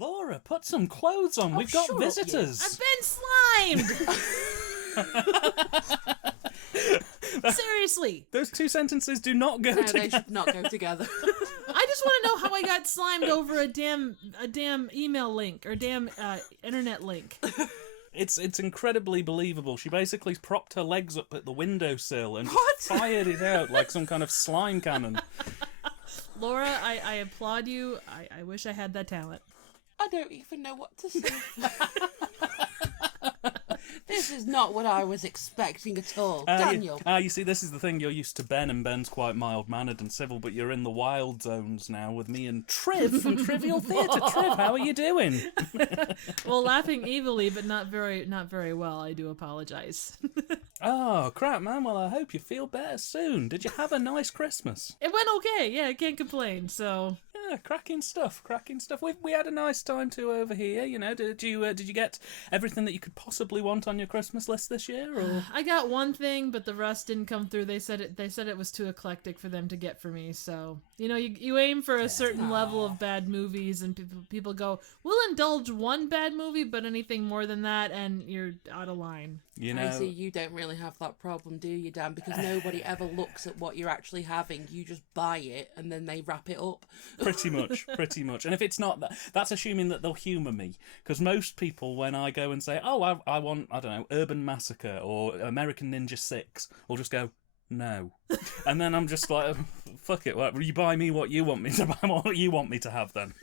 Laura, put some clothes on. We've got visitors. I've been slimed. Seriously. Those two sentences do not go together. They should not go together. I just want to know how I got slimed over a damn email link or damn internet link. It's incredibly believable. She basically propped her legs up at the windowsill and What? fired it out like some kind of slime cannon. Laura, I applaud you. I wish I had that talent. I don't even know what to say. This is not what I was expecting at all. Daniel. You see, this is the thing. You're used to Ben, and Ben's quite mild-mannered and civil, but you're in the wild zones now with me and Triv from Trivial Theatre. Triv, how are you doing? Well, laughing evilly, but not very well. I do apologize. Oh, crap, man. Well, I hope you feel better soon. Did you have a nice Christmas? It went okay. Yeah, I can't complain. So Yeah, cracking stuff. We had a nice time too over here. You know, did you get everything that you could possibly want on your Christmas list this year? Or I got one thing, but the rest didn't come through. They said it was too eclectic for them to get for me. So you aim for a certain level of bad movies, and people go, we'll indulge one bad movie, but anything more than that, and you're out of line. You know, I see you don't really have that problem, do you, Dan? Because nobody ever looks at what you're actually having. You just buy it and then they wrap it up. Pretty much. And if it's not that, that's assuming that they'll humour me. Because most people, when I go and say, oh, I want, I don't know, Urban Massacre or American Ninja 6, will just go, no. And then I'm just like, fuck it, well, you buy me what you want me to buy, what you want me to have then.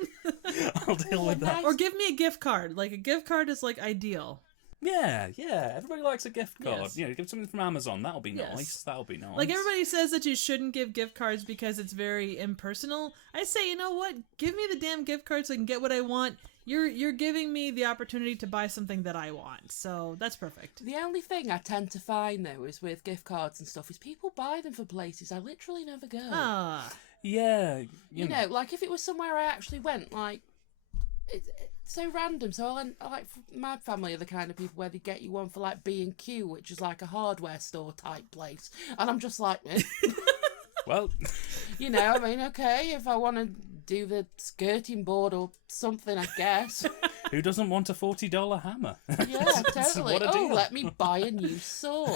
I'll deal with that. Or give me a gift card. Like, a gift card is, like, ideal. Yeah. Everybody likes a gift card. Yes. You know, give something from Amazon. That'll be Yes. nice. Like, everybody says that you shouldn't give gift cards because it's very impersonal. I say, you know what? Give me the damn gift card so I can get what I want. You're giving me the opportunity to buy something that I want. So that's perfect. The only thing I tend to find, though, is with gift cards and stuff, is people buy them for places I literally never go. Yeah. You know, like if it was somewhere I actually went, like, it's so random. So I like my family are the kind of people where they get you one for like B&Q, which is like a hardware store type place, and I'm just like, Well, you know, I mean, okay, if I want to do the skirting board or something, I guess. who doesn't want a $40 hammer? Yeah, totally. What a deal. Let me buy a new saw.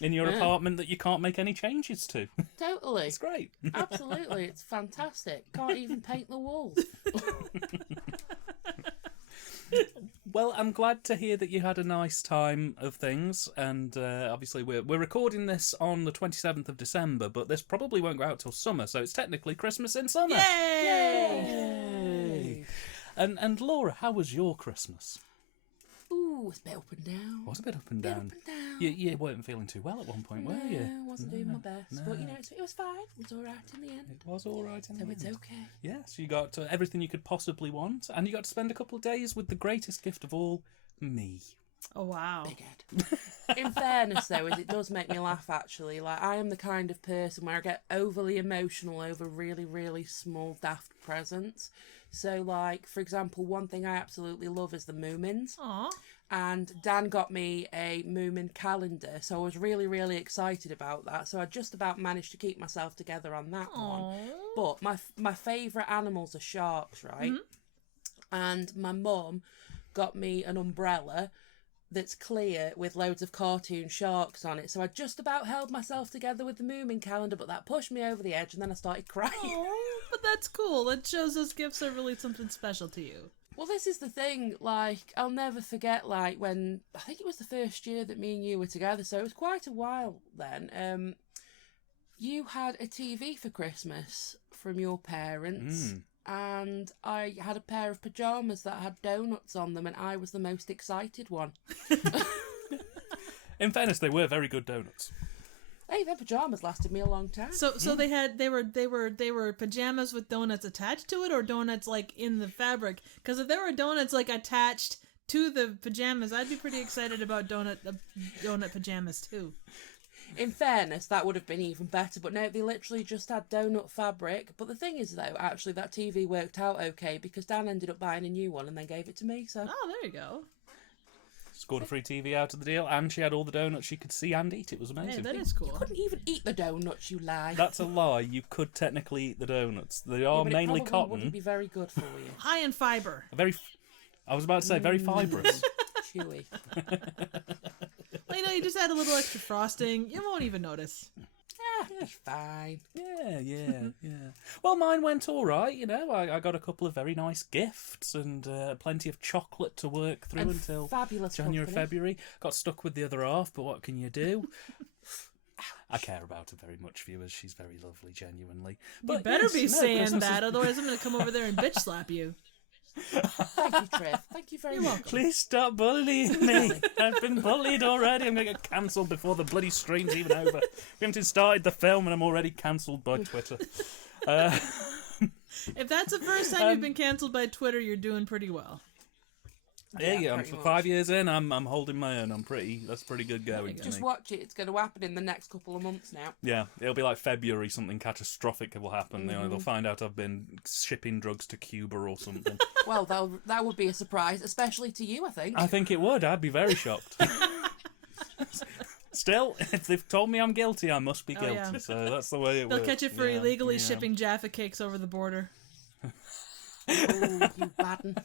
In your apartment that you can't make any changes to. Totally. It's great. Absolutely, it's fantastic. Can't even paint the walls. Well, I'm glad to hear that you had a nice time of things, and obviously we're recording this on the 27th of December, but this probably won't go out till summer, so it's technically Christmas in summer. Yay! And Laura, how was your Christmas? Ooh, it's a bit up and down. Was a bit up and down. Up and down. You weren't feeling too well at one point, were you? I wasn't doing my best, but you know, it was fine. It was all right in the end. It was all right in the end. So it's okay. Yes, you got everything you could possibly want, and you got to spend a couple of days with the greatest gift of all, me. Oh, wow. Big head. In fairness, though, is it does make me laugh, actually. Like, I am the kind of person where I get overly emotional over really, really small, daft presents. So, like, for example, one thing I absolutely love is the Moomins. Aww. And Dan got me a Moomin calendar, so I was really, really excited about that. So I just about managed to keep myself together on that one. But my favourite animals are sharks, right? Mm-hmm. And my mum got me an umbrella that's clear with loads of cartoon sharks on it. So I just about held myself together with the Moomin calendar, but that pushed me over the edge and then I started crying. Oh, but that's cool. It shows those gifts are really something special to you. Well, this is the thing, like, I'll never forget, like, when, I think it was the first year that me and you were together, so it was quite a while then, you had a TV for Christmas from your parents, and I had a pair of pyjamas that had donuts on them, and I was the most excited one. In fairness, they were very good donuts. Hey, their pyjamas lasted me a long time. So they were pajamas with donuts attached to it, or donuts like in the fabric? Because if there were donuts like attached to the pajamas, I'd be pretty excited about donut pajamas too. In fairness, that would have been even better, but no, they literally just had donut fabric. But the thing is, though, actually, that TV worked out okay because Dan ended up buying a new one and then gave it to me. So there you go. Scored a free TV out of the deal, and she had all the donuts she could see and eat. It was amazing. Hey, that is cool. You couldn't even eat the donuts, you lie. That's a lie. You could technically eat the donuts. They are but mainly it probably cotton. wouldn't be very good for you. High in fiber. I was about to say very fibrous. Chewy. Well, you just add a little extra frosting. You won't even notice. It's fine. Yeah. Well, mine went all right. I got a couple of very nice gifts and plenty of chocolate to work through And until fabulous January, company. February. Got stuck with the other half, but what can you do? I care about her very much, viewers. She's very lovely, genuinely. But You better be saying Christmas that, is- otherwise I'm going to come over there and bitch slap you. Thank you, Trev. Thank you very You're much. welcome. Please stop bullying me. I've been bullied already. I'm going to get cancelled before the bloody stream's even over. We haven't even started the film and I'm already cancelled by Twitter. If that's the first time you've been cancelled by Twitter, you're doing pretty well. Yeah, I'm pretty much. 5 years in. I'm holding my own. That's pretty good going. you for Just me. watch it. It's going to happen in the next couple of months now. Yeah, it'll be like February. Something catastrophic will happen. They'll find out I've been shipping drugs to Cuba or something. Well, that would be a surprise, especially to you, I think. I think it would. I'd be very shocked. Still, if they've told me I'm guilty, I must be Oh, guilty. yeah. So that's the way it They'll works. catch you for Yeah, illegally yeah. shipping Jaffa cakes over the border. Oh, you bad 'un.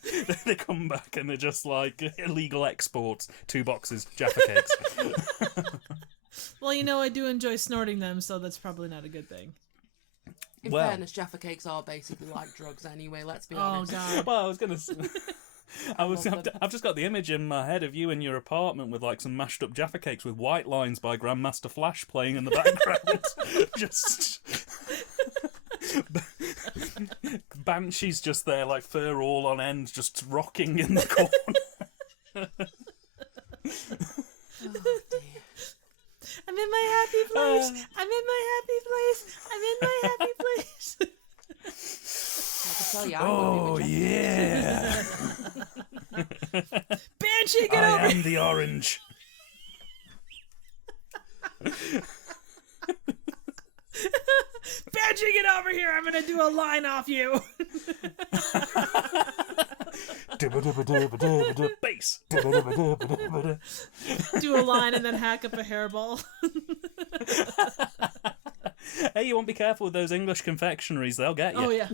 They come back and they're just like illegal exports. 2 boxes, Jaffa cakes. Well, I do enjoy snorting them, so that's probably not a good thing. In Well- fairness, Jaffa cakes are basically like drugs anyway, let's be Oh, honest. God. Well, I was gonna. I've just got the image in my head of you in your apartment with like some mashed up Jaffa cakes with White Lines by Grandmaster Flash playing in the background. Just Banshee's just there, like fur all on end, just rocking in the corner. Oh, dear. I'm in my happy place. I'm in my happy place. I'm in my happy place. I can tell you, I'm Oh yeah, Banshee, get I over am the orange. Banshee, get over here. I'm going to do a line off you. Bass. Do a line and then hack up a hairball. Hey, you won't be careful with those English confectionaries; they'll get you. Oh, yeah.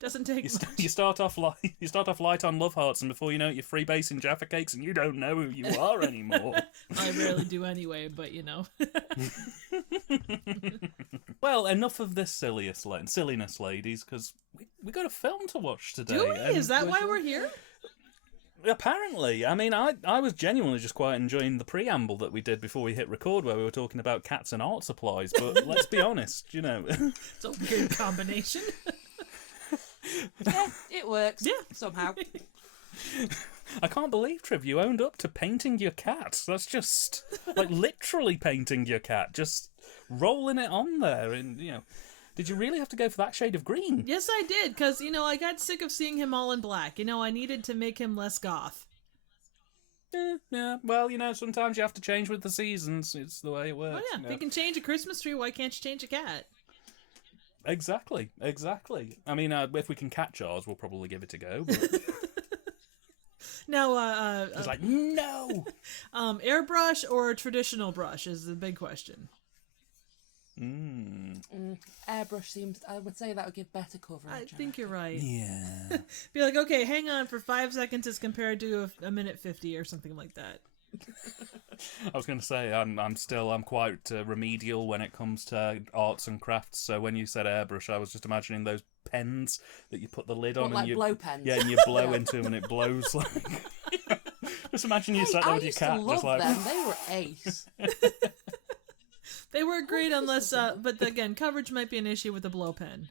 Doesn't take much. You start off light on love hearts, and before you know it, you're freebasing Jaffa cakes, and you don't know who you are anymore. I rarely do anyway, but Well, enough of this silliness, ladies, because we got a film to watch today. Do we? and Is that why we're here? Apparently. I mean, I was genuinely just quite enjoying the preamble that we did before we hit record, where we were talking about cats and art supplies. But let's be honest, It's a weird combination. Yeah, it works. Yeah. Somehow. I can't believe, Triv, you owned up to painting your cat. That's just like literally painting your cat, just rolling it on there, and did you really have to go for that shade of green? Yes, I did, because, I got sick of seeing him all in black. I needed to make him less goth. Yeah. Well, sometimes you have to change with the seasons. It's the way it works. Oh, yeah. If you can change a Christmas tree, why can't you change a cat? Exactly. I mean, if we can catch ours, we'll probably give it a go. But Now, it's like, no! airbrush or traditional brush is the big question. Airbrush seems, I would say that would give better coverage. I think you're right. Yeah. Be like, okay, hang on for 5 seconds as compared to a minute 50 or something like that. I was going to say, I'm quite remedial when it comes to arts and crafts. So when you said airbrush, I was just imagining those pens that you put the lid on, What, and like you blow pens? Yeah, and you blow into them, and it blows like. Just imagine you sat there I with your used to cat, love just like. them. They were ace. They work great unless, but again, coverage might be an issue with the blow pen.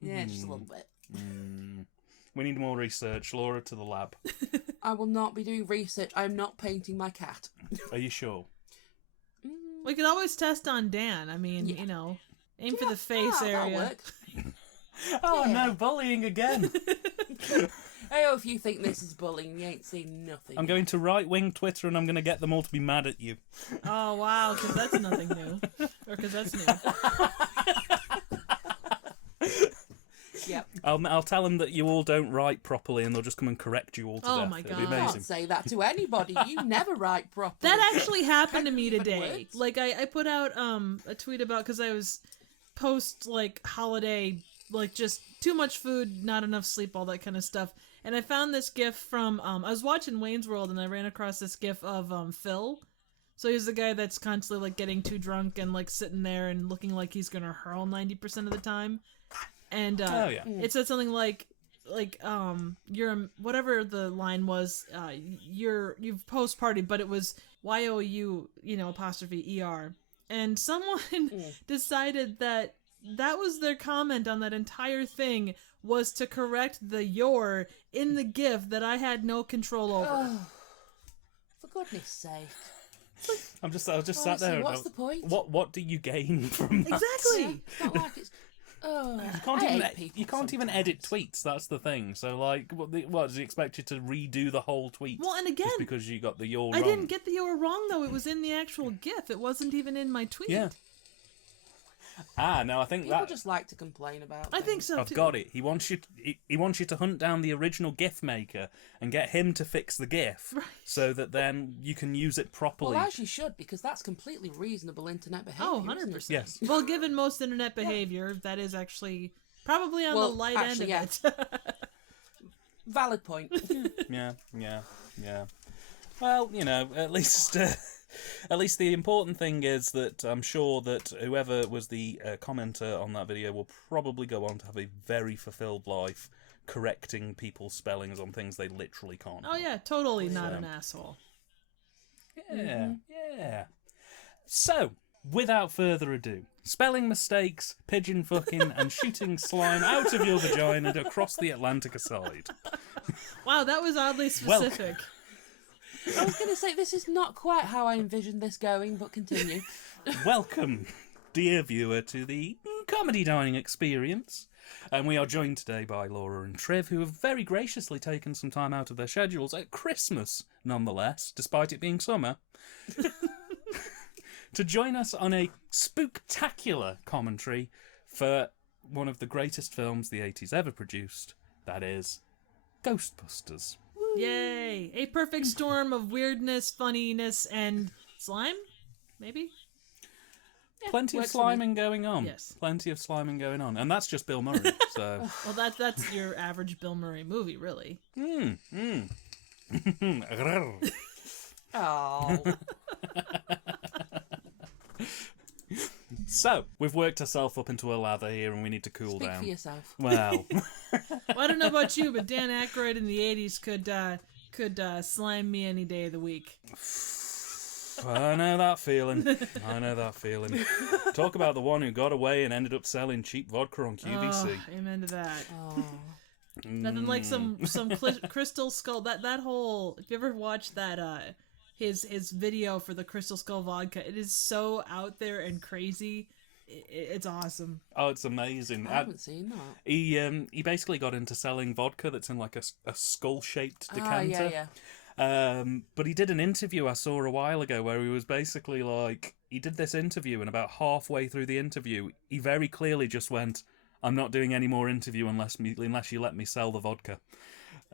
Yeah, just a little bit. We need more research. Laura, to the lab. I will not be doing research. I'm not painting my cat. Are you sure? We could always test on Dan. I mean, aim for the face That'll area. work. Oh Yeah. no, bullying again. Oh, if you think this is bullying, you ain't seen nothing. I'm going to right-wing Twitter and I'm going to get them all to be mad at you. Oh, wow, because that's nothing new. Or because that's new. Yep. I'll tell them that you all don't write properly, and they'll just come and correct you all to Oh death. my It'll God. be You amazing. can't say that to anybody. You never write properly. That actually happened to me Even today. words. Like I put out a tweet about, because I was post like holiday, like just too much food, not enough sleep, all that kind of stuff. And I found this gif from I was watching Wayne's World, and I ran across this gif of Phil. So he's the guy that's constantly like getting too drunk and like sitting there and looking like he's gonna hurl 90% of the time. And Oh, yeah. it said something like you're whatever the line was, you've post party, but it was YOU, apostrophe ER. And someone decided that was their comment on that entire thing, was to correct the your in the GIF that I had no control over. Oh, for goodness sake. I was just sat Honestly, there. and what's I- the point? What do you gain from that? Exactly. It's not like it's... Oh, You can't even edit tweets. That's the thing. So, like, what does he expect you to redo the whole tweet? Well, and again, just because you got the your I wrong? didn't get the your wrong, though. It was in the actual GIF. It wasn't even in my tweet. Yeah. No, I think people that just like to complain about I think things. so, I've too. got it. He wants you to hunt down the original GIF maker and get him to fix the GIF, Right. so that then you can use it properly. Well, as you should, because that's completely reasonable internet behaviour. Oh, isn't it? 100%. Yes. Well, given most internet behavior, that is actually probably on Well, the light actually, end of it. Valid point. Yeah. Well, at least the important thing is that I'm sure that whoever was the commenter on that video will probably go on to have a very fulfilled life, correcting people's spellings on things they literally can't. Oh, yeah, totally not So- an asshole. Yeah. So, without further ado, spelling mistakes, pigeon fucking, and shooting slime out of your vagina and across the Atlantic aside. Wow, that was oddly Welcome. specific. I was going to say, this is not quite how I envisioned this going, but continue. Welcome, dear viewer, to the comedy dining experience. And we are joined today by Laura and Triv, who have very graciously taken some time out of their schedules at Christmas, nonetheless, despite it being summer, to join us on a spooktacular commentary for one of the greatest films the 80s ever produced, that is Ghostbusters. Yay! A perfect storm of weirdness, funniness, and slime? Maybe? Plenty of works for me. sliming going on. Yes. Plenty of sliming going on. And that's just Bill Murray, so... Well, that's your average Bill Murray movie, really. Oh. So, we've worked ourselves up into a lather here and we need to cool Speak down. for yourself. Well, Well, I don't know about you, but Dan Aykroyd in the 80s could slime me any day of the week. I know that feeling. Talk about the one who got away and ended up selling cheap vodka on QVC. Oh, amen to that. Oh. Nothing like some Crystal Skull. That whole. If you ever watched that his video for the Crystal Skull vodka, it is so out there and crazy. It's awesome. Oh, it's amazing. I haven't seen that. He basically got into selling vodka that's in like a skull-shaped decanter. Yeah. But he did an interview I saw a while ago where he was basically like, he did this interview and about halfway through the interview, he very clearly just went, I'm not doing any more interview unless you let me sell the vodka.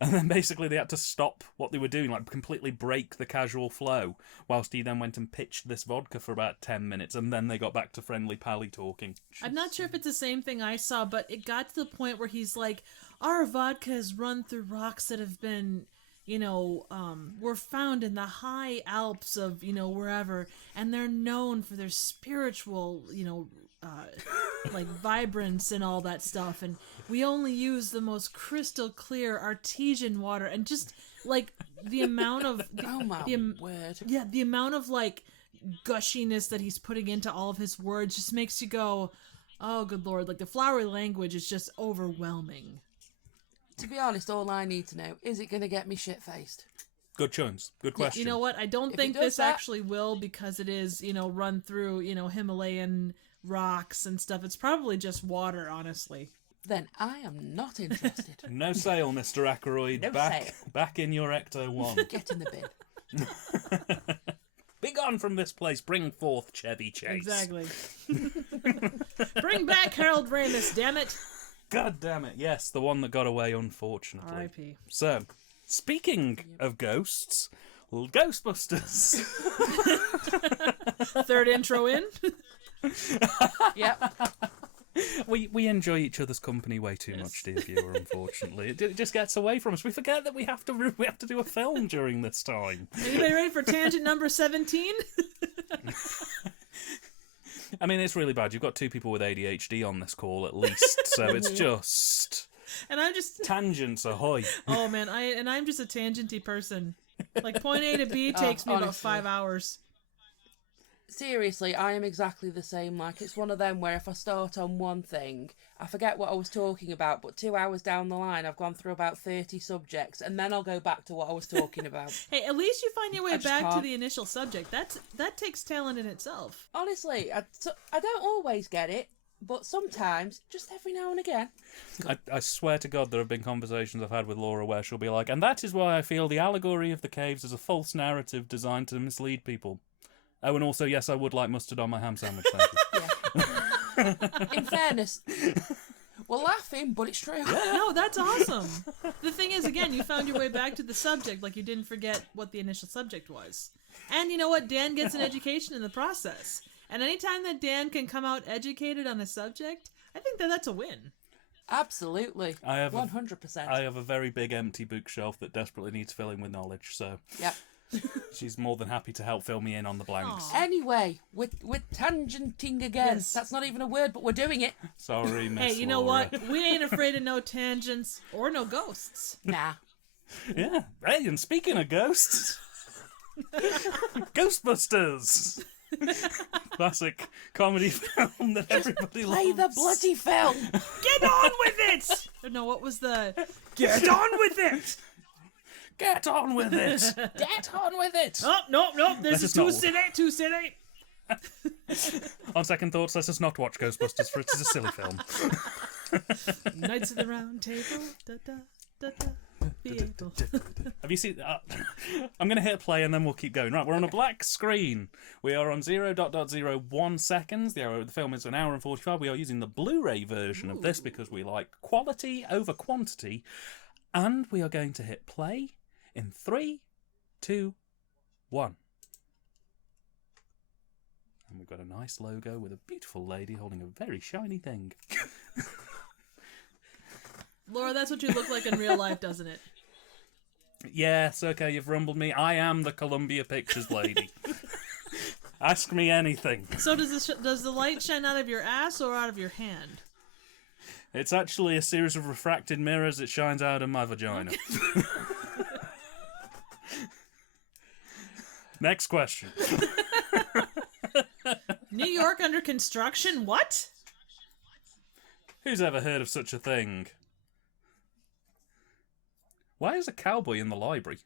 And then basically they had to stop what they were doing, like completely break the casual flow, whilst he then went and pitched this vodka for about 10 minutes, and then they got back to friendly pally talking. I'm not sure if it's the same thing I saw, but it got to the point where he's like, our vodka is run through rocks that have been, were found in the high Alps of, wherever, and they're known for their spiritual, like vibrance and all that stuff, and we only use the most crystal clear artesian water, and just like the amount of Oh my word. yeah, the amount of like gushiness that he's putting into all of his words just makes you go, oh good lord, like the flowery language is just overwhelming. To be honest, all I need to know, is it going to get me shit-faced? Good choice. Good question. You know what? I don't If think he does this that- actually will, because it is, run through, Himalayan rocks and stuff. It's probably just water, honestly. Then I am not interested. No sale, Mr. Aykroyd. No back, sale. back in your Ecto 1. Get in the bin. Be gone from this place. Bring forth Chevy Chase. Exactly. Bring back Harold Ramis, damn it. God damn it. Yes, the one that got away, unfortunately. R.I.P. So, speaking of ghosts, Ghostbusters. Third intro in. Yep. We enjoy each other's company way too much, dear viewer, unfortunately. It just gets away from us. We forget that we have to do a film during this time. Anybody ready for tangent number 17? I mean, it's really bad. You've got two people with ADHD on this call at least, so it's just And I'm just tangents ahoy. Oh man, I'm just a tangenty person. Like point A to B takes me about honestly. 5 hours. Seriously, I am exactly the same. Like, it's one of them where if I start on one thing, I forget what I was talking about, but 2 hours down the line, I've gone through about 30 subjects, and then I'll go back to what I was talking about. Hey, at least you find your way I just back to can't. the initial subject. That takes talent in itself. Honestly, I don't always get it, but sometimes, just every now and again. I swear to God there have been conversations I've had with Laura where she'll be like, and that is why I feel the allegory of the caves is a false narrative designed to mislead people. Oh, and also, yes, I would like mustard on my ham sandwich, thank you. Yeah. In fairness, we're laughing, but it's true. No, that's awesome. The thing is, again, you found your way back to the subject, like you didn't forget what the initial subject was. And you know what? Dan gets an education in the process. And anytime that Dan can come out educated on a subject, I think that's a win. Absolutely. I have 100%. I have a very big empty bookshelf that desperately needs filling with knowledge, so Yep. she's more than happy to help fill me in on the blanks. Aw. Anyway, we're tangenting again. Yes. That's not even a word, but we're doing it. Sorry, Miss Hey, you know Laura. what? We ain't afraid of no tangents or no ghosts. Nah. Yeah. Hey, and speaking of ghosts, Ghostbusters! Classic comedy film that everybody loves. Play the bloody film. Get on with it! No, what was the... Get on with it! Get on with it! Get on with it! Oh, no, this Let is us not- too silly. On second thoughts, let us not watch Ghostbusters, for it is a silly film. Knights of the Round Table. Da, da, da, da. Vehicle. Have you seen... I'm going to hit play and then we'll keep going. Right, we're on a black screen. We are on 0.01 seconds. The film is an hour and 45. We are using the Blu-ray version of this because we like quality over quantity. And we are going to hit play in 3, 2, 1. And we've got a nice logo with a beautiful lady holding a very shiny thing. Laura, that's what you look like in real life, doesn't it? Yes, okay, you've rumbled me. I am the Columbia Pictures lady. Ask me anything. So does the light shine out of your ass or out of your hand? It's actually a series of refracted mirrors. It shines out of my vagina. Next question. New York under construction? What? Who's ever heard of such a thing? Why is a cowboy in the library?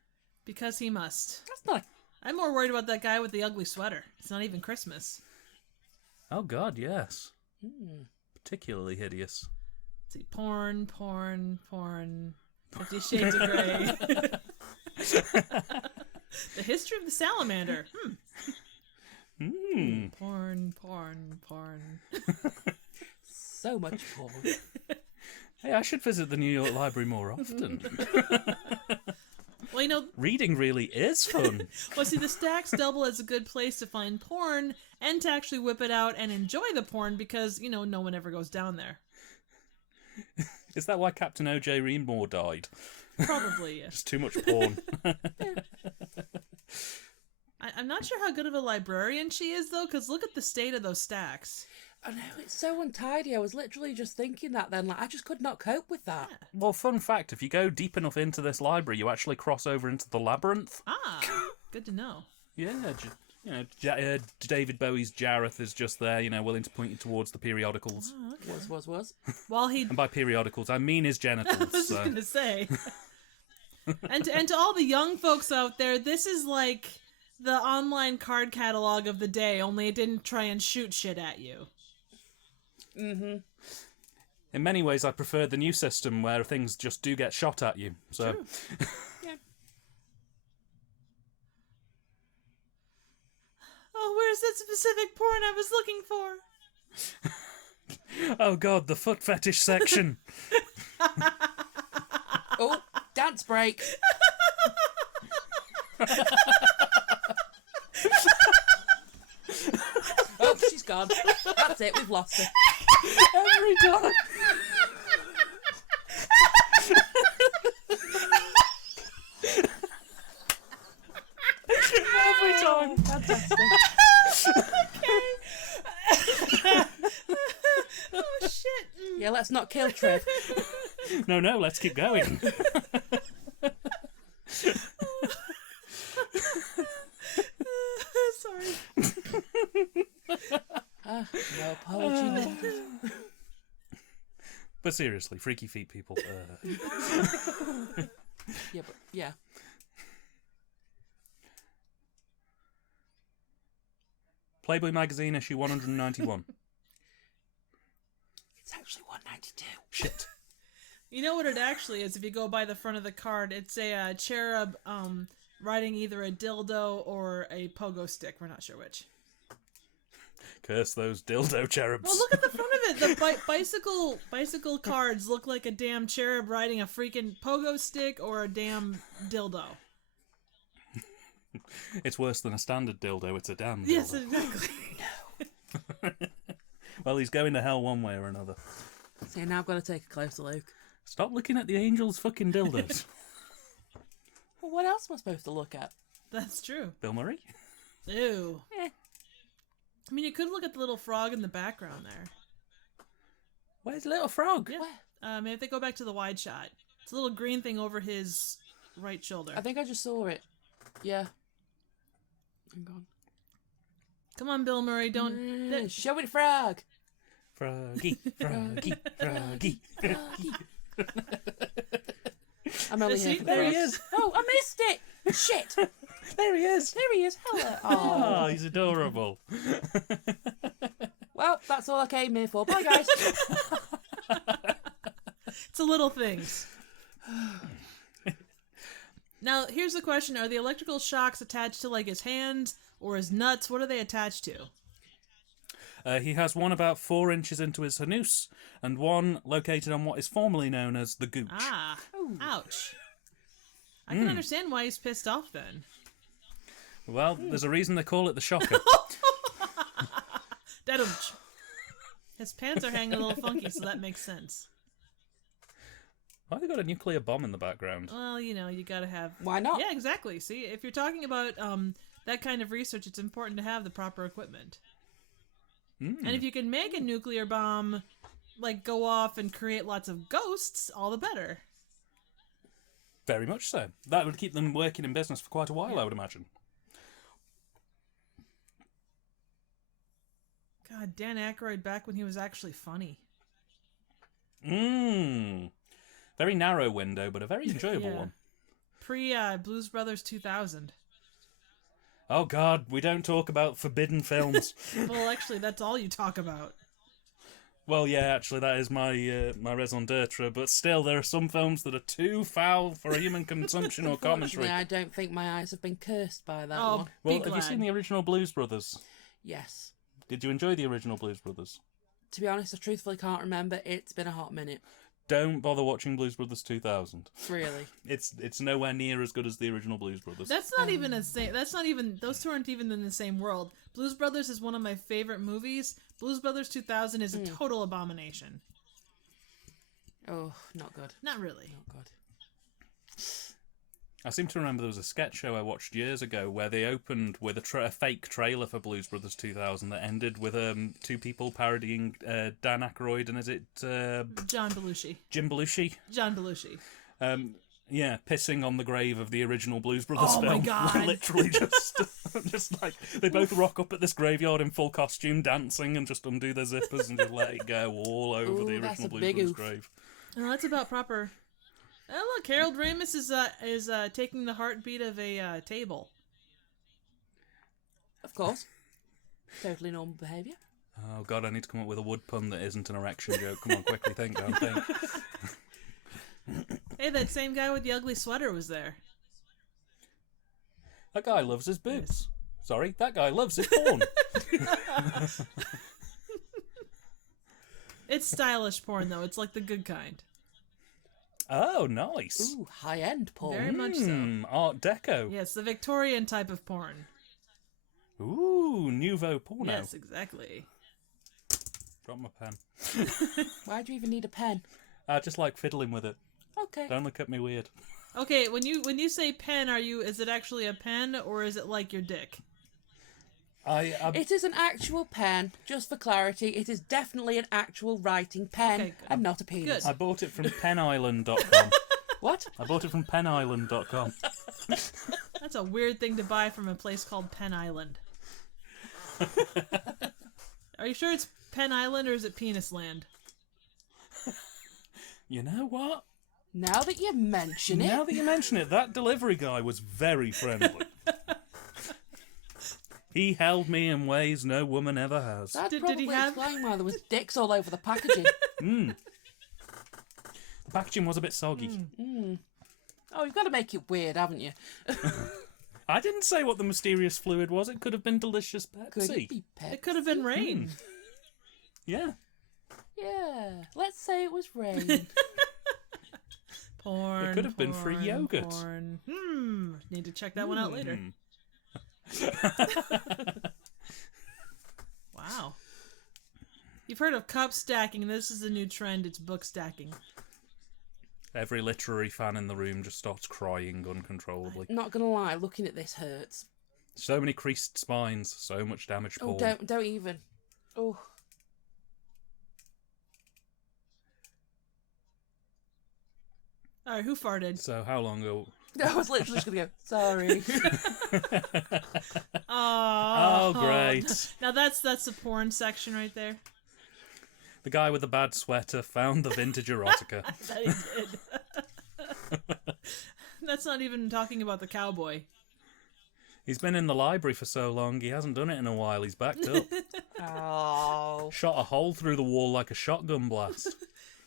Because he must. That's not... I'm more worried about that guy with the ugly sweater. It's not even Christmas. Oh, God, yes. Particularly hideous. Let's see, porn. 50 Shades of Grey. The history of the salamander. Porn. So much porn. Hey, I should visit the New York Library more often. Well, you know, Reading really is fun. well, see, the stacks double as a good place to find porn and to actually whip it out and enjoy the porn because, you know, no one ever goes down there. Is that why Captain O.J. Reemore died? Probably, yes. Just too much porn. I'm not sure how good of a librarian she is, though, because look at the state of those stacks. I know, it's so untidy. I was literally just thinking that then. Like, I just could not cope with that. Well, fun fact, if you go deep enough into this library, you actually cross over into the labyrinth. Ah, good to know. Yeah, David Bowie's Jareth is just there, willing to point you towards the periodicals. Oh, okay. Was. While he... And by periodicals, I mean his genitals. I was so. going to say. and to all the young folks out there, this is like the online card catalog of the day, only it didn't try and shoot shit at you. Mm-hmm. In many ways, I prefer the new system where things just do get shot at you. So, Yeah. Oh, where's that specific porn I was looking for? Oh God, the foot fetish section. Oh, dance break. Oh, she's gone. That's it, we've lost her. Every time. Every time. Fantastic. Oh shit. Yeah, let's not kill Trev. No, let's keep going. Sorry. No apology needed. But seriously, freaky feet people. Yeah, but yeah. Playboy magazine issue 191. It's actually 192. Shit. You know what it actually is? If you go by the front of the card, it's a cherub riding either a dildo or a pogo stick. We're not sure which. Curse those dildo cherubs. Well, look at the front of it. The bicycle cards look like a damn cherub riding a freaking pogo stick or a damn dildo. It's worse than a standard dildo. It's a damn dildo. Yes, exactly. Well, he's going to hell one way or another. So now I've got to take a closer look. Stop looking at the angels' fucking dildos. Well, what else am I supposed to look at? That's true. Bill Murray? Ew. Eh. I mean, you could look at the little frog in the background there. Where's Little Frog? Yeah. If they go back to the wide shot, it's a little green thing over his right shoulder. I think I just saw it. Yeah. I'm gone. Come on, Bill Murray, don't... Show it, frog. Froggy, froggy, froggy. I'm only See, here for there the he frog. is. Oh, I missed it. Shit. There he is. There he is. Hello. Oh, he's adorable. Well, that's all I came here for. Bye, guys. It's the little things. Now, here's the question. Are the electrical shocks attached to, like, his hands or his nuts? What are they attached to? He has one about 4 inches into his anus and one located on what is formerly known as the gooch. Ah. Ouch. I can understand why he's pissed off, then. Well, there's a reason they call it the shocker. Dadumch. His pants are hanging a little funky, so that makes sense. Why have they got a nuclear bomb in the background? Well, you know, you gotta have... Why not? Yeah, exactly. See, if you're talking about that kind of research, it's important to have the proper equipment. And if you can make a nuclear bomb, like, go off and create lots of ghosts, all the better. Very much so. That would keep them working in business for quite a while, I would imagine. God, Dan Aykroyd back when he was actually funny. Very narrow window, but a very enjoyable one. Blues Brothers 2000. Oh God, we don't talk about forbidden films. Well, actually, that's all you talk about. Well, yeah, actually, that is my my raison d'etre, but still, there are some films that are too foul for human consumption or commentary. I don't think my eyes have been cursed by that Oh, one. Well, be have you glad. seen the original Blues Brothers? Yes. Did you enjoy the original Blues Brothers? To be honest, I truthfully can't remember. It's been a hot minute. Don't bother watching Blues Brothers 2000. Really. It's nowhere near as good as the original Blues Brothers. That's not even a same. That's not even. Those two aren't even in the same world. Blues Brothers is one of my favorite movies. Blues Brothers 2000 is a total abomination. Oh, not good. Not really. Not good. I seem to remember there was a sketch show I watched years ago where they opened with a fake trailer for Blues Brothers 2000 that ended with two people parodying Dan Aykroyd and is it John Belushi. Jim Belushi? John Belushi. Yeah, pissing on the grave of the original Blues Brothers Oh film. my God. Literally just like they both rock up at this graveyard in full costume, dancing, and just undo their zippers and just let it go all over the that's original a Blues big Brothers oof. grave. Oh, that's about proper. Oh, look, Harold Ramis is taking the heartbeat of a table. Of course. Totally normal behaviour. Oh God, I need to come up with a wood pun that isn't an erection joke. Come on, quickly think, don't think. Hey, that same guy with the ugly sweater was there. That guy loves his boobs. Sorry, that guy loves his porn. It's stylish porn, though. It's like the good kind. Oh, nice. Ooh, high-end porn. Very much so. Art Deco. Yeah, it's the Victorian type of porn. Ooh, nouveau porno. Yes, exactly. Drop my pen. Why do you even need a pen? I just like fiddling with it. Okay. Don't look at me weird. Okay, when you say pen, is it actually a pen or is it like your dick? It is an actual pen, just for clarity. It is definitely an actual writing pen Okay, good. and not a penis. Good. I bought it from penisland.com. What? I bought it from penisland.com. That's a weird thing to buy from a place called Pen Island. Are you sure it's Pen Island or is it Penis Land? You know what? Now that you mention it. Now that you mention it, that delivery guy was very friendly. He held me in ways no woman ever has. That'd Did probably he have- explain why there was dicks all over the packaging. The packaging was a bit soggy. Oh, you've got to make it weird, haven't you? I didn't say what the mysterious fluid was. It could have been delicious Could Pepsi. it be Pepsi? It could have been rain. Yeah. Yeah. Let's say it was rain. Porn. It could have been free porn, yogurt. Porn. Need to check that one out later. Wow. You've heard of cup stacking. This is a new trend. It's book stacking. Every literary fan in the room just starts crying uncontrollably. Not gonna lie, looking at this hurts. So many creased spines, so much damaged Oh, porn. don't even. Oh. All right, who farted? So how long ago? I was literally just gonna go, sorry. Oh, great. Now that's the porn section right there. The guy with the bad sweater found the vintage erotica. That he did. That's not even talking about the cowboy. He's been in the library for so long, he hasn't done it in a while. He's backed up. Oh. Shot a hole through the wall like a shotgun blast.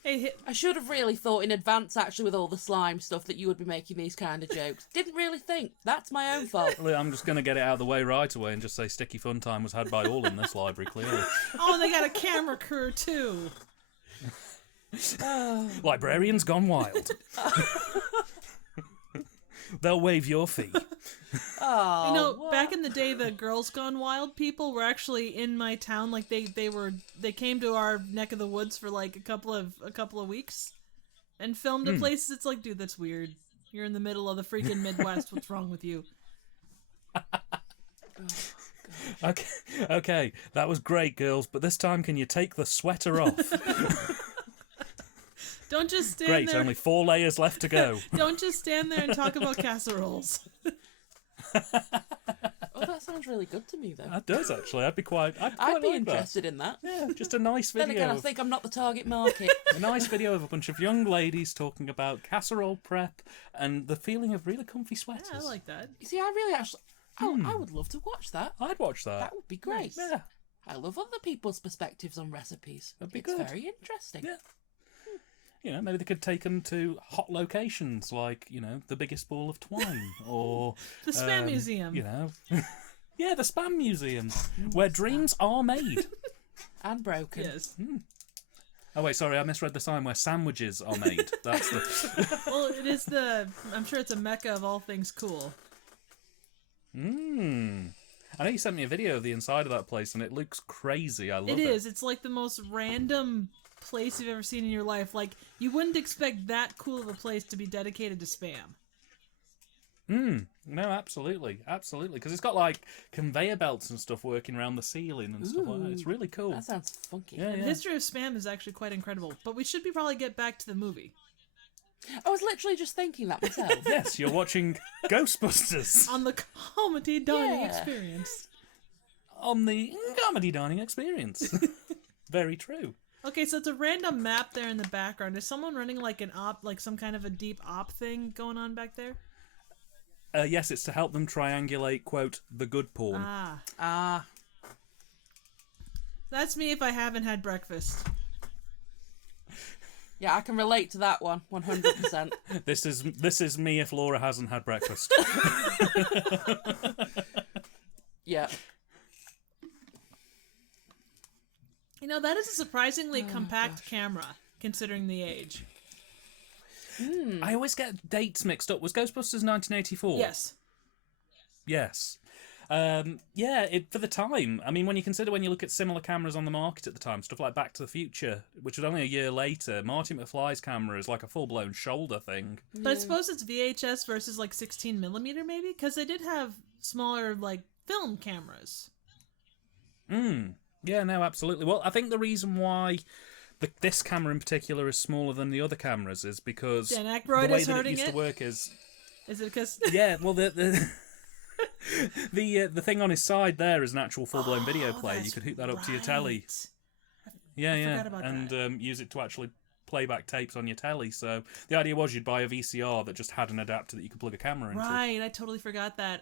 Hey, I should have really thought in advance, actually, with all the slime stuff, that you would be making these kind of jokes. Didn't really think. That's my own fault. Well, I'm just going to get it out of the way right away and just say Sticky Fun Time was had by all in this library, clearly. oh, they got a camera crew too. Oh. Librarians gone wild. They'll waive your fee. Oh, You know, what? back in the day, the Girls Gone Wild people were actually in my town. Like they came to our neck of the woods for like a couple of weeks, and filmed at places. It's like, dude, that's weird. You're in the middle of the freaking Midwest. What's wrong with you? Okay, that was great, girls, but this time can you take the sweater off? Don't just stand Great, there. only 4 layers left to go. Don't just stand there and talk about casseroles. Oh, that sounds really good to me, though. That does, actually. I'd quite I'd be like interested in that. that. Yeah, just a nice Then video. again, I think I'm not the target market. A nice video of a bunch of young ladies talking about casserole prep and the feeling of really comfy sweaters. Yeah, I like that. You see, I really actually... I would love to watch that. I'd watch that. That would be great. Yeah, I love other people's perspectives on recipes. That'd be it's good. very interesting. Yeah. You know, maybe they could take them to hot locations like, you know, the biggest ball of twine or... The Spam Museum. You know... Yeah, the Spam Museum, where dreams are made. And broken. Yes. Oh, wait, sorry, I misread the sign where sandwiches are made. That's the... Well, it is I'm sure it's a mecca of all things cool. I know you sent me a video of the inside of that place, and it looks crazy. I love it. It is. It's like the most random place you've ever seen in your life. Like, you wouldn't expect that cool of a place to be dedicated to Spam. No, absolutely. Because it's got, like, conveyor belts and stuff working around the ceiling and stuff like that. It's really cool. That sounds funky. Yeah, The yeah. history of Spam is actually quite incredible. But we should probably get back to the movie. I was literally just thinking that myself. Yes, you're watching Ghostbusters On the comedy dining Yeah. experience. on the Comedy Dining Experience. Very true. Okay, so it's a random map there in the background. Is someone running like an op, like some kind of a deep op thing going on back there? Yes, it's to help them triangulate, quote, the good porn. Ah. That's me if I haven't had breakfast. Yeah, I can relate to that one, 100%. This is me if Laura hasn't had breakfast. Yeah. You know, that is a surprisingly compact camera, considering the age. I always get dates mixed up. Was Ghostbusters 1984? Yes. Yes. For the time. I mean, when you look at similar cameras on the market at the time, stuff like Back to the Future, which was only a year later, Marty McFly's camera is like a full-blown shoulder thing. But I suppose it's VHS versus like 16mm maybe? Because they did have smaller like film cameras. Yeah, no, absolutely. Well, I think the reason why this camera in particular is smaller than the other cameras is because Dan Aykroyd the way is that it hurting used it? to work is... Is it because... Yeah, well, the thing on his side there is an actual full-blown video player. You could hook that up to your telly. Yeah, forgot about and use it to actually play back tapes on your telly. So the idea was you'd buy a VCR that just had an adapter that you could plug a camera into. Right, I totally forgot that.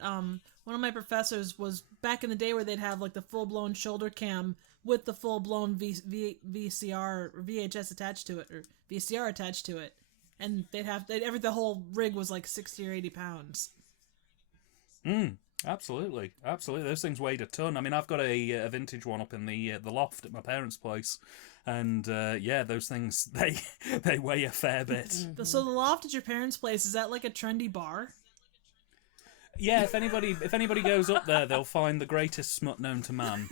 One of my professors was back in the day where they'd have like the full-blown shoulder cam with the full-blown VCR or VHS attached to it, or VCR attached to it. And the whole rig was like 60 or 80 pounds. Absolutely. Those things weighed a ton. I mean, I've got a vintage one up in the loft at my parents' place, and those things they weigh a fair bit. So the loft at your parents' place, is that like a trendy bar? Yeah, if anybody goes up there, they'll find the greatest smut known to man,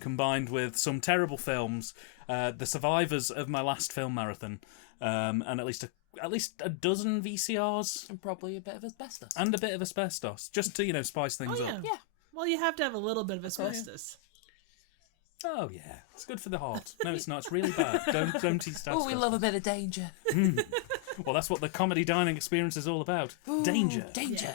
combined with some terrible films, the survivors of my last film marathon, and at least a dozen VCRs, And probably a bit of asbestos. and a bit of asbestos, just to spice things up. Yeah. Well, you have to have a little bit of asbestos. Oh yeah, it's good for the heart. No, it's not. It's really bad. Don't eat stuff. Oh, we love a bit of danger. Well, that's what the comedy dining experience is all about. Danger. Danger.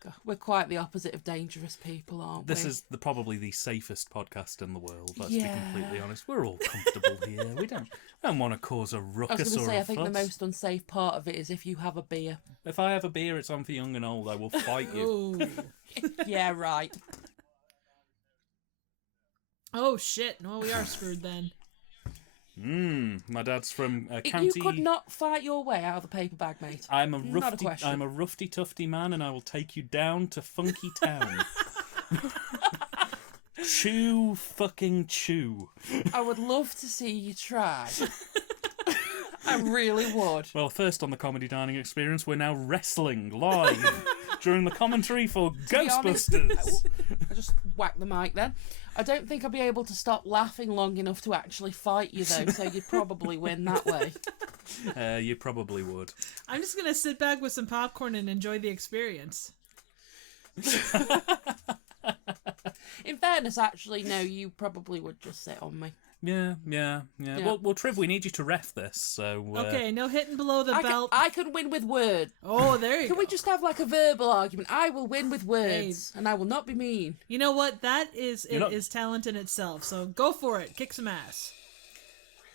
God, we're quite the opposite of dangerous people, aren't This we? is probably the safest podcast in the world. Let's Yeah. be completely honest. We're all comfortable here. We don't want to cause a I was ruckus going to or say, a I think fuss. the most unsafe part of it is if you have a beer. If I have a beer, it's on for young and old. I will fight you. Ooh. Yeah, right. Oh shit! Well, we are screwed then. My dad's from a You county. could not fight your way out of the paper bag, mate. I'm a Not a roughy, question. I'm a roughy tufty man, and I will take you down to Funky Town. Chew, fucking chew. I would love to see you try. I really would. Well, first on the comedy dining experience, we're now wrestling live during the commentary for be honest- Ghostbusters. I just whacked the mic then. I don't think I'd be able to stop laughing long enough to actually fight you, though, so you'd probably win that way. You probably would. I'm just gonna sit back with some popcorn and enjoy the experience. In fairness, actually, no, you probably would just sit on me. Yeah. Well, Triv, we need you to ref this, so... Okay, no hitting below the belt. I can win with words. Oh, there you Can go. we just have like a verbal argument? I will win with words, and I will not be mean. You know what? That is You're not- is talent in itself. So go for it. Kick some ass.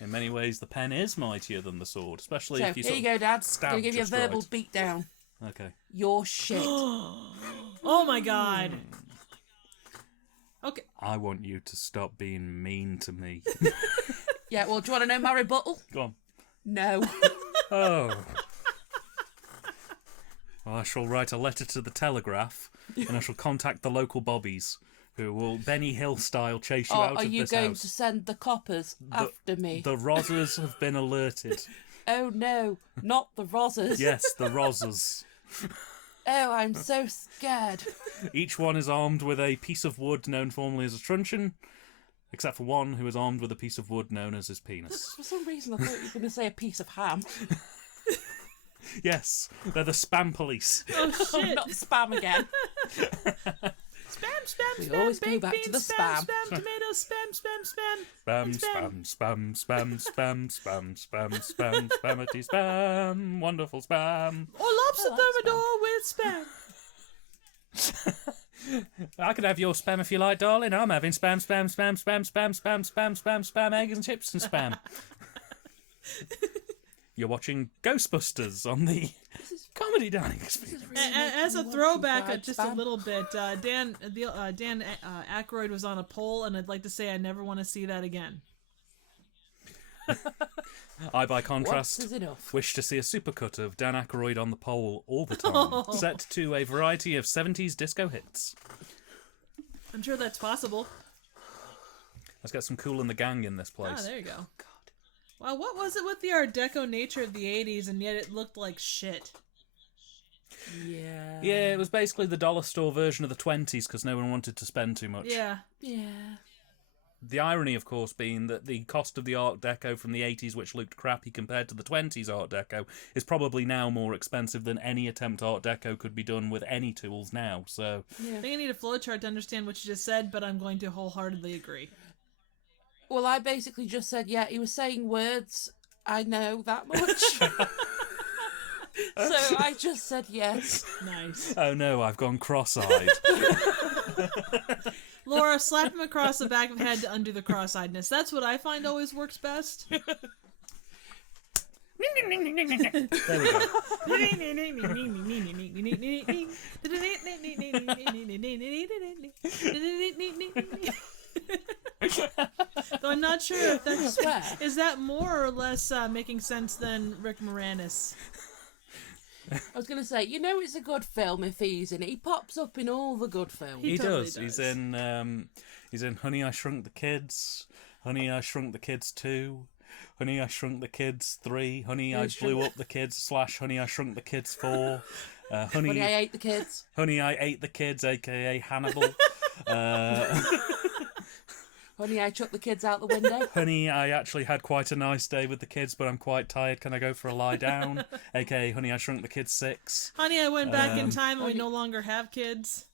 In many ways, the pen is mightier than the sword, especially So if you here sort you go, Dad. I'm stab gonna give you a just verbal right. beat down. Okay. You're shit. Oh my god. Okay. I want you to stop being mean to me. Yeah, well, do you want to know my rebuttal? Go on. No. Oh. Well, I shall write a letter to the Telegraph, and I shall contact the local bobbies, who will Benny Hill style chase you out Are of you this going house. to send the coppers after me? The Rozzers have been alerted. Oh no, not the Rozzers. Yes, the Rozzers. Oh, I'm so scared. Each one is armed with a piece of wood known formerly as a truncheon, except for one who is armed with a piece of wood known as his penis. For some reason, I thought you were going to say a piece of ham. Yes, they're the spam police. Oh shit. Not spam again. Spam, We spam, always go baked back to beans, the spam, spam. spam, tomatoes, spam. Spam, spam, spammity spam, wonderful spam. Or lobster thermidor with spam. I could have your spam if you like, darling. I'm having spam, eggs and chips and spam. You're watching Ghostbusters on the comedy dining experience. As a throwback, just a little bit, Dan Aykroyd was on a poll, and I'd like to say I never want to see that again. I, by Once contrast, is enough. wish to see a supercut of Dan Aykroyd on the pole all the time, set to a variety of 70s disco hits. I'm sure that's possible. Let's get some Kool and the Gang in this place. Ah, there you go. Wow, what was it with the Art Deco nature of the 80s, and yet it looked like shit? Yeah. Yeah, it was basically the dollar store version of the 20s because no one wanted to spend too much. Yeah. Yeah. The irony, of course, being that the cost of the Art Deco from the 80s, which looked crappy compared to the 20s Art Deco, is probably now more expensive than any attempt Art Deco could be done with any tools now. So I think I need a flowchart to understand what you just said, but I'm going to wholeheartedly agree. Well, I basically just said, yeah, he was saying words. I know that much. So I just said yes. Nice. Oh no, I've gone cross-eyed. Laura, slap him across the back of the head to undo the cross-eyedness. That's what I find always works best. There we go. Though I'm not sure if that's... Is that more or less making sense than Rick Moranis? I was going to say, you know it's a good film if he's in it. He pops up in all the good films. He totally does. He's in Honey, I Shrunk the Kids, Honey, I Shrunk the Kids 2, Honey, I Shrunk the Kids 3, Honey, I Blew Up the Kids / Honey, I Shrunk the Kids 4, Honey, I Ate the Kids. Honey, I Ate the Kids, a.k.a. Hannibal. Honey, I chucked the kids out the window. Honey, I actually had quite a nice day with the kids, but I'm quite tired. Can I go for a lie down? A.k.a. Honey, I Shrunk the Kids 6. Honey, I went back in time and we no longer have kids.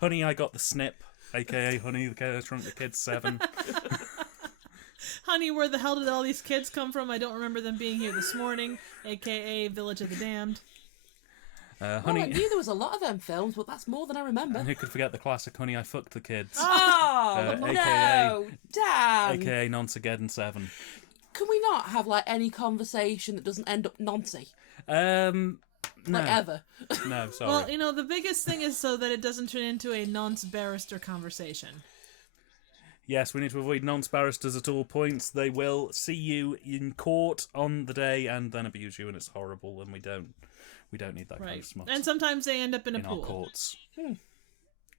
Honey, I Got the Snip. A.k.a. Honey, I Shrunk the Kids 7. Honey, where the hell did all these kids come from? I don't remember them being here this morning. A.k.a. Village of the Damned. Honey, I knew there was a lot of them films, but that's more than I remember. and who could forget the classic Honey, I Fucked the Kids? Oh, no! Damn! A.k.a. Nonce-geddon 7. Can we not have, like, any conversation that doesn't end up noncy? No. Like, ever? No, sorry. Well, you know, the biggest thing is so that it doesn't turn into a nonce-barrister conversation. Yes, we need to avoid nonce-barristers at all points. They will see you in court on the day and then abuse you, and it's horrible, and we don't need that kind of smut. And sometimes they end up in a pool. Our courts.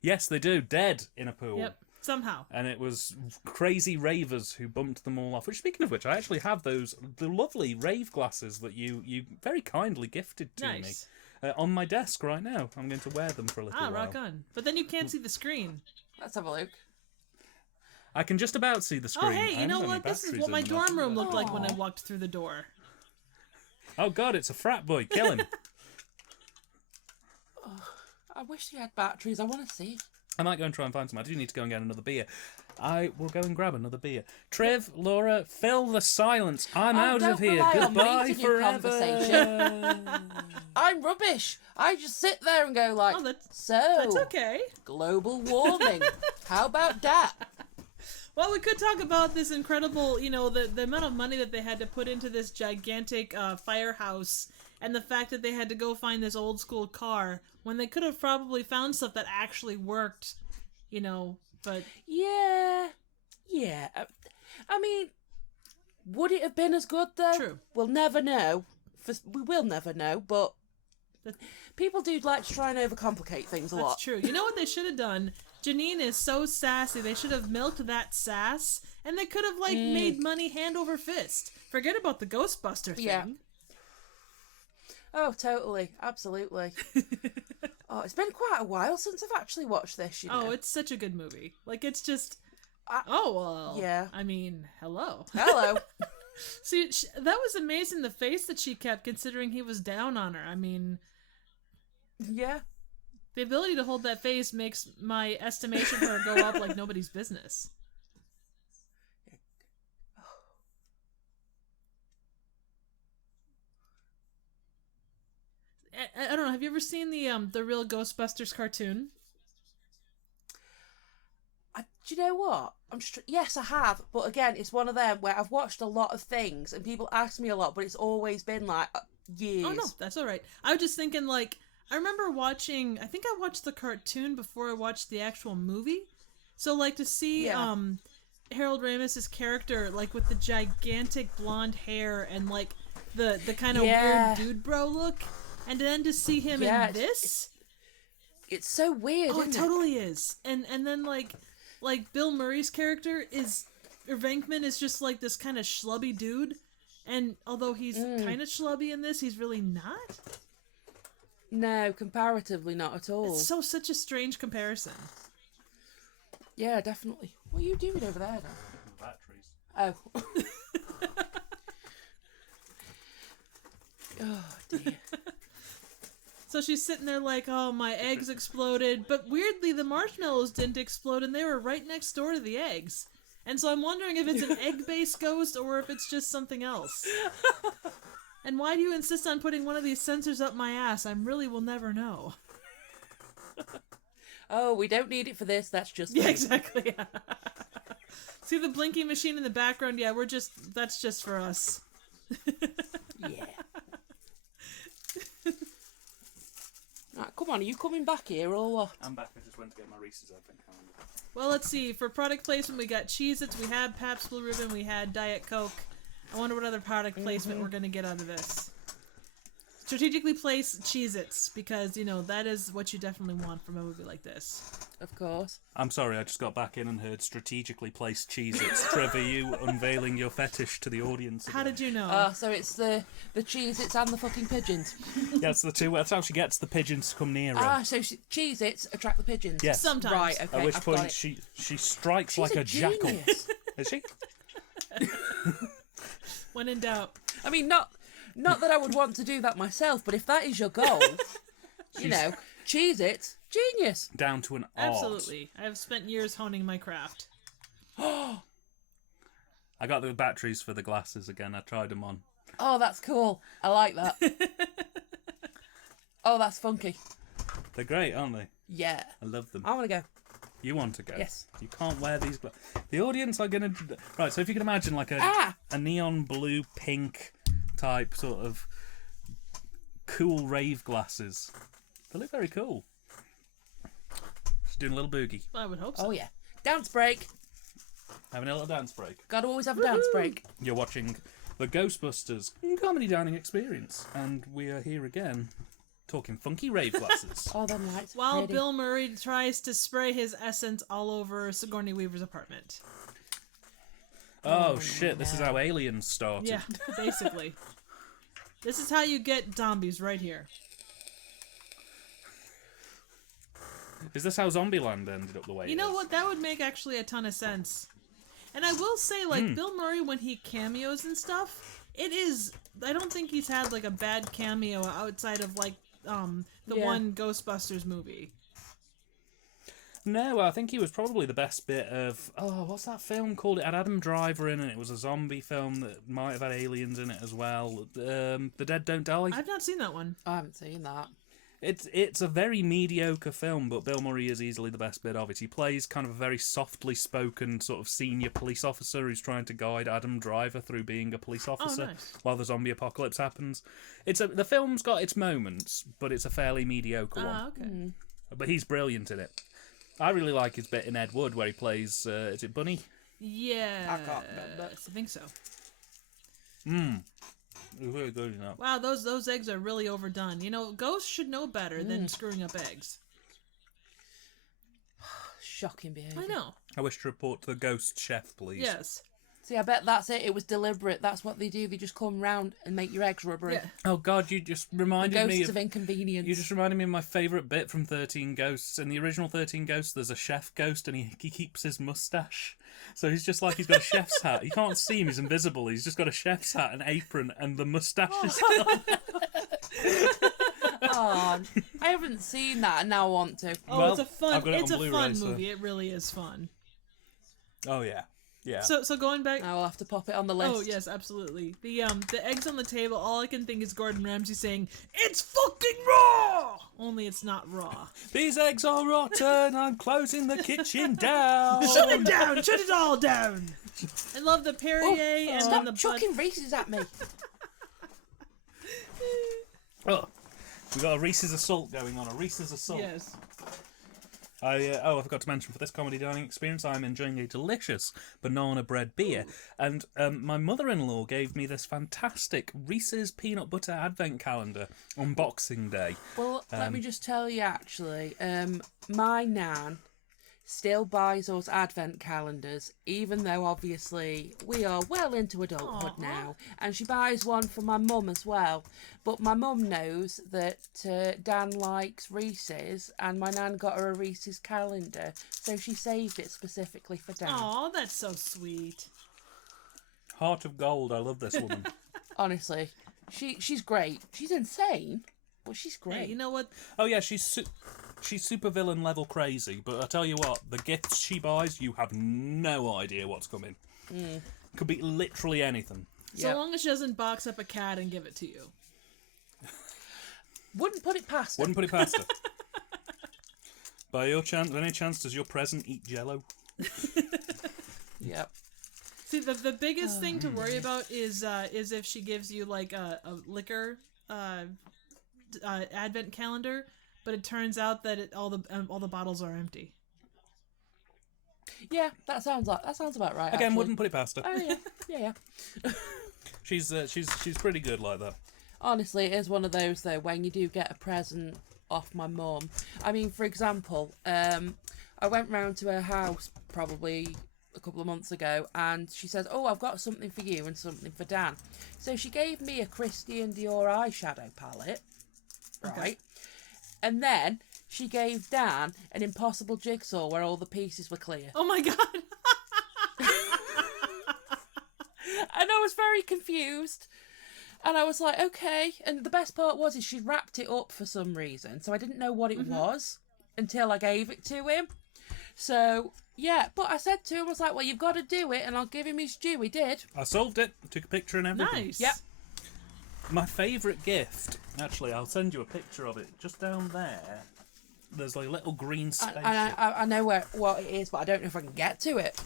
Yes, they do. Dead in a pool. Yep, somehow. And it was crazy ravers who bumped them all off. Which, speaking of which, I actually have the lovely rave glasses that you very kindly gifted to me on my desk right now. I'm going to wear them for a little while. Rock on. But then you can't see the screen. Let's have a look. I can just about see the screen. Oh, hey, you know what? This is what my dorm room looked like when I walked through the door. Oh, God, it's a frat boy. Kill him. I wish he had batteries. I want to see. I might go and try and find some. I do need to go and get another beer. I will go and grab another beer. Trev, Laura, fill the silence. I'm out of here. Goodbye forever. I'm rubbish. I just sit there and go like, that's okay. Global warming. How about that? Well, we could talk about this incredible, you know, the amount of money that they had to put into this gigantic firehouse and the fact that they had to go find this old school car when they could have probably found stuff that actually worked, you know, but... Yeah. I mean, would it have been as good, though? True. We'll never know. We will never know, but people do like to try and overcomplicate things a lot. That's true. You know what they should have done? Janine is so sassy. They should have milked that sass, and they could have, like, made money hand over fist. Forget about the Ghostbuster thing. Yeah. Oh, totally. Absolutely. Oh, it's been quite a while since I've actually watched this, you know. Oh, it's such a good movie. Like, it's just... well... Yeah. I mean, hello. Hello. See, that was amazing, the face that she kept, considering he was down on her. I mean... Yeah. The ability to hold that face makes my estimation for her go up like nobody's business. I don't know. Have you ever seen the real Ghostbusters cartoon? Do you know what? Yes, I have. But again, it's one of them where I've watched a lot of things and people ask me a lot, but it's always been like years. Oh no, that's all right. I was just thinking, like, I remember watching. I think I watched the cartoon before I watched the actual movie. So, like, to see Harold Ramis's character, like, with the gigantic blonde hair and like the kind of weird dude bro look. And then to see him in this, It's so weird, Oh, isn't it totally is. And then like Bill Murray's character is, or Venkman is just like this kind of schlubby dude, and although he's kind of schlubby in this, he's really not. No, comparatively not at all. It's such a strange comparison. Yeah, definitely. What are you doing over there now? Batteries. Oh. Oh, dear. So she's sitting there like, oh, my eggs exploded. But weirdly, the marshmallows didn't explode, and they were right next door to the eggs. And so I'm wondering if it's an egg-based ghost or if it's just something else. And why do you insist on putting one of these sensors up my ass? I really will never know. Oh, we don't need it for this. That's just Yeah, exactly. See the blinking machine in the background? Yeah, that's just for us. Yeah. Right, come on, are you coming back here or what? I'm back. I just went to get my Reese's, I think. Well, let's see. For product placement, we got Cheez-Its, we had Pabst Blue Ribbon, we had Diet Coke. I wonder what other product placement we're going to get out of this. Strategically place Cheez-Its, because, you know, that is what you definitely want from a movie like this. Of course. I'm sorry, I just got back in and heard strategically placed Cheez-Its. Trevor, you unveiling your fetish to the audience again. How did you know? So it's the Cheez-Its and the fucking pigeons. Yeah, it's the two. That's how she gets the pigeons to come near her. So Cheez-Its attract the pigeons. Yes. Sometimes. Right, okay. At which I've got point it. she strikes She's like a jackal. genius. Is she? When in doubt. I mean, not that I would want to do that myself, but if that is your goal, you know, Cheez-Its, genius. Down to an art. Absolutely. I have spent years honing my craft. I got the batteries for the glasses again. I tried them on. Oh, that's cool. I like that. Oh, that's funky. They're great, aren't they? Yeah. I love them. I want to go. You want to go? Yes. You can't wear these glasses. The audience are going to... Right, so if you can imagine like a neon blue, pink type sort of cool rave glasses. They look very cool. She's doing a little boogie. Well, I would hope so. Oh, yeah. Dance break. Having a little dance break. Gotta always have a dance break. You're watching the Ghostbusters comedy dining experience, and we are here again talking funky rave glasses. Oh, them lights. While pretty. Bill Murray tries to spray his essence all over Sigourney Weaver's apartment. Oh shit, this is how Aliens started. Yeah, basically. This is how you get zombies right here. Is this how Zombieland ended up the way You it know is? what? That would make actually a ton of sense. And I will say, like, Bill Murray, when he cameos and stuff, it is... I don't think he's had, like, a bad cameo outside of, like, the one Ghostbusters movie. No, I think he was probably the best bit of... Oh, what's that film called? It had Adam Driver in it. It was a zombie film that might have had aliens in it as well. The Dead Don't Die. I've not seen that one. I haven't seen that. It's a very mediocre film, but Bill Murray is easily the best bit of it. He plays kind of a very softly spoken sort of senior police officer who's trying to guide Adam Driver through being a police officer nice. while the zombie apocalypse happens. The film's got its moments, but it's a fairly mediocre one. Okay. But he's brilliant in it. I really like his bit in Ed Wood where he plays, is it Bunny? Yeah. I can't remember. I think so. He's really good in that. Wow, those eggs are really overdone. You know, ghosts should know better than screwing up eggs. Shocking behaviour. I know. I wish to report to the ghost chef, please. Yes. See, I bet that's it. It was deliberate. That's what they do. They just come round and make your eggs rubbery. Yeah. Oh God, you just The reminded me ghosts of inconvenience. You just reminded me of my favourite bit from 13 Ghosts. In the original 13 Ghosts, there's a chef ghost and he keeps his moustache. So he's just like he's got a chef's hat. You can't see him, he's invisible. He's just got a chef's hat, an apron, and the moustache is still on. Oh, I haven't seen that and now I want to. Oh, Well, it's a fun. I've got it It's on a Blu-ray, fun so- movie. It really is fun. Oh, yeah. Yeah. So going back. I will have to pop it on the list. Oh yes, absolutely. The eggs on the table. All I can think is Gordon Ramsay saying, "It's fucking raw." Only it's not raw. These eggs are rotten. I'm closing the kitchen down. Shut it down. Shut it all down. I love the Perrier and Stop then the chucking Reese's at me. Oh, we got a Reese's assault going on. A Reese's assault. Yes. I forgot to mention, for this comedy dining experience, I'm enjoying a delicious banana bread beer. And my mother-in-law gave me this fantastic Reese's Peanut Butter Advent Calendar on Boxing Day. Well, let me just tell you, actually, my nan still buys us advent calendars, even though obviously we are well into adulthood now, and she buys one for my mum as well. But my mum knows that Dan likes Reese's, and my nan got her a Reese's calendar, so she saved it specifically for Dan. Oh, that's so sweet. Heart of gold, I love this woman. Honestly, she's great. She's insane, but she's great. Hey, you know what? Oh yeah, she's super villain level crazy, but I tell you what, the gifts she buys, you have no idea what's coming. Could be literally anything. So long as she doesn't box up a cat and give it to you. Wouldn't put it past her. Wouldn't put it past her. By any chance, does your present eat Jello? Yep. See, the biggest thing to worry about is if she gives you like a liquor advent calendar, but it turns out that all the bottles are empty. Yeah, that sounds about right. Again, actually. wouldn't put it past her. Oh yeah. She's pretty good like that. Honestly, it is one of those though when you do get a present off my mum. I mean, for example, I went round to her house probably a couple of months ago, and she says, "Oh, I've got something for you and something for Dan." So she gave me a Christian Dior eyeshadow palette, right? Okay. And then she gave Dan an impossible jigsaw where all the pieces were clear. Oh my god! And I was very confused. And I was like, okay. And the best part was she wrapped it up for some reason. So I didn't know what it was until I gave it to him. So, yeah. But I said to him, I was like, well, you've got to do it and I'll give him his due. He did. I solved it. Took a picture and everything. Nice. Yep. My favourite gift, actually, I'll send you a picture of it. Just down there, there's like a little green spaceship. I know what it is, but I don't know if I can get to it.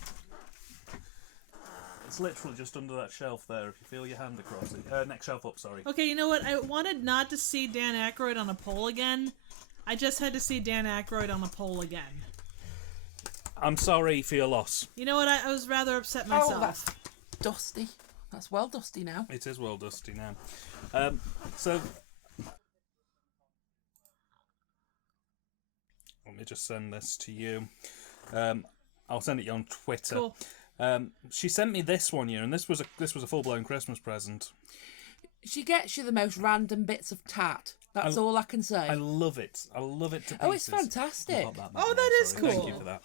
It's literally just under that shelf there, if you feel your hand across it. Next shelf up, sorry. Okay, you know what? I wanted not to see Dan Aykroyd on a pole again. I just had to see Dan Aykroyd on a pole again. I'm sorry for your loss. You know what? I was rather upset myself. Oh, that's dusty. That's well dusty now. It is well dusty now. So, let me just send this to you. I'll send it you on Twitter. Cool. She sent me this one year, and this was a full-blown Christmas present. She gets you the most random bits of tat. That's all I can say. I love it. I love it to pieces. Oh, it's fantastic. I've got Oh, back that now, is sorry. Thank cool. you for that.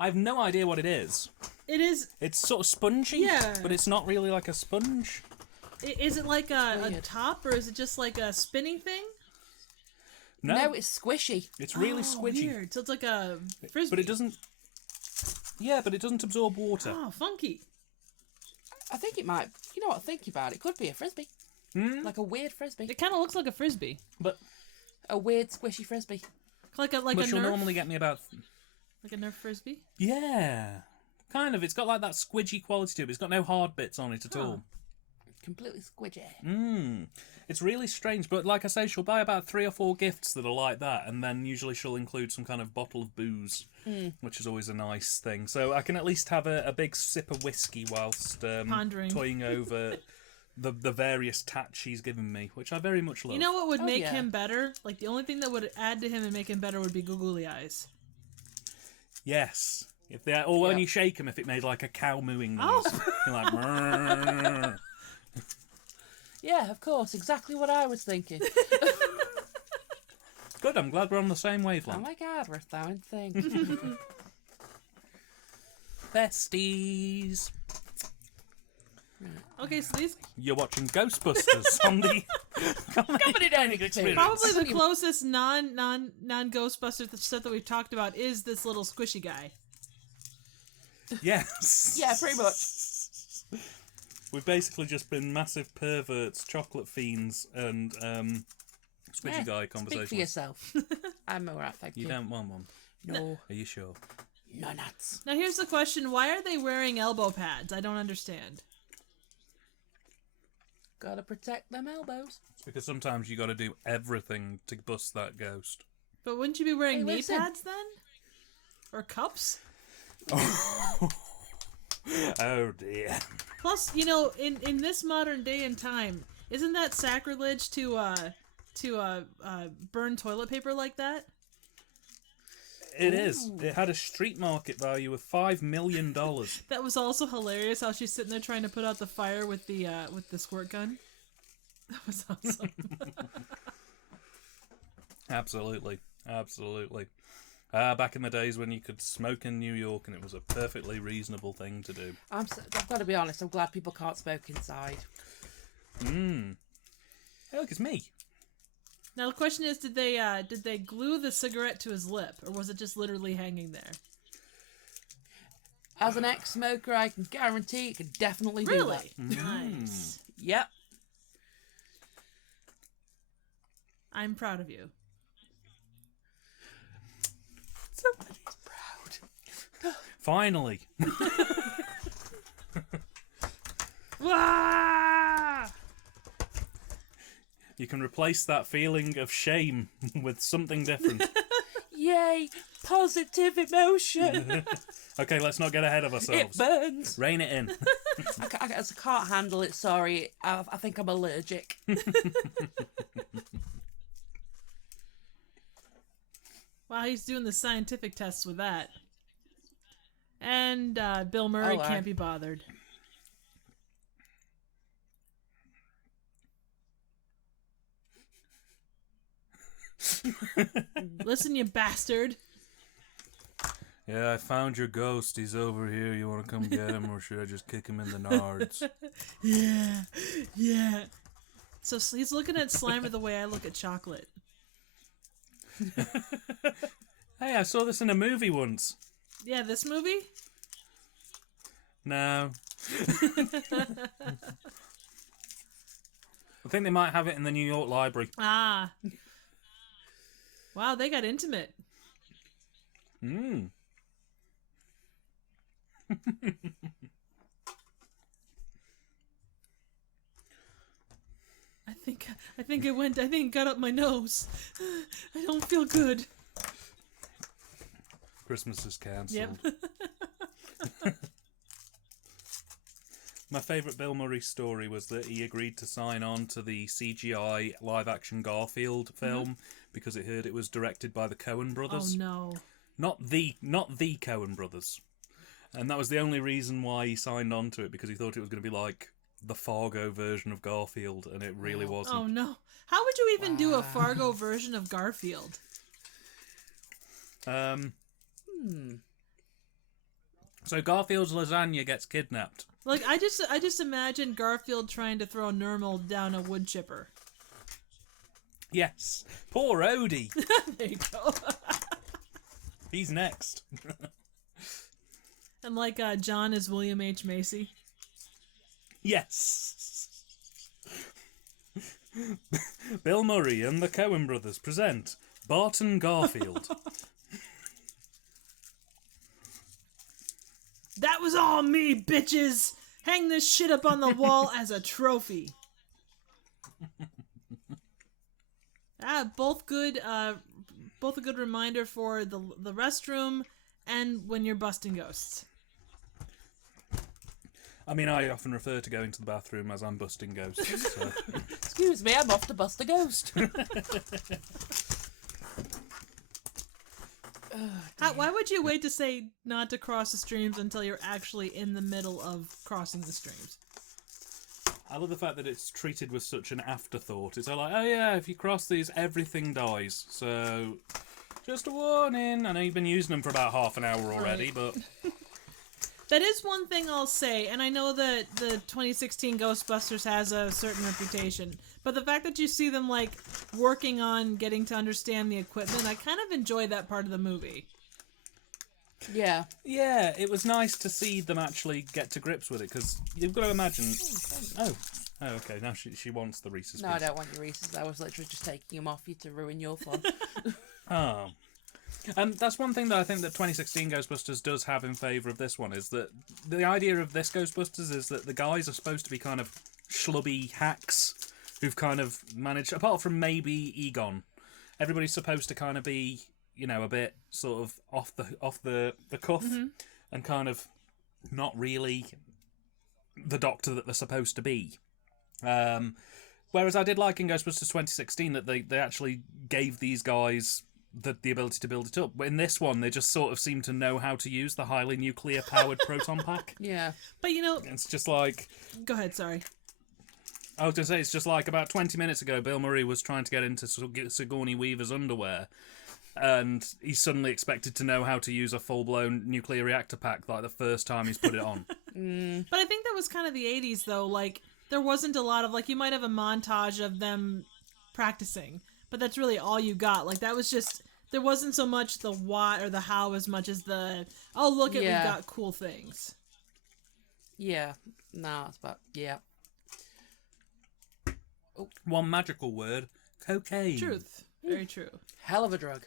I have no idea what it is. It is. It's sort of spongy, Yeah. but it's not really like a sponge. Is it like a Weird. top, or is it just like a spinning thing? No, it's squishy. It's really squidgy. Weird. So it's like a frisbee. But it doesn't... Yeah, but it doesn't absorb water. Oh, funky. I think it might. You know what? Think about it. It could be a frisbee. Like a weird frisbee. It kind of looks like a frisbee. But A weird squishy frisbee. Like a she'll Nerf. normally get me about... Like a Nerf frisbee. Yeah. Kind of. It's got like that squidgy quality to it. It's got no hard bits on it at all. Completely squidgy. It's really strange, but like I say, she'll buy about 3 or 4 gifts that are like that, and then usually she'll include some kind of bottle of booze, which is always a nice thing. So I can at least have a big sip of whiskey whilst Pondering. toying over the various tats she's given me, which I very much love. You know what would make yeah. him better? Like, the only thing that would add to him and make him better would be googly eyes. Yes. If they, or when Yep. you shake them, if it made like a cow mooing noise. Oh. You're like, "Mrrr." Yeah, of course. Exactly what I was thinking. Good, I'm glad we're on the same Oh wavelength. my god, we're throwing things. Besties. Okay, so these You're watching Ghostbusters on the comedy dining experience. probably the closest non Ghostbusters stuff that we've talked about is this little squishy guy. Yes. Yeah, pretty much. We've basically just been massive perverts, chocolate fiends, and squidgy Yeah, guy Speak for conversation. yourself. I'm alright, thank you. You don't want one. No. Are you sure? No nuts. Now here's the question: why are they wearing elbow pads? I don't understand. Gotta protect them elbows. It's because sometimes you got to do everything to bust that ghost. But wouldn't you be wearing Hey, knee listen. pads then? Or cups? Oh dear. Plus, in this modern day and time, isn't that sacrilege to burn toilet paper like that? It is. It had a street market value of $5 million. That was also hilarious. How she's sitting there trying to put out the fire with the squirt gun. That was awesome. Absolutely. Back in the days when you could smoke in New York and it was a perfectly reasonable thing to do. I've got to be honest. I'm glad people can't smoke inside. Hey, look, it's me. Now the question is, did they glue the cigarette to his lip, or was it just literally hanging there? As an ex-smoker, I can guarantee you could definitely do that. Really? Nice. Yep. I'm proud of you. Somebody's proud. Finally. Wah! You can replace that feeling of shame with something different. Yay! Positive emotion. Okay, let's not get ahead of It ourselves. burns. Rein it in. I can't handle it. Sorry. I think I'm allergic. Wow, he's doing the scientific tests with that. And Bill Murray Oh, can't be bothered. Listen, you bastard. Yeah, I found your ghost. He's over here. You want to come get him, or should I just kick him in the nards? Yeah. So he's looking at Slimer the way I look at chocolate. Hey, I saw this in a movie once. Yeah, this movie? No. I think they might have it in the New York Library. Ah. Wow, they got intimate. I think it got up my nose. I don't feel good. Christmas is cancelled. Yep. My favourite Bill Murray story was that he agreed to sign on to the CGI live-action Garfield film because it heard it was directed by the Coen brothers. Oh no. Not the Coen brothers. And that was the only reason why he signed on to it, because he thought it was going to be like the Fargo version of Garfield, and it really wasn't. Oh no. How would you even do a Fargo version of Garfield? So Garfield's lasagna gets kidnapped. Like I just imagine Garfield trying to throw Normal down a wood chipper. Yes. Poor Odie. There you go. He's next. And like John is William H. Macy. Yes. Bill Murray and the Coen brothers present Barton Garfield. That was all me, bitches! Hang this shit up on the wall as a trophy. Both a good reminder for the restroom and when you're busting ghosts. I mean, I often refer to going to the bathroom as I'm busting ghosts. So. Excuse me, I'm off to bust a ghost. Why would you wait to say not to cross the streams until you're actually in the middle of crossing the streams? I love the fact that it's treated with such an afterthought. It's all like, oh yeah, if you cross these, everything dies. So, just a warning. I know you've been using them for about half an hour already, but... That is one thing I'll say, and I know that the 2016 Ghostbusters has a certain reputation, but the fact that you see them, like, working on getting to understand the equipment, I kind of enjoy that part of the movie. Yeah. Yeah, it was nice to see them actually get to grips with it, because you've got to imagine... Oh, okay, now she wants the Reese's No, piece. I don't want your Reese's. I was literally just taking them off you to ruin your fun. Oh. That's one thing that I think that 2016 Ghostbusters does have in favour of this one, is that the idea of this Ghostbusters is that the guys are supposed to be kind of schlubby hacks who've kind of managed, apart from maybe Egon, everybody's supposed to kind of be, you know, a bit sort of off the cuff, and kind of not really the Doctor that they're supposed to be. Whereas I did like in Ghostbusters 2016 that they actually gave these guys the ability to build it up. But in this one, they just sort of seem to know how to use the highly nuclear-powered proton pack. Yeah. But, you know... It's just like... Go ahead, sorry. I was going to say, it's just like about 20 minutes ago, Bill Murray was trying to get into Sigourney Weaver's underwear, and he's suddenly expected to know how to use a full-blown nuclear reactor pack like the first time he's put it on. But I think that was kind of the 80s, though. Like, there wasn't a lot of... Like, you might have a montage of them practicing, but that's really all you got. Like, that was just... There wasn't so much the why or the how as much as the, oh, look at, we got cool things. Yeah. No, it's about... Yeah. Oh. One magical word, cocaine. Truth. Very true. Hell of a drug.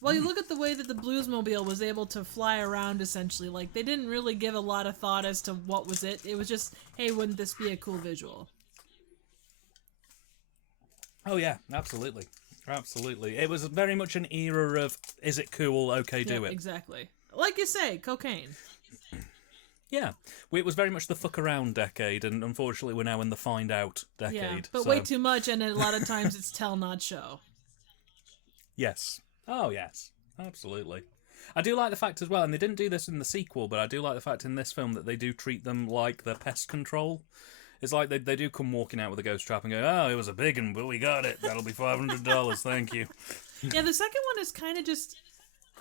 Well, you look at the way that the Bluesmobile was able to fly around, essentially. Like, they didn't really give a lot of thought as to what was it. It was just, hey, wouldn't this be a cool visual? Oh, yeah, absolutely. Absolutely. It was very much an era of, is it cool, okay, do it. Exactly. Like you say, cocaine. Yeah. It was very much the fuck around decade, and unfortunately we're now in the find out decade. Yeah, but way too much, and a lot of times it's tell, not show. Yes. Oh, yes. Absolutely. I do like the fact as well, and they didn't do this in the sequel, but I do like the fact in this film that they do treat them like the pest control. It's like they do come walking out with a ghost trap and go, oh, it was a big one, but we got it. That'll be $500, thank you. Yeah, the second one is kind of just...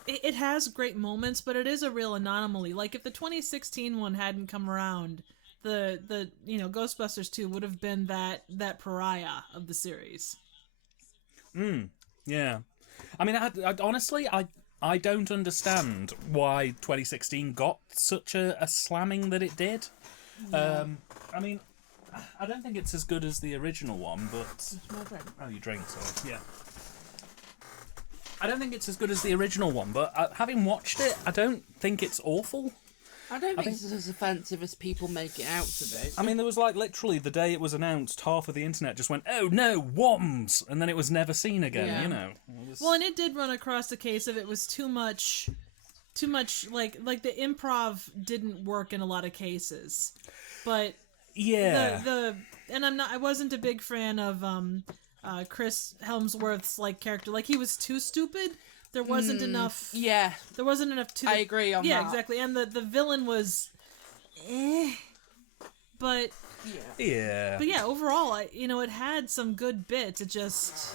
It has great moments, but it is a real anomaly. Like, if the 2016 one hadn't come around, the Ghostbusters 2 would have been that pariah of the series. Yeah. I mean, I honestly, I don't understand why 2016 got such a slamming that it did. Yeah. I mean... I don't think it's as good as the original one, but... Oh, you drink, so yeah. I don't think it's as good as the original one, but having watched it, I don't think it's awful. I don't think it's as offensive as people make it out to be. I mean, there was like literally the day it was announced, half of the internet just went, oh no, WOMs! And then it was never seen again, you know. Well, and it did run across the case of it was too much, like the improv didn't work in a lot of cases. But... Yeah. I wasn't a big fan of Chris Helmsworth's like character. Like, he was too stupid. There wasn't enough. Yeah. There wasn't enough to. I agree on that. Yeah, exactly. And the villain was, but yeah. But yeah, overall, it had some good bits. It just,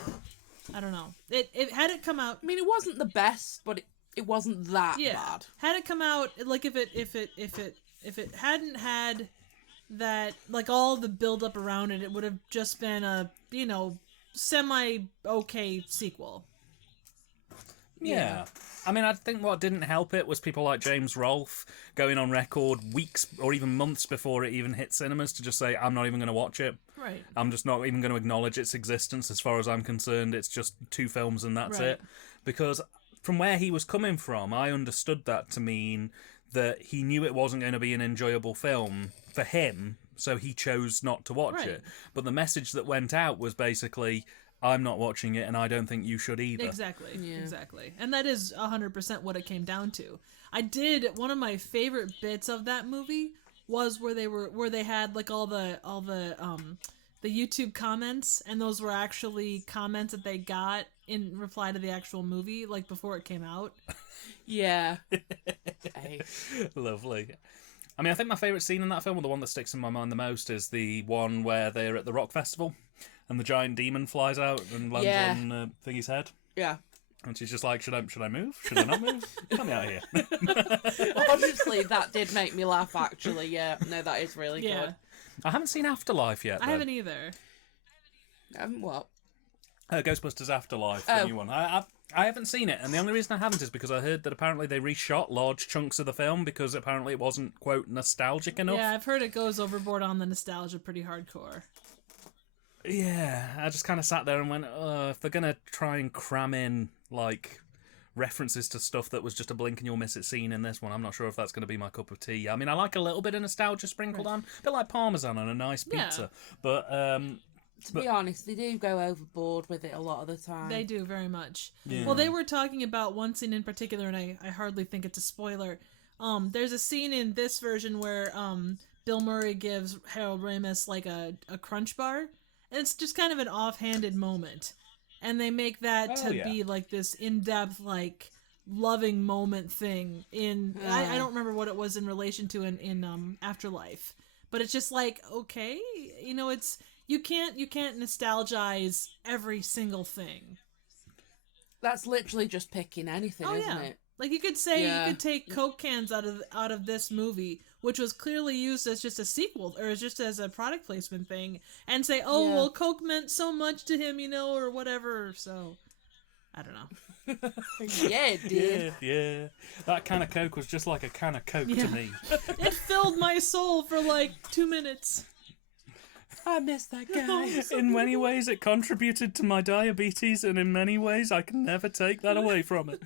I don't know. It had it come out. I mean, it wasn't the best, but it wasn't that bad. Had it come out, like if it hadn't had that, like, all the build up around it, it would have just been a semi-okay sequel. Yeah. I mean, I think what didn't help it was people like James Rolfe going on record weeks or even months before it even hit cinemas to just say, I'm not even going to watch it. Right. I'm just not even going to acknowledge its existence. As far as I'm concerned, it's just 2 films and that's it. Because from where he was coming from, I understood that to mean that he knew it wasn't going to be an enjoyable film for him, so he chose not to watch it. But the message that went out was basically, I'm not watching it, and I don't think you should either. Exactly, exactly. And that is 100% what it came down to. One of my favorite bits of that movie was where they had like all the YouTube comments, and those were actually comments that they got in reply to the actual movie, like before it came out. Yeah. Lovely. I mean, I think my favourite scene in that film, or the one that sticks in my mind the most, is the one where they're at the rock festival and the giant demon flies out and lands on Thingy's head. Yeah. And she's just like, should I move? Should I not move? Come out here. Honestly, that did make me laugh, actually. Yeah. No, that is really good. I haven't seen Afterlife yet, though. I haven't either. What? Ghostbusters Afterlife, the new one. I haven't seen it, and the only reason I haven't is because I heard that apparently they reshot large chunks of the film because apparently it wasn't, quote, nostalgic enough. Yeah, I've heard it goes overboard on the nostalgia pretty hardcore. Yeah, I just kind of sat there and went, if they're going to try and cram in, like, references to stuff that was just a blink and you'll miss it scene in this one, I'm not sure if that's going to be my cup of tea. I mean, I like a little bit of nostalgia sprinkled on, a bit like Parmesan on a nice pizza, but To be honest, they do go overboard with it a lot of the time. They do very much. Yeah. Well, they were talking about one scene in particular, and I hardly think it's a spoiler. There's a scene in this version where Bill Murray gives Harold Ramis like a crunch bar, and it's just kind of an offhanded moment, and they make that be like this in-depth, like loving moment thing in I don't remember what it was in relation to in Afterlife, but it's just like, okay, it's you can't nostalgize every single thing. That's literally just picking anything, isn't it? Like you could say you could take Coke cans out of this movie, which was clearly used as just a sequel or just as a product placement thing, and say, well, Coke meant so much to him, or whatever. So I don't know. Yeah, it did. Yeah. That can of Coke was just like a can of Coke to me. It filled my soul for like 2 minutes. I miss that guy. In many ways, it contributed to my diabetes, and in many ways, I can never take that away from it.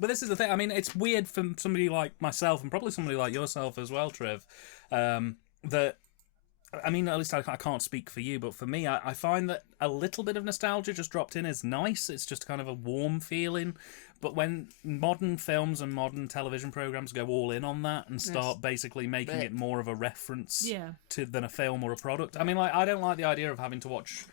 But this is the thing. I mean, it's weird for somebody like myself, and probably somebody like yourself as well, Trev, that... I mean, at least I can't speak for you, but for me, I find that a little bit of nostalgia just dropped in is nice. It's just kind of a warm feeling. But when modern films and modern television programs go all in on that and start basically making it more of a reference than a film or a product, I mean, like, I don't like the idea of having to watch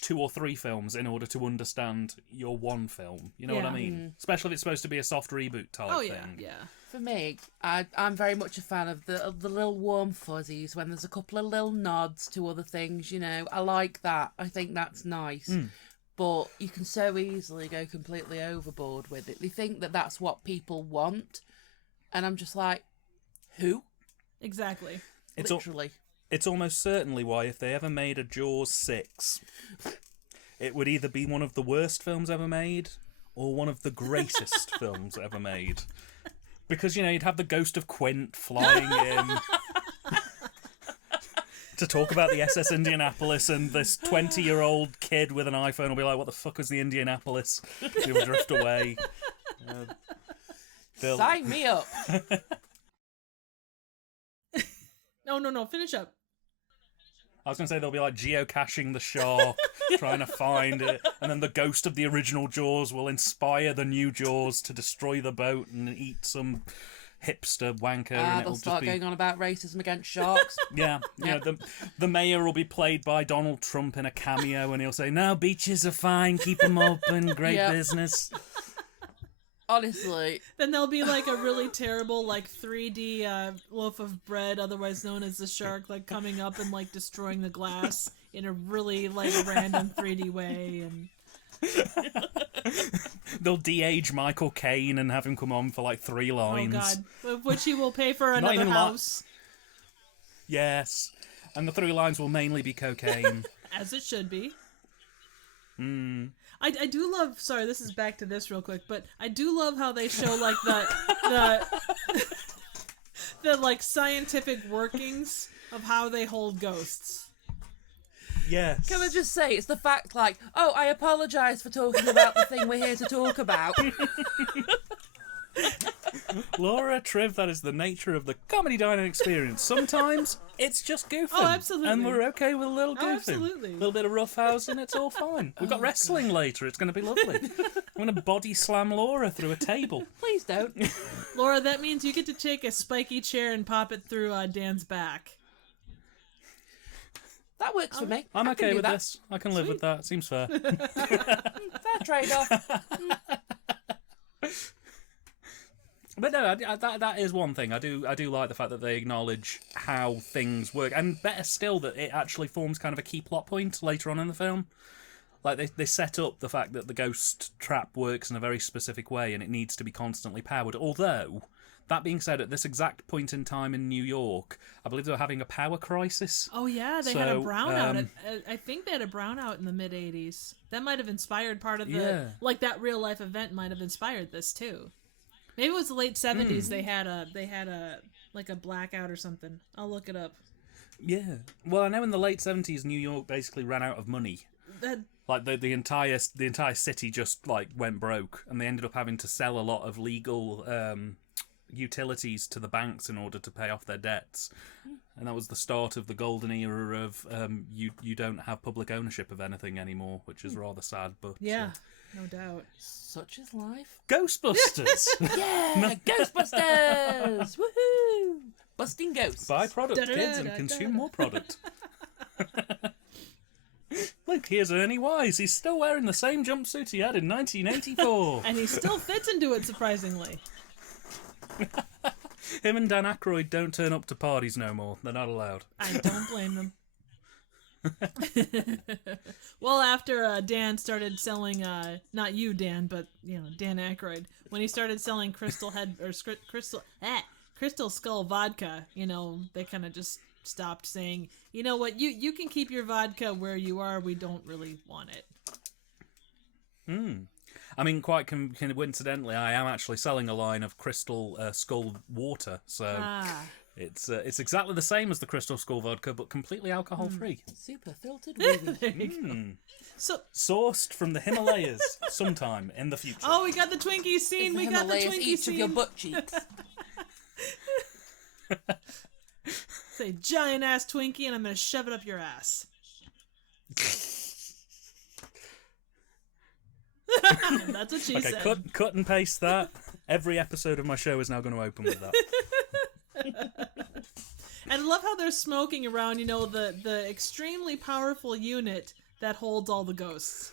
2 or 3 films in order to understand your one film. You know what I mean? Especially if it's supposed to be a soft reboot type thing. Yeah. For me, I'm very much a fan of the little warm fuzzies when there's a couple of little nods to other things, I like that. I think that's nice. But you can so easily go completely overboard with it. They think that that's what people want. And I'm just like, who? Exactly. Literally. It's almost certainly why if they ever made a Jaws 6, it would either be one of the worst films ever made or one of the greatest films ever made. Because, you'd have the ghost of Quint flying in to talk about the SS Indianapolis, and this 20-year-old kid with an iPhone will be like, what the fuck was the Indianapolis? He will drift away. Sign me up. No, finish up. I was going to say they'll be like geocaching the shark, trying to find it, and then the ghost of the original Jaws will inspire the new Jaws to destroy the boat and eat some hipster wanker. And they'll start going on about racism against sharks. Yeah. The mayor will be played by Donald Trump in a cameo, and he'll say, "No, beaches are fine, keep them open, great business." Honestly. Then there'll be like a really terrible like 3D loaf of bread, otherwise known as the shark, like coming up and like destroying the glass in a really like random 3D way, and they'll de-age Michael Caine and have him come on for like 3 lines. Oh god, which he will pay for another house. Yes, and the 3 lines will mainly be cocaine. As it should be. I do love, sorry, this is back to this real quick, but I do love how they show like the like scientific workings of how they hold ghosts. Yes. Can I just say, it's the fact like, I apologise for talking about the thing we're here to talk about. Laura, Triv, that is the nature of the comedy dining experience. Sometimes it's just goofing. Oh, absolutely. And we're okay with a little goofing. Absolutely. A little bit of roughhousing, it's all fine. We've got wrestling later, it's going to be lovely. I'm going to body slam Laura through a table. Please don't. Laura, that means you get to take a spiky chair and pop it through Dan's back. That works for me. I'm okay with that. this. I can live with that. Seems fair. Fair trade-off. But no, that is one thing. I do like the fact that they acknowledge how things work, and better still that it actually forms kind of a key plot point later on in the film. Like they set up the fact that the ghost trap works in a very specific way, and it needs to be constantly powered. Although, that being said, at this exact point in time in New York, I believe they were having a power crisis. Oh yeah, they had a brownout. I think they had a brownout in the mid '80s. That might have inspired part of the like that real life event might have inspired this too. Maybe it was the late '70s. They had a like a blackout or something. I'll look it up. Yeah. Well, I know in the late '70s, New York basically ran out of money. Like the entire city just like went broke, and they ended up having to sell a lot of legal utilities to the banks in order to pay off their debts. And that was the start of the golden era of you don't have public ownership of anything anymore, which is rather sad. But Yeah, no doubt. Such is life. Ghostbusters! Yeah, Ghostbusters! Woohoo! Busting ghosts. Buy product, kids, and consume more product. Look, here's Ernie Wise. He's still wearing the same jumpsuit he had in 1984. And he still fits into it, surprisingly. Him and Dan Aykroyd don't turn up to parties no more. They're not allowed. I don't blame them. Well, after Dan started selling, not you, Dan, but Dan Aykroyd, when he started selling Crystal Skull vodka, they kind of just stopped saying, you know what, you can keep your vodka where you are. We don't really want it. I mean, quite coincidentally, I am actually selling a line of Crystal Skull water, so it's exactly the same as the Crystal Skull vodka, but completely alcohol-free. Super filtered with There you go. So, sourced from the Himalayas sometime in the future. oh, we got the Twinkie scene. We got the Himalayas Twinkie each scene. of your butt cheeks. Say giant ass Twinkie, and I'm gonna shove it up your ass. That's what she said. Cut and paste that. Every episode of my show is now going to open with that. And I love how they're smoking around, the extremely powerful unit that holds all the ghosts.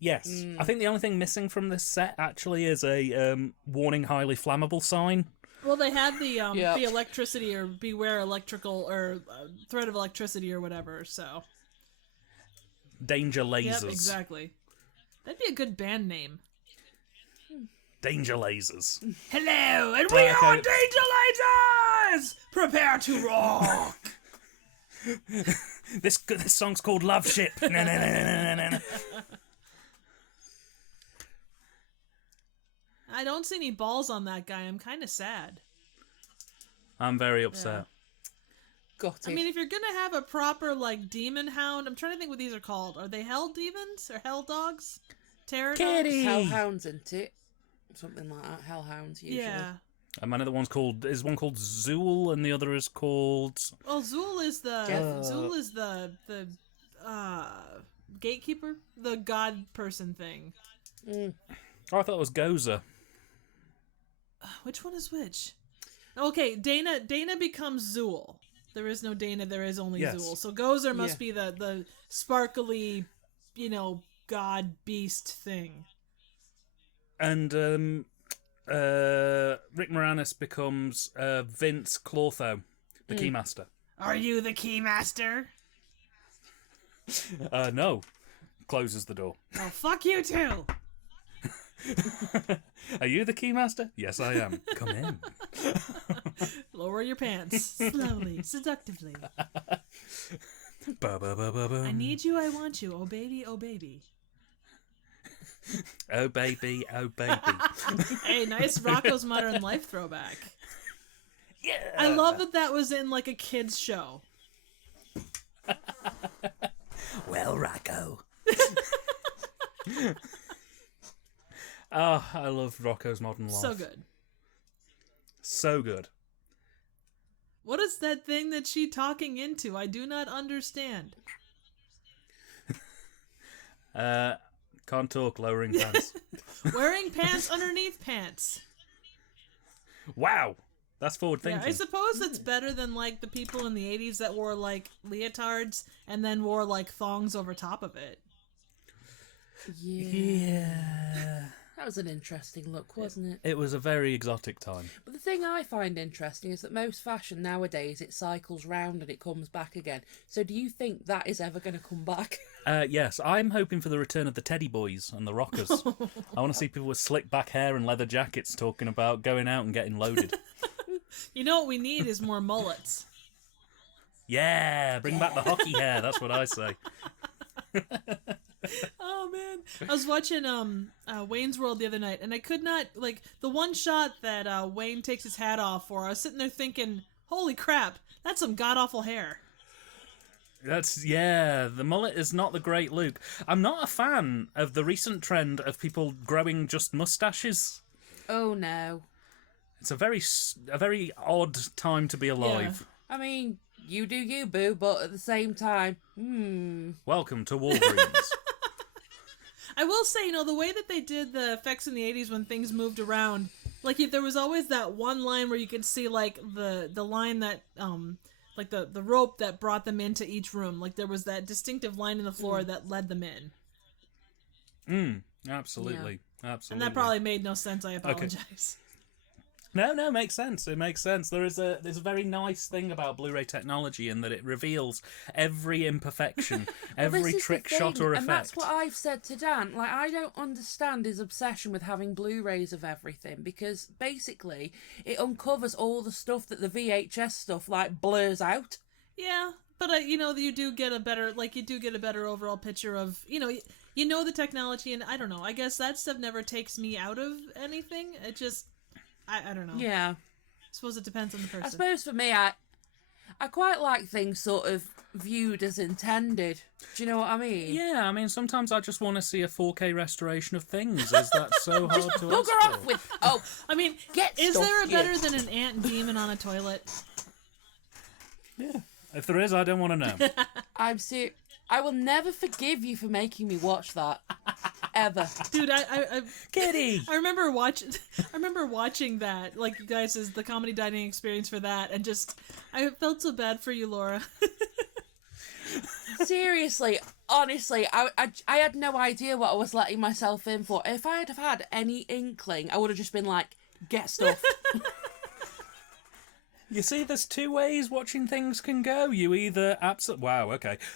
Yes. I think the only thing missing from this set actually is a warning highly flammable sign. Well, they had the electricity or beware electrical or threat of electricity or whatever, so. Danger lasers. Yep, exactly. That'd be a good band name. Danger lasers. Hello, and we are Danger Lasers! Prepare to rock! This song's called Love Ship. No, no, no, no, no, no. I don't see any balls on that guy. I'm kind of sad. I'm very upset. Got it. I mean, if you're gonna have a proper, demon hound, I'm trying to think what these are called. Are they hell demons or hell dogs? Terror Kitty! dogs? Hellhounds, isn't it? Something like that. Hellhounds, usually. Yeah. And one called Zool, and the other is called. Well, Zool is the gatekeeper, the god person thing. Mm. Oh, I thought it was Gozer. Which one is which? Okay, Dana becomes Zool. There is no Dana, there is only Zool. So Gozer must be the sparkly, god beast thing. And Rick Moranis becomes Vince Clortho, the Keymaster. Are you the Keymaster? No. Closes the door. Oh, fuck you too! Are you the Keymaster? Yes, I am. Come in. Lower your pants. Slowly, seductively. Ba, ba, ba, ba, ba. I need you, I want you. Oh baby, oh baby. Oh baby, oh baby. Hey, nice Rocco's Modern Life throwback. Yeah. I love that was in a kid's show. Well, Rocco. Oh, I love Rocco's Modern Life. So good. So good. What is that thing that she talking into? I do not understand. Can't talk, lowering pants. Wearing pants underneath pants. Wow. That's forward thinking. Yeah, I suppose that's better than the people in the 80s that wore leotards and then wore thongs over top of it. Yeah. That was an interesting look, wasn't it? It was a very exotic time. But the thing I find interesting is that most fashion nowadays, it cycles round and it comes back again. So do you think that is ever going to come back? Yes, I'm hoping for the return of the Teddy Boys and the Rockers. I want to see people with slick back hair and leather jackets talking about going out and getting loaded. You know what we need is more mullets. Yeah, bring back the hockey hair. That's what I say. Oh man, I was watching Wayne's World the other night, and I could not the one shot that Wayne takes his hat off for. I was sitting there thinking, "Holy crap, that's some god awful hair." The mullet is not the great look. I'm not a fan of the recent trend of people growing just mustaches. Oh no. It's a very odd time to be alive. I mean, you do you, boo, but at the same time, Welcome to Walgreens. I will say, the way that they did the effects in the 80s when things moved around, like, there was always that one line where you could see, like, the line that, like, the rope that brought them into each room. Like, there was that distinctive line in the floor that led them in. Absolutely. Yeah. Absolutely. And that probably made no sense. I apologize. Okay. No, makes sense. It makes sense. There's a very nice thing about Blu-ray technology in that it reveals every imperfection, every trick shot or effect. And that's what I've said to Dan. Like, I don't understand his obsession with having Blu-rays of everything, because basically it uncovers all the stuff that the VHS stuff like blurs out. Yeah, but you do get a better overall picture of the technology, and I don't know. I guess that stuff never takes me out of anything. It just. I don't know. Yeah. I suppose it depends on the person. I suppose for me, I quite like things sort of viewed as intended. Do you know what I mean? Yeah, I mean, sometimes I just want to see a 4K restoration of things. Is that so hard to bugger ask off for? with... I mean, is there a better than an ant demon on a toilet? Yeah. If there is, I don't want to know. I'm serious. I will never forgive you for making me watch that. Ever. Dude, I Kitty! I remember watching that, like, you guys, is the comedy dining experience for that, and just, I felt so bad for you, Laura. Seriously, honestly, I had no idea what I was letting myself in for. If I had have had any inkling, I would have just been like, get stuff. You see, there's two ways watching things can go. You either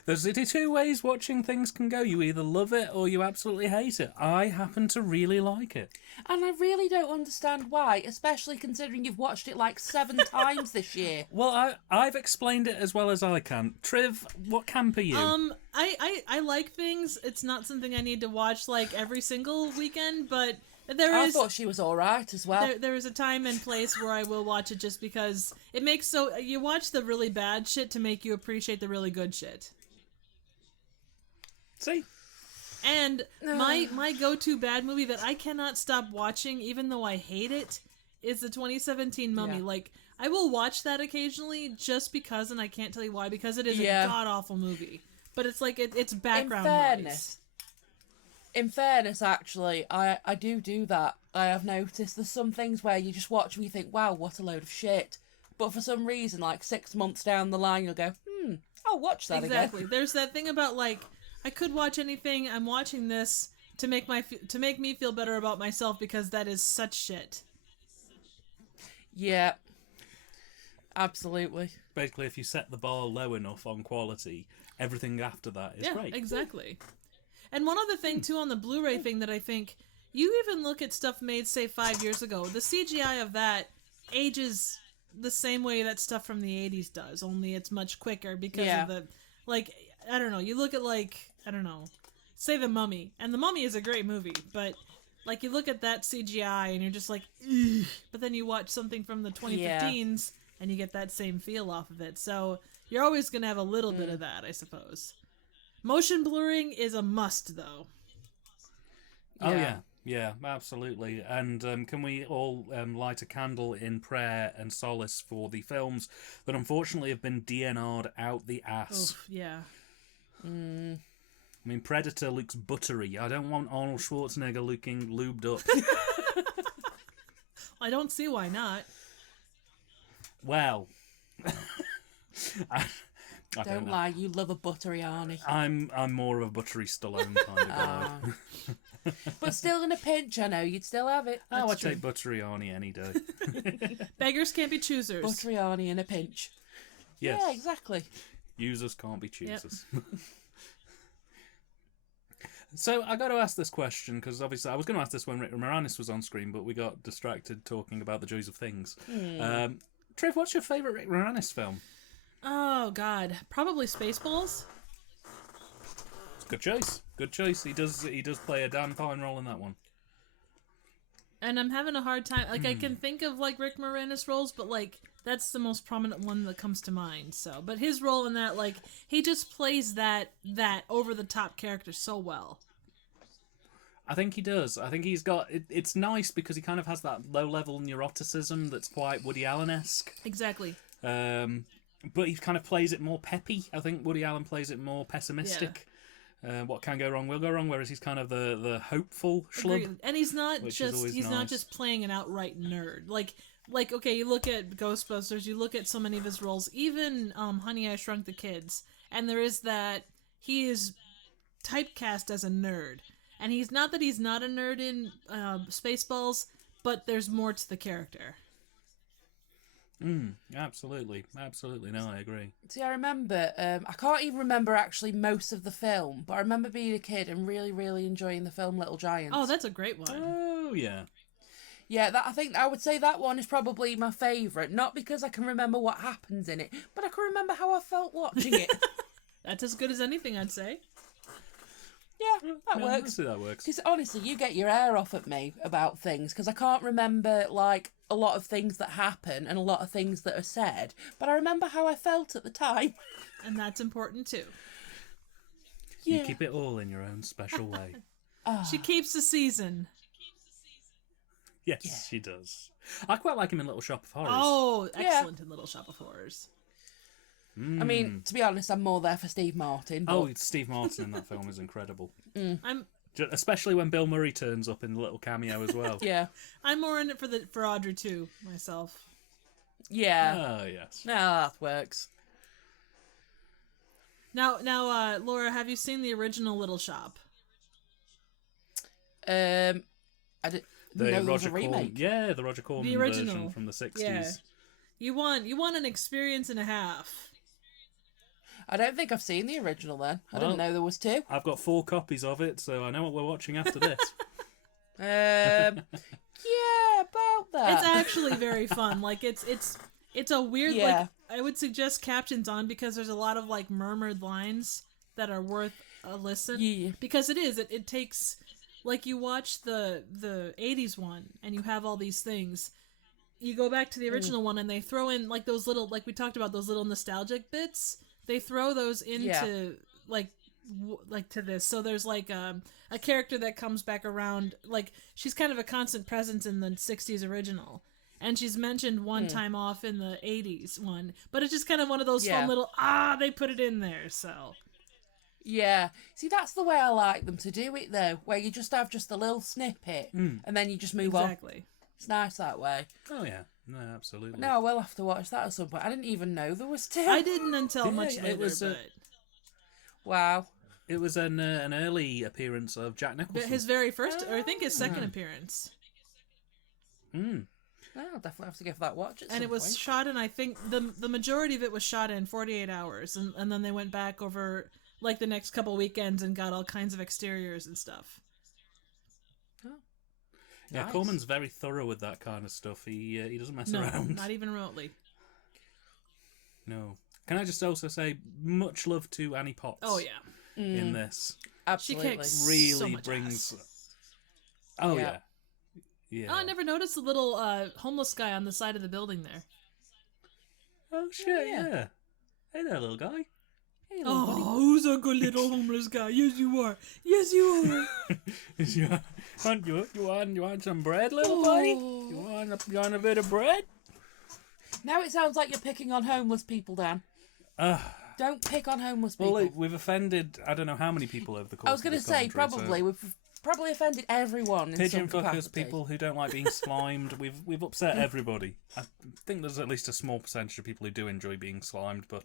There's two ways watching things can go. You either love it or you absolutely hate it. I happen to really like it. And I really don't understand why, especially considering you've watched it like 7 times this year. Well, I've explained it as well as I can. Triv, what camp are you? I like things. It's not something I need to watch, like, every single weekend, but... I thought she was alright as well. There is a time and place where I will watch it just because it makes you watch the really bad shit to make you appreciate the really good shit. See? And my go-to bad movie that I cannot stop watching, even though I hate it, is the 2017 Mummy. Yeah. Like, I will watch that occasionally just because, and I can't tell you why, because it is a god-awful movie. But it's like, it's background noise. In fairness, actually, I do that. I have noticed there's some things where you just watch and you think, wow, what a load of shit. But for some reason, like 6 months down the line, you'll go, I'll watch that again. Exactly. There's that thing about, like, I could watch anything. I'm watching this to make me feel better about myself because that is such shit. Yeah. Absolutely. Basically, if you set the bar low enough on quality, everything after that is great. Yeah, exactly. And one other thing, too, on the Blu-ray thing that I think, you even look at stuff made, say, 5 years ago. The CGI of that ages the same way that stuff from the 80s does, only it's much quicker because of the, like, I don't know, you look at, like, I don't know, say The Mummy, and The Mummy is a great movie, but, like, you look at that CGI and you're just like, ugh, but then you watch something from the 2015s and you get that same feel off of it. So you're always going to have a little bit of that, I suppose. Motion blurring is a must, though. Oh, yeah, absolutely. And can we all light a candle in prayer and solace for the films that unfortunately have been DNR'd out the ass? Oof, yeah. I mean, Predator looks buttery. I don't want Arnold Schwarzenegger looking lubed up. I don't see why not. Well... Don't lie, you love a buttery Arnie. I'm more of a buttery Stallone kind of guy. But still in a pinch, I know, you'd still have it. Oh, I'd take buttery Arnie any day. Beggars can't be choosers. Buttery Arnie in a pinch. Yes. Yeah, exactly. Users can't be choosers. Yep. So I got to ask this question, because obviously I was going to ask this when Rick Moranis was on screen, but we got distracted talking about the joys of things. Trev, what's your favourite Rick Moranis film? Oh, God. Probably Spaceballs. Good choice. Good choice. He does play a damn fine role in that one. And I'm having a hard time. Like, I can think of, like, Rick Moranis roles, but, like, that's the most prominent one that comes to mind. So, but his role in that, like, he just plays that over-the-top character so well. I think he does. I think he's got... It's nice because he kind of has that low-level neuroticism that's quite Woody Allen-esque. Exactly. But he kind of plays it more peppy. I think Woody Allen plays it more pessimistic. What can go wrong will go wrong, whereas he's kind of the hopeful schlub. Agreed. And he's not not just playing an outright nerd. Like okay, you look at Ghostbusters, you look at so many of his roles, even Honey, I Shrunk the Kids, and there is that he is typecast as a nerd. And he's not a nerd in Spaceballs, but there's more to the character. Absolutely. No, I agree. See, I remember, I can't even remember actually most of the film, but I remember being a kid and really, really enjoying the film Little Giants. Oh, that's a great one. Oh, yeah. Yeah, I think I would say that one is probably my favourite. Not because I can remember what happens in it, but I can remember how I felt watching it. That's as good as anything, I'd say. Yeah, that works. Honestly, that works. Because honestly, you get your hair off at me about things because I can't remember like a lot of things that happen and a lot of things that are said, but I remember how I felt at the time. And that's important too. You keep it all in your own special way. She keeps the season. Yes, she does. I quite like him in Little Shop of Horrors. Oh, excellent in Little Shop of Horrors. I mean, to be honest, I'm more there for Steve Martin. But... Oh, Steve Martin in that film is incredible. I'm Especially when Bill Murray turns up in the little cameo as well. Yeah. I'm more in it for Audrey too, myself. Yeah. Oh, yes. No, that works. Now, Laura, have you seen the original Little Shop? I didn't know there was a Roger remake. Yeah, the Roger Corman The original version from the 60s. Yeah. You want an experience and a half. I don't think I've seen the original then. I didn't know there was two. I've got 4 copies of it, so I know what we're watching after this. Yeah, about that. It's actually very fun. Like it's a weird like I would suggest captions on because there's a lot of like murmured lines that are worth a listen. Yeah. Because it takes like you watch the 80s one and you have all these things. You go back to the original one and they throw in like those little like we talked about those little nostalgic bits. They throw those into like to this. So there's like a character that comes back around. Like she's kind of a constant presence in the 60s original. And she's mentioned one time off in the 80s one. But it's just kind of one of those fun little, they put it in there, so. Yeah. See, that's the way I like them to do it, though, where you just have just a little snippet and then you just move on. Exactly. It's nice that way. Oh, yeah. No, absolutely. But no, I will have to watch that at some point. I didn't even know there was two. I didn't until much later, it was, but... Wow. It was an early appearance of Jack Nicholson. His very first, or I think his second appearance. I'll definitely have to give that a watch at some And it was point. shot in, I think, the majority of it was shot in 48 hours. And then they went back over, like, the next couple weekends and got all kinds of exteriors and stuff. Yeah, Nice. Corman's very thorough with that kind of stuff. He doesn't mess around. Not even remotely. No. Can I just also say, much love to Annie Potts. Oh, yeah. In this. Absolutely. She kicks Really so much brings... ass. Oh, Yeah. Yeah. Oh, I never noticed the little homeless guy on the side of the building there. Oh, shit, yeah. Hey there, little guy. Hey, little buddy. who's a good little homeless guy? Yes, you are. Yes, you are. You want some bread, little buddy? You want a bit of bread? Now it sounds like you're picking on homeless people, Dan. Don't pick on homeless people. Well, we've offended I don't know how many people over the course I was going to say, probably. We've probably offended everyone in pigeon some fuckers, capacity. people who don't like being slimed. We've upset everybody. I think there's at least a small percentage of people who do enjoy being slimed, but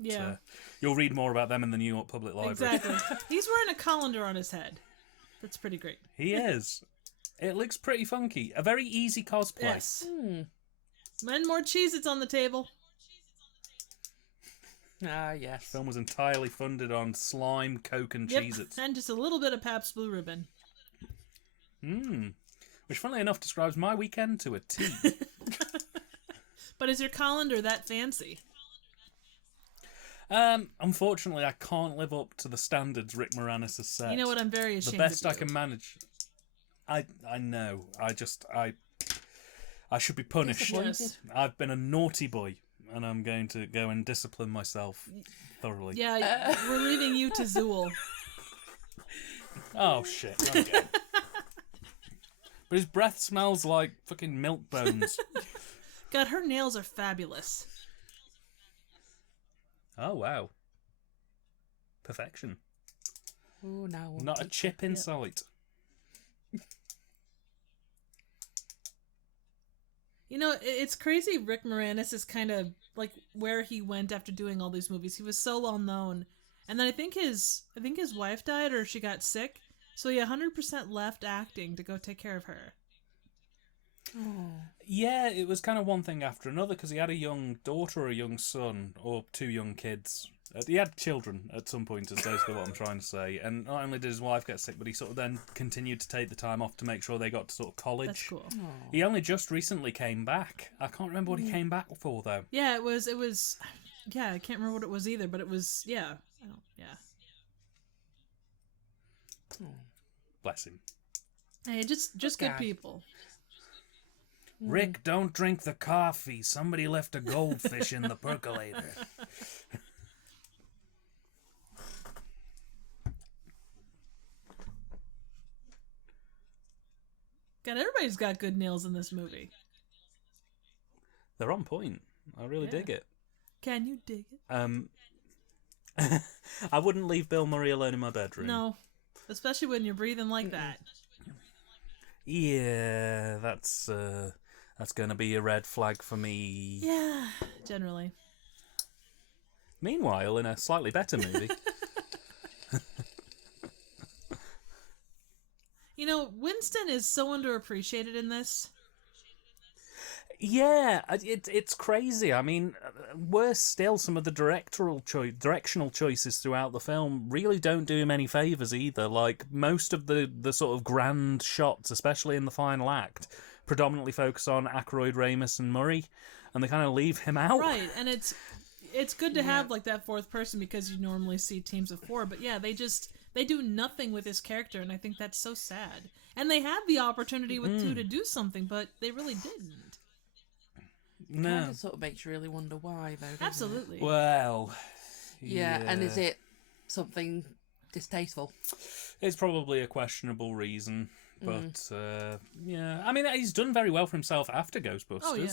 you'll read more about them in the New York Public Library. Exactly. He's wearing a colander on his head. That's pretty great. He is. It looks pretty funky. A very easy cosplay. Yes. And more Cheez-Its on the table. Ah, yes. The film was entirely funded on slime, Coke, and Cheez-Its. And just a little bit of Pabst Blue Ribbon. Which, funnily enough, describes my weekend to a T. But is your colander that fancy? Unfortunately, I can't live up to the standards Rick Moranis has set. You know what? I'm very ashamed The best of I you. can manage. I know. I should be punished. Yes. I've been a naughty boy, and I'm going to go and discipline myself thoroughly. Yeah, we're leaving you to Zool. Oh, shit. Okay. But his breath smells like fucking milk bones. God, her nails are fabulous. Oh, wow. Perfection. Ooh, now I want Not a chip in sight. You know, it's crazy. Rick Moranis is kind of like where he went after doing all these movies. He was so well known, and then I think his wife died or she got sick, so he 100% left acting to go take care of her. Oh. Yeah, it was kind of one thing after another because he had a young daughter or a young son or 2 young kids. He had children at some point, is basically what I'm trying to say. And not only did his wife get sick, but he sort of then continued to take the time off to make sure they got to sort of college. That's cool. He only just recently came back. I can't remember what he came back for, though. Yeah, it was. Yeah, I can't remember what it was either, but it was. Yeah, Bless him. Hey, just good people. Rick, don't drink the coffee. Somebody left a goldfish in the percolator. God, everybody's got good nails in this movie. They're on point. I really dig it. Can you dig it? I wouldn't leave Bill Murray alone in my bedroom. No, especially when you're breathing like that. Yeah, that's going to be a red flag for me. Yeah, generally. Meanwhile, in a slightly better movie... You know, Winston is so underappreciated in this. Yeah, it's crazy. I mean, worse still, some of the directional choices throughout the film really don't do him any favours either. Like, most of the sort of grand shots, especially in the final act, predominantly focus on Aykroyd, Ramis and Murray, and they kind of leave him out. Right, and it's good to have, like, that fourth person because you normally see teams of 4, but yeah, they do nothing with his character, and I think that's so sad. And they had the opportunity with 2 to do something, but they really didn't. No. Kind of sort of makes you really wonder why, though. Doesn't Absolutely. It? Well, yeah, and is it something distasteful? It's probably a questionable reason. But yeah, I mean, he's done very well for himself after Ghostbusters. Oh, yeah.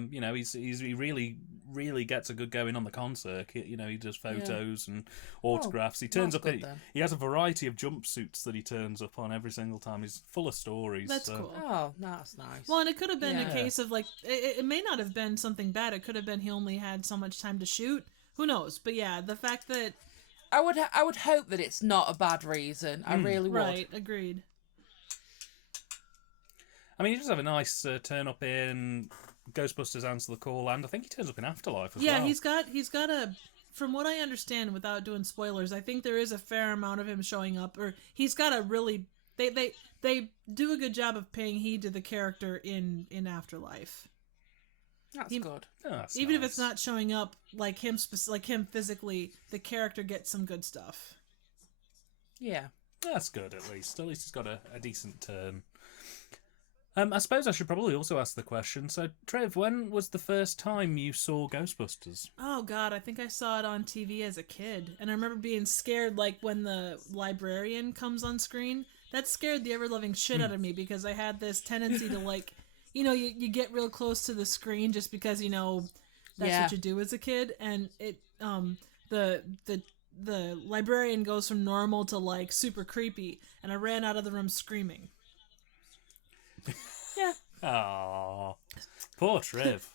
Good. You know, he really gets a good going on the con circuit. You know, he does photos and autographs. He turns up. He has a variety of jumpsuits that he turns up on every single time. He's full of stories. That's cool. Oh, that's nice. Well, and it could have been a case of, like, it may not have been something bad. It could have been he only had so much time to shoot. Who knows? But yeah, the fact that I would hope that it's not a bad reason. I really would. Right, agreed. I mean, he does have a nice turn up in Ghostbusters Answer the Call, and I think he turns up in Afterlife as well. Yeah, he's got a. From what I understand, without doing spoilers, I think there is a fair amount of him showing up, or he's got a really. They do a good job of paying heed to the character in Afterlife. That's good. Oh, that's Even if nice. it's not showing up like him physically, the character gets some good stuff. Yeah. That's good, at least. At least he's got a decent turn. I suppose I should probably also ask the question. So, Trev, when was the first time you saw Ghostbusters? Oh, God, I think I saw it on TV as a kid. And I remember being scared, like, when the librarian comes on screen. That scared the ever-loving shit out of me because I had this tendency to, like, you know, you get real close to the screen just because, you know, that's what you do as a kid. And it, the librarian goes from normal to, like, super creepy. And I ran out of the room screaming. Yeah. Aww. Poor Trev.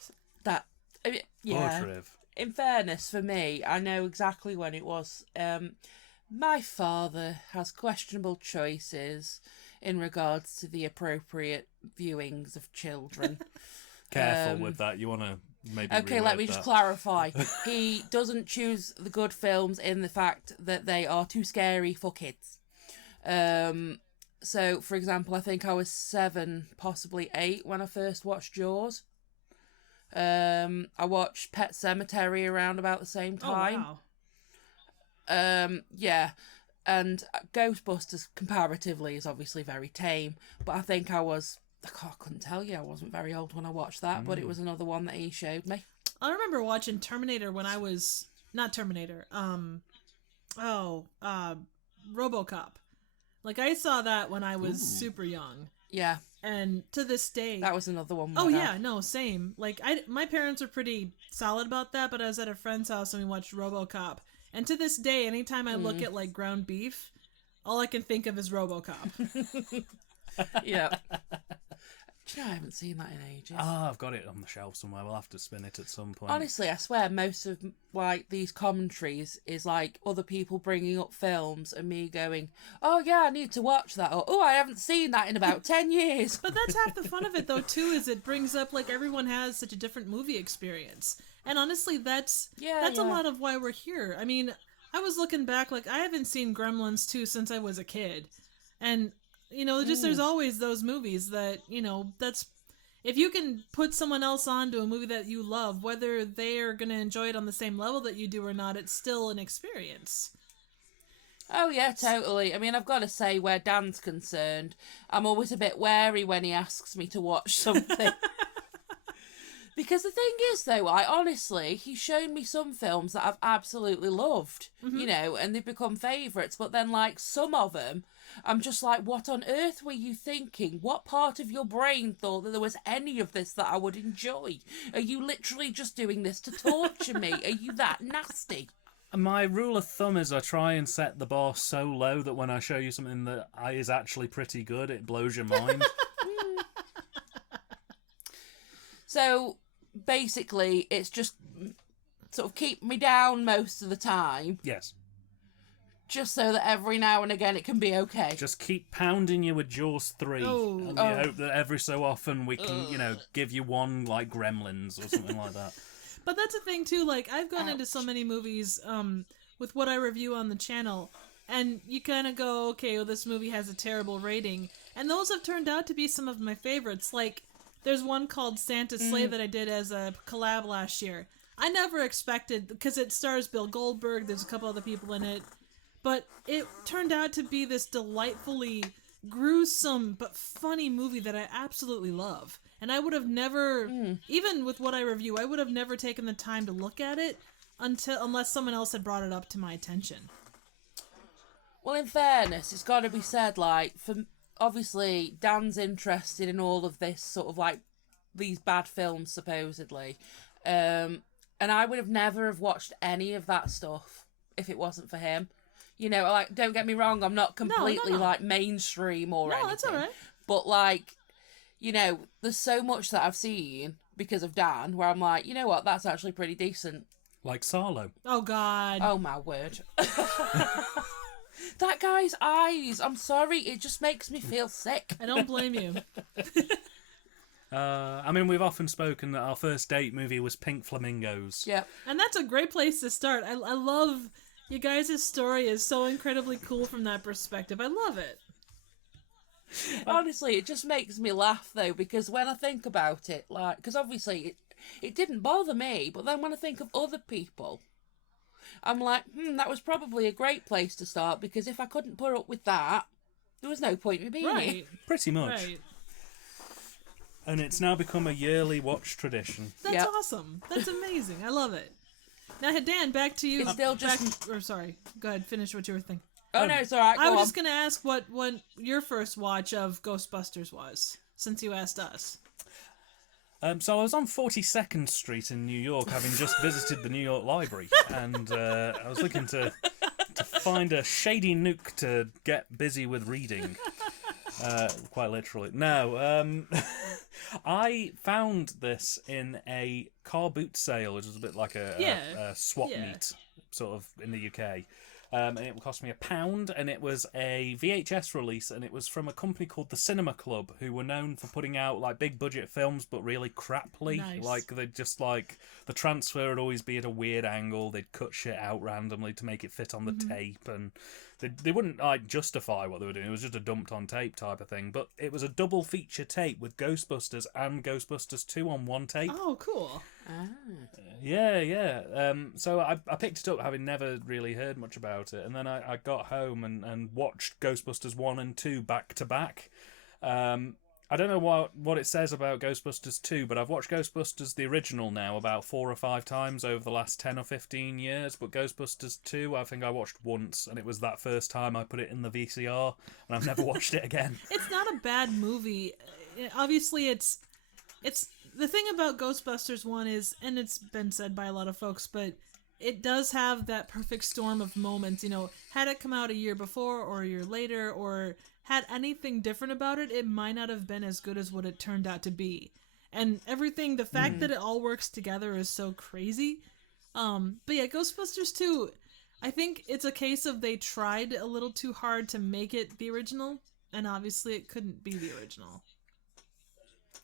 Poor Trev. In fairness, for me, I know exactly when it was. My father has questionable choices in regards to the appropriate viewings of children. Careful with that. You want to maybe Okay, let me reword just that. clarify. He doesn't choose the good films in the fact that they are too scary for kids. So, for example, I think I was 7, possibly 8 when I first watched Jaws. I watched Pet Sematary around about the same time. Oh, wow. Yeah, and Ghostbusters comparatively is obviously very tame, but I think I couldn't tell you, I wasn't very old when I watched that, but it was another one that he showed me. I remember watching Terminator when I was... Not Terminator. RoboCop. Like, I saw that when I was super young. Yeah. And to this day, That was another one. oh yeah, no, same. Like my parents are pretty solid about that, but I was at a friend's house and we watched RoboCop. And to this day, anytime I look at like ground beef, all I can think of is RoboCop. Yeah. Do you know, I haven't seen that in ages. Ah, I've got it on the shelf somewhere. We'll have to spin it at some point. Honestly, I swear most of like these commentaries is like other people bringing up films and me going, "Oh yeah, I need to watch that," or "Oh, I haven't seen that in about 10 years." But that's half the fun of it, though, too, is it brings up, like, everyone has such a different movie experience. And honestly, that's a lot of why we're here. I mean, I was looking back, like, I haven't seen Gremlins 2 since I was a kid. And, you know, just there's always those movies that, you know, that's... If you can put someone else onto a movie that you love, whether they're going to enjoy it on the same level that you do or not, it's still an experience. Oh yeah, totally. I mean, I've got to say, where Dan's concerned, I'm always a bit wary when he asks me to watch something. Because the thing is, though, he's shown me some films that I've absolutely loved, you know, and they've become favourites. But then, like, some of them, I'm just like, what on earth were you thinking? What part of your brain thought that there was any of this that I would enjoy? Are you literally just doing this to torture me? Are you that nasty? My rule of thumb is I try and set the bar so low that when I show you something that is actually pretty good, it blows your mind. So, basically, it's just sort of keep me down most of the time. Yes. Just so that every now and again it can be okay. Just keep pounding you with Jaws 3. Oh. And we hope that every so often we can, you know, give you one like Gremlins or something like that. But that's the thing, too. Like, I've gone into so many movies with what I review on the channel, and you kind of go, okay, well, this movie has a terrible rating. And those have turned out to be some of my favorites. Like, there's one called Santa's Sleigh that I did as a collab last year. I never expected, because it stars Bill Goldberg, there's a couple other people in it, but it turned out to be this delightfully gruesome but funny movie that I absolutely love. And I would have never, even with what I review, I would have never taken the time to look at it unless someone else had brought it up to my attention. Well, in fairness, it's got to be said, like, obviously, Dan's interested in all of this sort of, like, these bad films, supposedly. And I would have never have watched any of that stuff if it wasn't for him. You know, like, don't get me wrong, I'm not completely, like, mainstream or anything. No, that's all right. But, like, you know, there's so much that I've seen because of Dan where I'm like, you know what, that's actually pretty decent. Like Sarlo. Oh, God. Oh, my word. That guy's eyes, I'm sorry, it just makes me feel sick. I don't blame you. I mean, we've often spoken that our first date movie was Pink Flamingos. Yeah. And that's a great place to start. I love you guys' story is so incredibly cool from that perspective. I love it. Honestly, it just makes me laugh, though, because when I think about it, like, because obviously it didn't bother me, but then when I think of other people, I'm like, that was probably a great place to start, because if I couldn't put up with that, there was no point in me being here. Pretty much. Right. And it's now become a yearly watch tradition. That's awesome. That's amazing. I love it. Now, Dan, back to you. It's still just... sorry. Go ahead, finish what you were thinking. Oh, no, it's all right. I was just going to ask what your first watch of Ghostbusters was, since you asked us. So I was on 42nd Street in New York, having just visited the New York Library, and I was looking to find a shady nook to get busy with reading. Quite literally. No, I found this in a car boot sale, which was a bit like a swap meet, sort of, in the UK. And it cost me £1, and it was a VHS release, and it was from a company called the Cinema Club, who were known for putting out like big budget films, but really craply. Nice. Like they'd just like the transfer would always be at a weird angle. They'd cut shit out randomly to make it fit on the tape, and they wouldn't like justify what they were doing. It was just a dumped on tape type of thing. But it was a double feature tape with Ghostbusters and Ghostbusters 2 on one tape. Oh, cool. Yeah. So I picked it up, having never really heard much about it, and then I got home and watched Ghostbusters 1 and 2 back to back. And I don't know what it says about Ghostbusters 2, but I've watched Ghostbusters the original now about 4 or 5 times over the last 10 or 15 years, but Ghostbusters 2 I think I watched once, and it was that first time I put it in the VCR, and I've never watched it again. It's not a bad movie. Obviously, it's the thing about Ghostbusters 1 is, and it's been said by a lot of folks, but it does have that perfect storm of moments. You know, had it come out a year before or a year later, or had anything different about it, it might not have been as good as what it turned out to be. And everything, the fact that it all works together is so crazy. But yeah, Ghostbusters 2, I think it's a case of they tried a little too hard to make it the original, and obviously it couldn't be the original.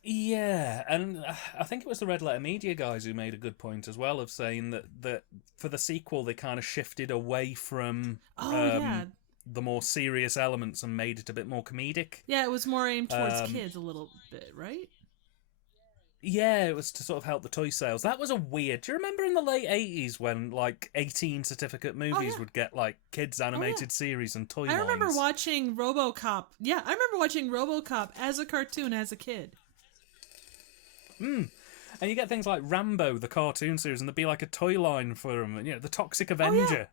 Yeah, and I think it was the Red Letter Media guys who made a good point as well, of saying that for the sequel they kind of shifted away from the more serious elements and made it a bit more comedic. Yeah, it was more aimed towards kids a little bit, right? Yeah, it was to sort of help the toy sales. That was a weird... Do you remember in the late 80s when, like, 18 certificate movies would get, like, kids' animated series and toy lines? I remember watching RoboCop. Yeah, I remember watching RoboCop as a cartoon as a kid. And you get things like Rambo, the cartoon series, and there'd be, like, a toy line for them. And, you know, the Toxic Avenger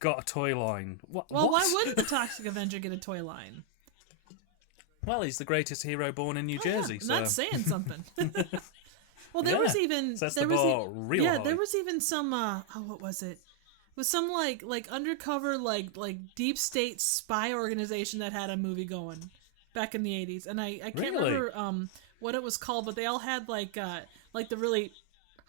got a toy line. What? Why wouldn't the Toxic Avenger get a toy line? Well, he's the greatest hero born in New Jersey. So that's saying something. Well, there was even sets there the was bar real high. there was even some what was it? It was some like undercover like deep state spy organization that had a movie going back in the 80s, and I can't remember what it was called, but they all had like the really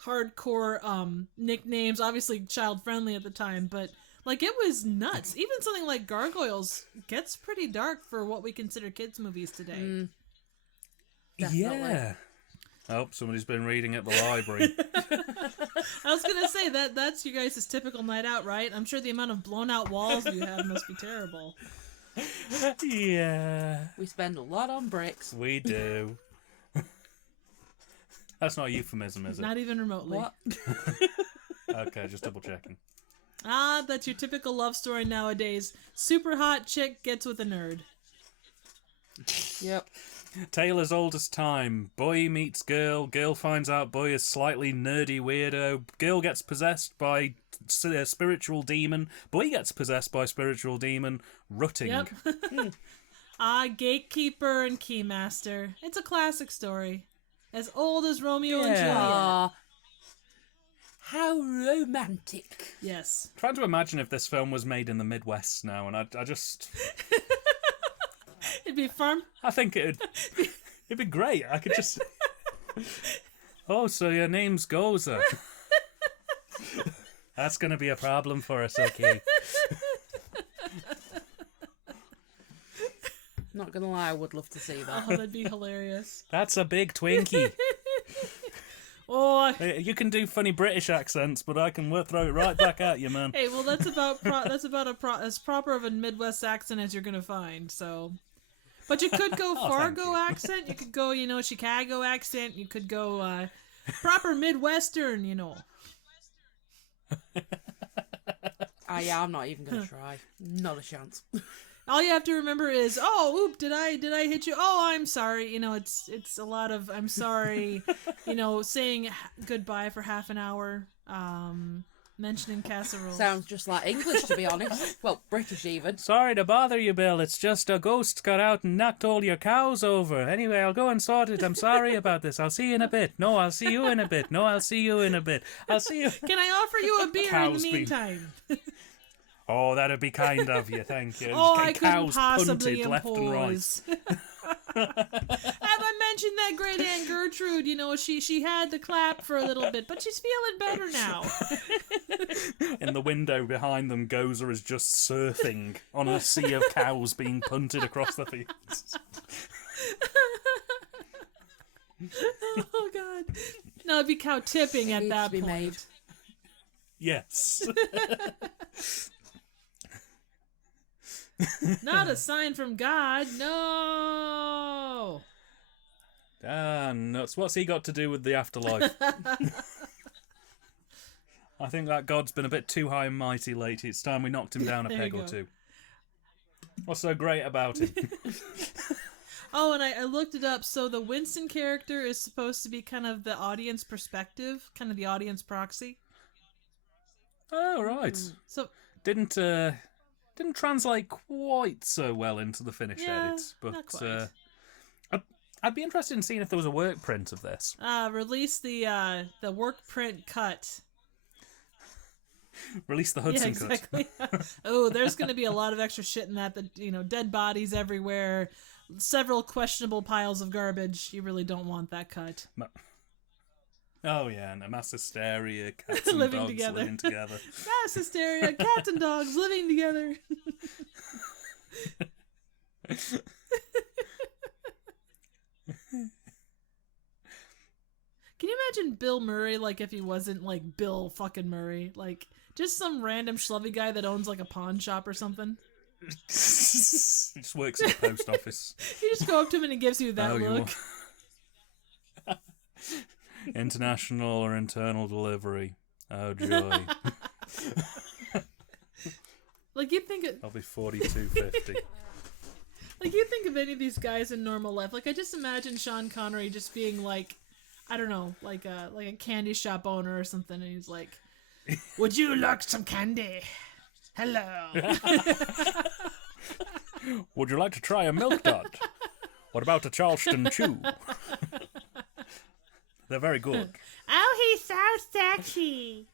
hardcore nicknames, obviously child friendly at the time, but like it was nuts. Even something like Gargoyles gets pretty dark for what we consider kids movies today. Yeah. Oh, somebody's been reading at the library. I was gonna say that's you guys' typical night out, right? I'm sure the amount of blown out walls you have must be terrible. Yeah. We spend a lot on bricks. We do. That's not a euphemism, is it? Not even remotely. What? Okay, just double checking. That's your typical love story nowadays. Super hot chick gets with a nerd. Yep. Tale as old as time. Boy meets girl. Girl finds out boy is slightly nerdy weirdo. Girl gets possessed by a spiritual demon. Boy gets possessed by spiritual demon. Rutting. Yep. Gatekeeper and Keymaster. It's a classic story. As old as Romeo and Juliet. Aww. How romantic. Yes. Trying to imagine if this film was made in the Midwest now, and I just... It'd be fun. I think it'd be great. I could just... Oh, so your name's Goza. That's going to be a problem for us, okay? Not gonna lie, I would love to see that. Oh, that'd be hilarious. That's a big Twinkie. Oh, You can do funny British accents, but I can throw it right back at you, man. hey, well, that's about as proper of a Midwest accent as you're gonna find. So, but you could go Fargo accent. You could go, Chicago accent. You could go proper Midwestern. Yeah, I'm not even gonna try. Not a chance. All you have to remember is, did I hit you? Oh, I'm sorry. It's a lot of I'm sorry. Saying goodbye for half an hour. Mentioning casserole. Sounds just like English, to be honest. Well, British even. Sorry to bother you, Bill. It's just a ghost got out and knocked all your cows over. Anyway, I'll go and sort it. I'm sorry about this. I'll see you in a bit. No, I'll see you in a bit. No, I'll see you in a bit. I'll see you. Can I offer you a beer in the meantime? Oh, that'd be kind of you, thank you. I couldn't cows possibly punted left and right. impose. Have I mentioned that great Aunt Gertrude? She had to clap for a little bit, but she's feeling better now. In the window behind them, Gozer is just surfing on a sea of cows being punted across the fields. Oh, God. No, it'd be cow tipping at that point. Made. Yes. Not a sign from God. No. Ah, nuts. What's he got to do with the afterlife? I think that God's been a bit too high and mighty lately. It's time we knocked him down a peg or two. What's so great about him? Oh, and I looked it up. So the Winston character is supposed to be kind of the audience perspective, kind of the audience proxy. Oh, right. So Didn't translate quite so well into the finished edit, but not quite. I'd be interested in seeing if there was a work print of this. Release the work print cut. Release the Hudson cut. Oh, there's going to be a lot of extra shit in that. Dead bodies everywhere, several questionable piles of garbage. You really don't want that cut. Oh yeah, and a mass hysteria, cats and Living dogs together. living together. Mass hysteria, cats and dogs living together. Can you imagine Bill Murray, like, if he wasn't, like, Bill fucking Murray? Like, just some random schlubby guy that owns, like, a pawn shop or something? He just works at the post office. You just go up to him and he gives you that look. International or internal delivery. Oh, joy. Like, you think... I'll be 42.50. Like, you think of any of these guys in normal life. Like, I just imagine Sean Connery just being, like... I don't know, like a candy shop owner or something, and he's like, "Would you like some candy? Hello." Would you like to try a milk dud? What about a Charleston chew? They're very good. Oh, he's so sexy.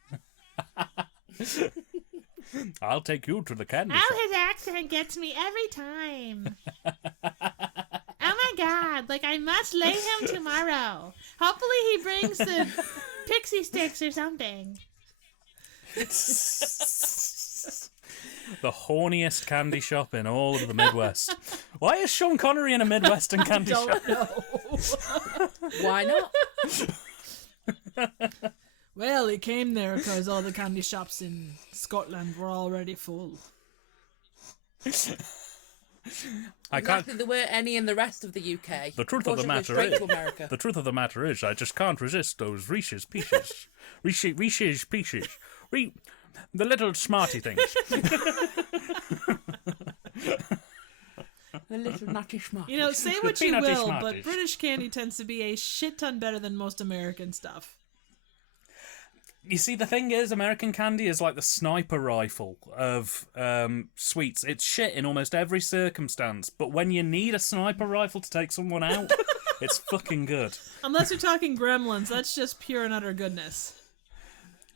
I'll take you to the candy shop. Oh, his accent gets me every time. Oh my god, like I must lay him tomorrow. Hopefully he brings the pixie sticks or something. The horniest candy shop in all of the Midwest. Why is Sean Connery in a Midwestern candy shop? Don't know. Why not? Well, he came there because all the candy shops in Scotland were already full. Exactly, there weren't any in the rest of the UK. The truth of the matter straight is, to America. the truth of the matter is, I just can't resist those Reese's Pieces, Reese's Pieces, the little smarty things. The little nutty schmuck. You know, say what you Peanutty will, schmatty. but British candy tends to be a shit ton better than most American stuff. You see, the thing is, American candy is like the sniper rifle of sweets. It's shit in almost every circumstance, but when you need a sniper rifle to take someone out, it's fucking good. Unless you're talking Gremlins, that's just pure and utter goodness.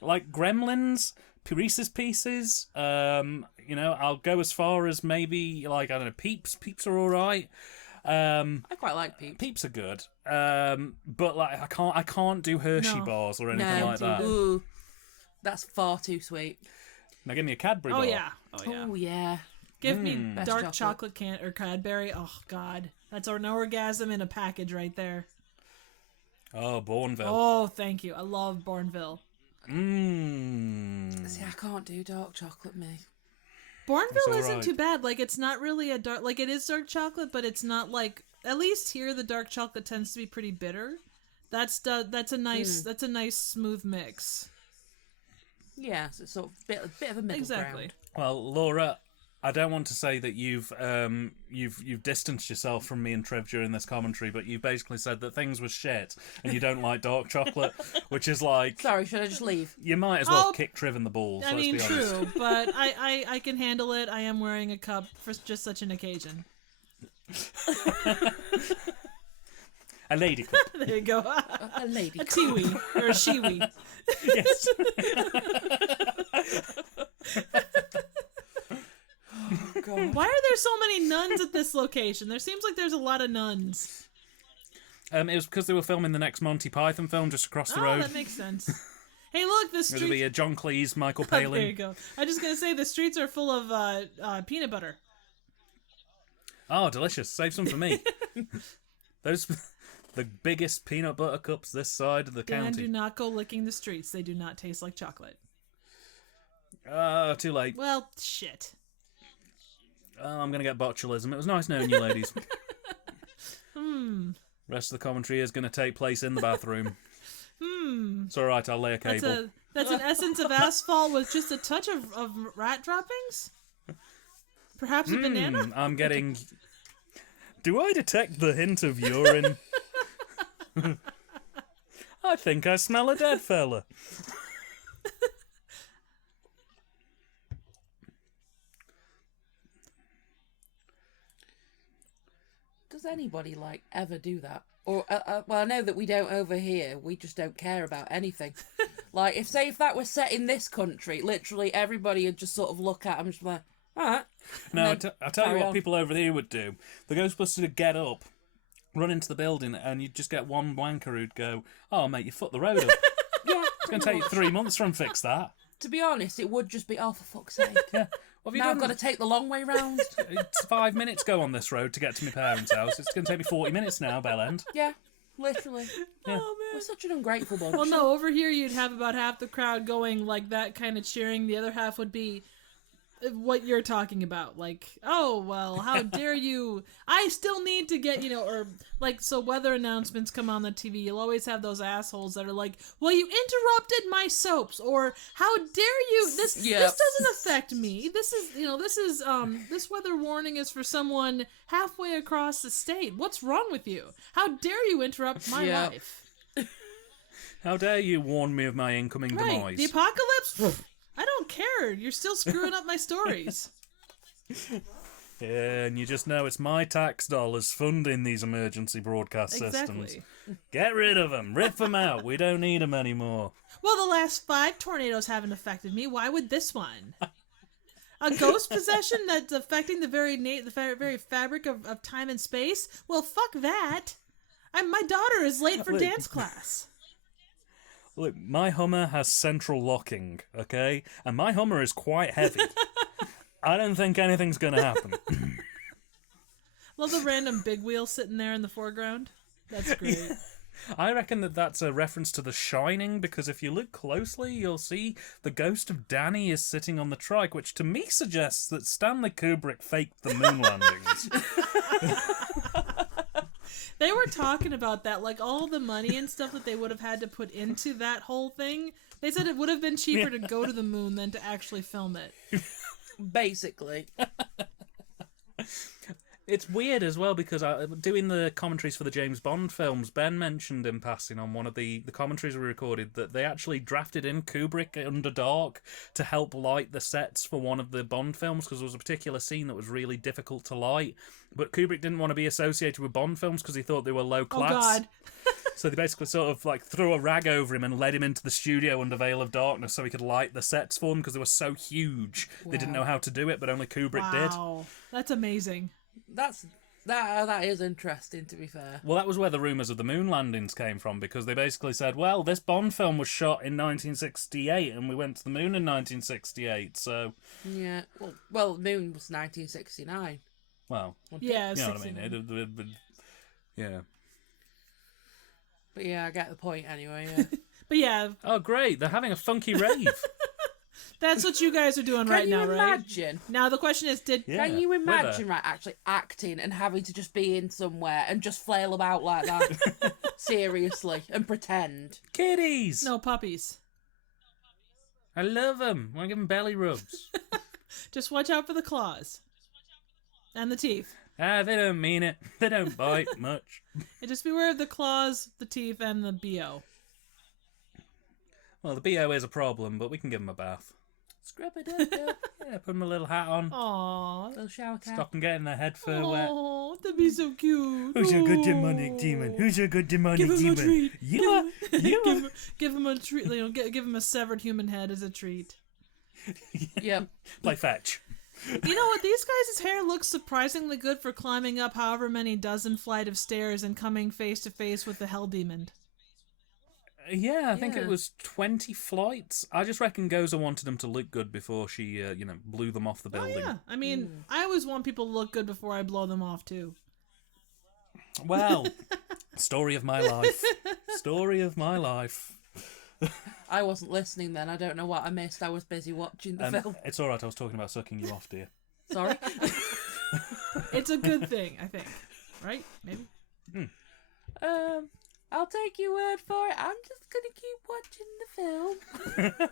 Like Gremlins, Reese's Pieces, I'll go as far as maybe, like, I don't know, Peeps. Peeps are alright. I quite like Peeps. Peeps are good, but like I can't do Hershey bars or anything like that. Ooh, that's far too sweet. Now give me a Cadbury bar. Oh yeah. Oh yeah. Give me Best dark chocolate can or Cadbury. Oh god, that's an orgasm in a package right there. Oh, Bourneville. Oh, thank you. I love Bourneville. See, I can't do dark chocolate, me. Bourneville isn't right. too bad. Like, it's not really a dark... Like, it is dark chocolate, but it's not like... At least here, the dark chocolate tends to be pretty bitter. That's a nice smooth mix. Yeah, so it's sort of bit of a middle ground. Well, Laura, I don't want to say that you've distanced yourself from me and Trev during this commentary, but you've basically said that things were shit and you don't like dark chocolate, which is like... Sorry, should I just leave? You might as well kick Trev in the balls, I let's mean, be honest. true, but I can handle it. I am wearing a cup for just such an occasion. A lady cup. There you go. A lady. A tiwi or a shiwi. Yes. Oh, God. Why are there so many nuns at this location? There seems like there's a lot of nuns. It was because they were filming the next Monty Python film just across the road. That makes sense. Hey, look, the streets... It'll be a John Cleese, Michael Oh, Palin. there you go. I was just going to say, the streets are full of peanut butter. Oh, delicious. Save some for me. Those... The biggest peanut butter cups this side of the Dan, county. do not go licking the streets. They do not taste like chocolate. Too late. Well, shit. I'm going to get botulism. It was nice knowing you, ladies. Rest of the commentary is going to take place in the bathroom. It's all right, I'll lay a cable. That's an essence of asphalt with just a touch of rat droppings? Perhaps a banana? I'm getting... Do I detect the hint of urine? I think I smell a dead fella. Does anybody, like, ever do that? Or, well, I know that we don't over here. We just don't care about anything. Like, if that was set in this country, literally everybody would just sort of look at them and just be like, all right. No, I'll tell you what people over here would do. The Ghostbusters would get up, run into the building, and you'd just get one wanker who'd go, oh, mate, you foot the road up. Yeah. It's going to take you 3 months to fix that. To be honest, it would just be, oh, for fuck's sake. Yeah. What have you Now done? I've got to take the long way round. It's 5 minutes go on this road to get to my parents' house. It's going to take me 40 minutes now, Bell End. Yeah, literally. Yeah. Oh, man. We're such an ungrateful bunch. Well, no, over here you'd have about half the crowd going like that kind of cheering. The other half would be what you're talking about. Like, oh, well, how dare you? I still need to get, or like, so weather announcements come on the TV. You'll always have those assholes that are like, well, you interrupted my soaps, or how dare you? This doesn't affect me. This is weather warning is for someone halfway across the state. What's wrong with you? How dare you interrupt my life? How dare you warn me of my incoming demise? The apocalypse? I don't care. You're still screwing up my stories. Yeah, and you just know it's my tax dollars funding these emergency broadcast systems. Get rid of them. Rip them out. We don't need them anymore. Well, the last 5 tornadoes haven't affected me. Why would this one? A ghost possession that's affecting the very fabric of time and space? Well, fuck that. My daughter is late for dance class. Look, my Hummer has central locking, okay? And my Hummer is quite heavy. I don't think anything's going to happen. Love the random big wheel sitting there in the foreground. That's great. Yeah. I reckon that's a reference to The Shining, because if you look closely, you'll see the ghost of Danny is sitting on the trike, which to me suggests that Stanley Kubrick faked the moon landings. They were talking about that, like all the money and stuff that they would have had to put into that whole thing. They said it would have been cheaper to go to the moon than to actually film it. Basically. It's weird as well, because doing the commentaries for the James Bond films, Ben mentioned in passing on one of the commentaries we recorded that they actually drafted in Kubrick under dark to help light the sets for one of the Bond films, because there was a particular scene that was really difficult to light. But Kubrick didn't want to be associated with Bond films because he thought they were low class. Oh, God. So they basically sort of like threw a rag over him and led him into the studio under veil of darkness so he could light the sets for them, because they were so huge. Wow. They didn't know how to do it, but only Kubrick did. Wow, that's amazing. That is interesting, to be fair. Well, that was where the rumours of the moon landings came from, because they basically said, well, this Bond film was shot in 1968 and we went to the moon in 1968, so... Yeah, well, the moon was 1969. Well, yeah, you know what I mean? Yeah. But yeah, I get the point anyway, yeah. But yeah. Oh, great, they're having a funky rave. That's what you guys are doing right now, right? Can you imagine? Now the question is, can you imagine, right, actually acting and having to just be in somewhere and just flail about like that? Seriously, and pretend. Kitties! No, puppies. I love them. I want to give them belly rubs. Just watch out for the claws. And the teeth. They don't mean it. They don't bite much. And just beware of the claws, the teeth, and the BO. Well, the BO is a problem, but we can give them a bath. Scrub it up. Yeah, put them a little hat on. Aww. Little shower cap. Stop them getting their head fur wet. Oh, that'd be so cute. Who's a good demonic demon? Who's a good demonic demon? Give him a treat. You give him a treat. Give him a severed human head as a treat. Yep. Play fetch. You know what? These guys' hair looks surprisingly good for climbing up however many dozen flight of stairs and coming face to face with the hell demon. Yeah, I think it was 20 flights. I just reckon Gozer wanted them to look good before she, blew them off the building. Oh, yeah. I mean, I always want people to look good before I blow them off, too. Well, story of my life. Story of my life. I wasn't listening then. I don't know what I missed. I was busy watching the film. It's all right. I was talking about sucking you off, dear. Sorry. It's a good thing, I think. Right? Maybe? I'll take your word for it. I'm just going to keep watching the film.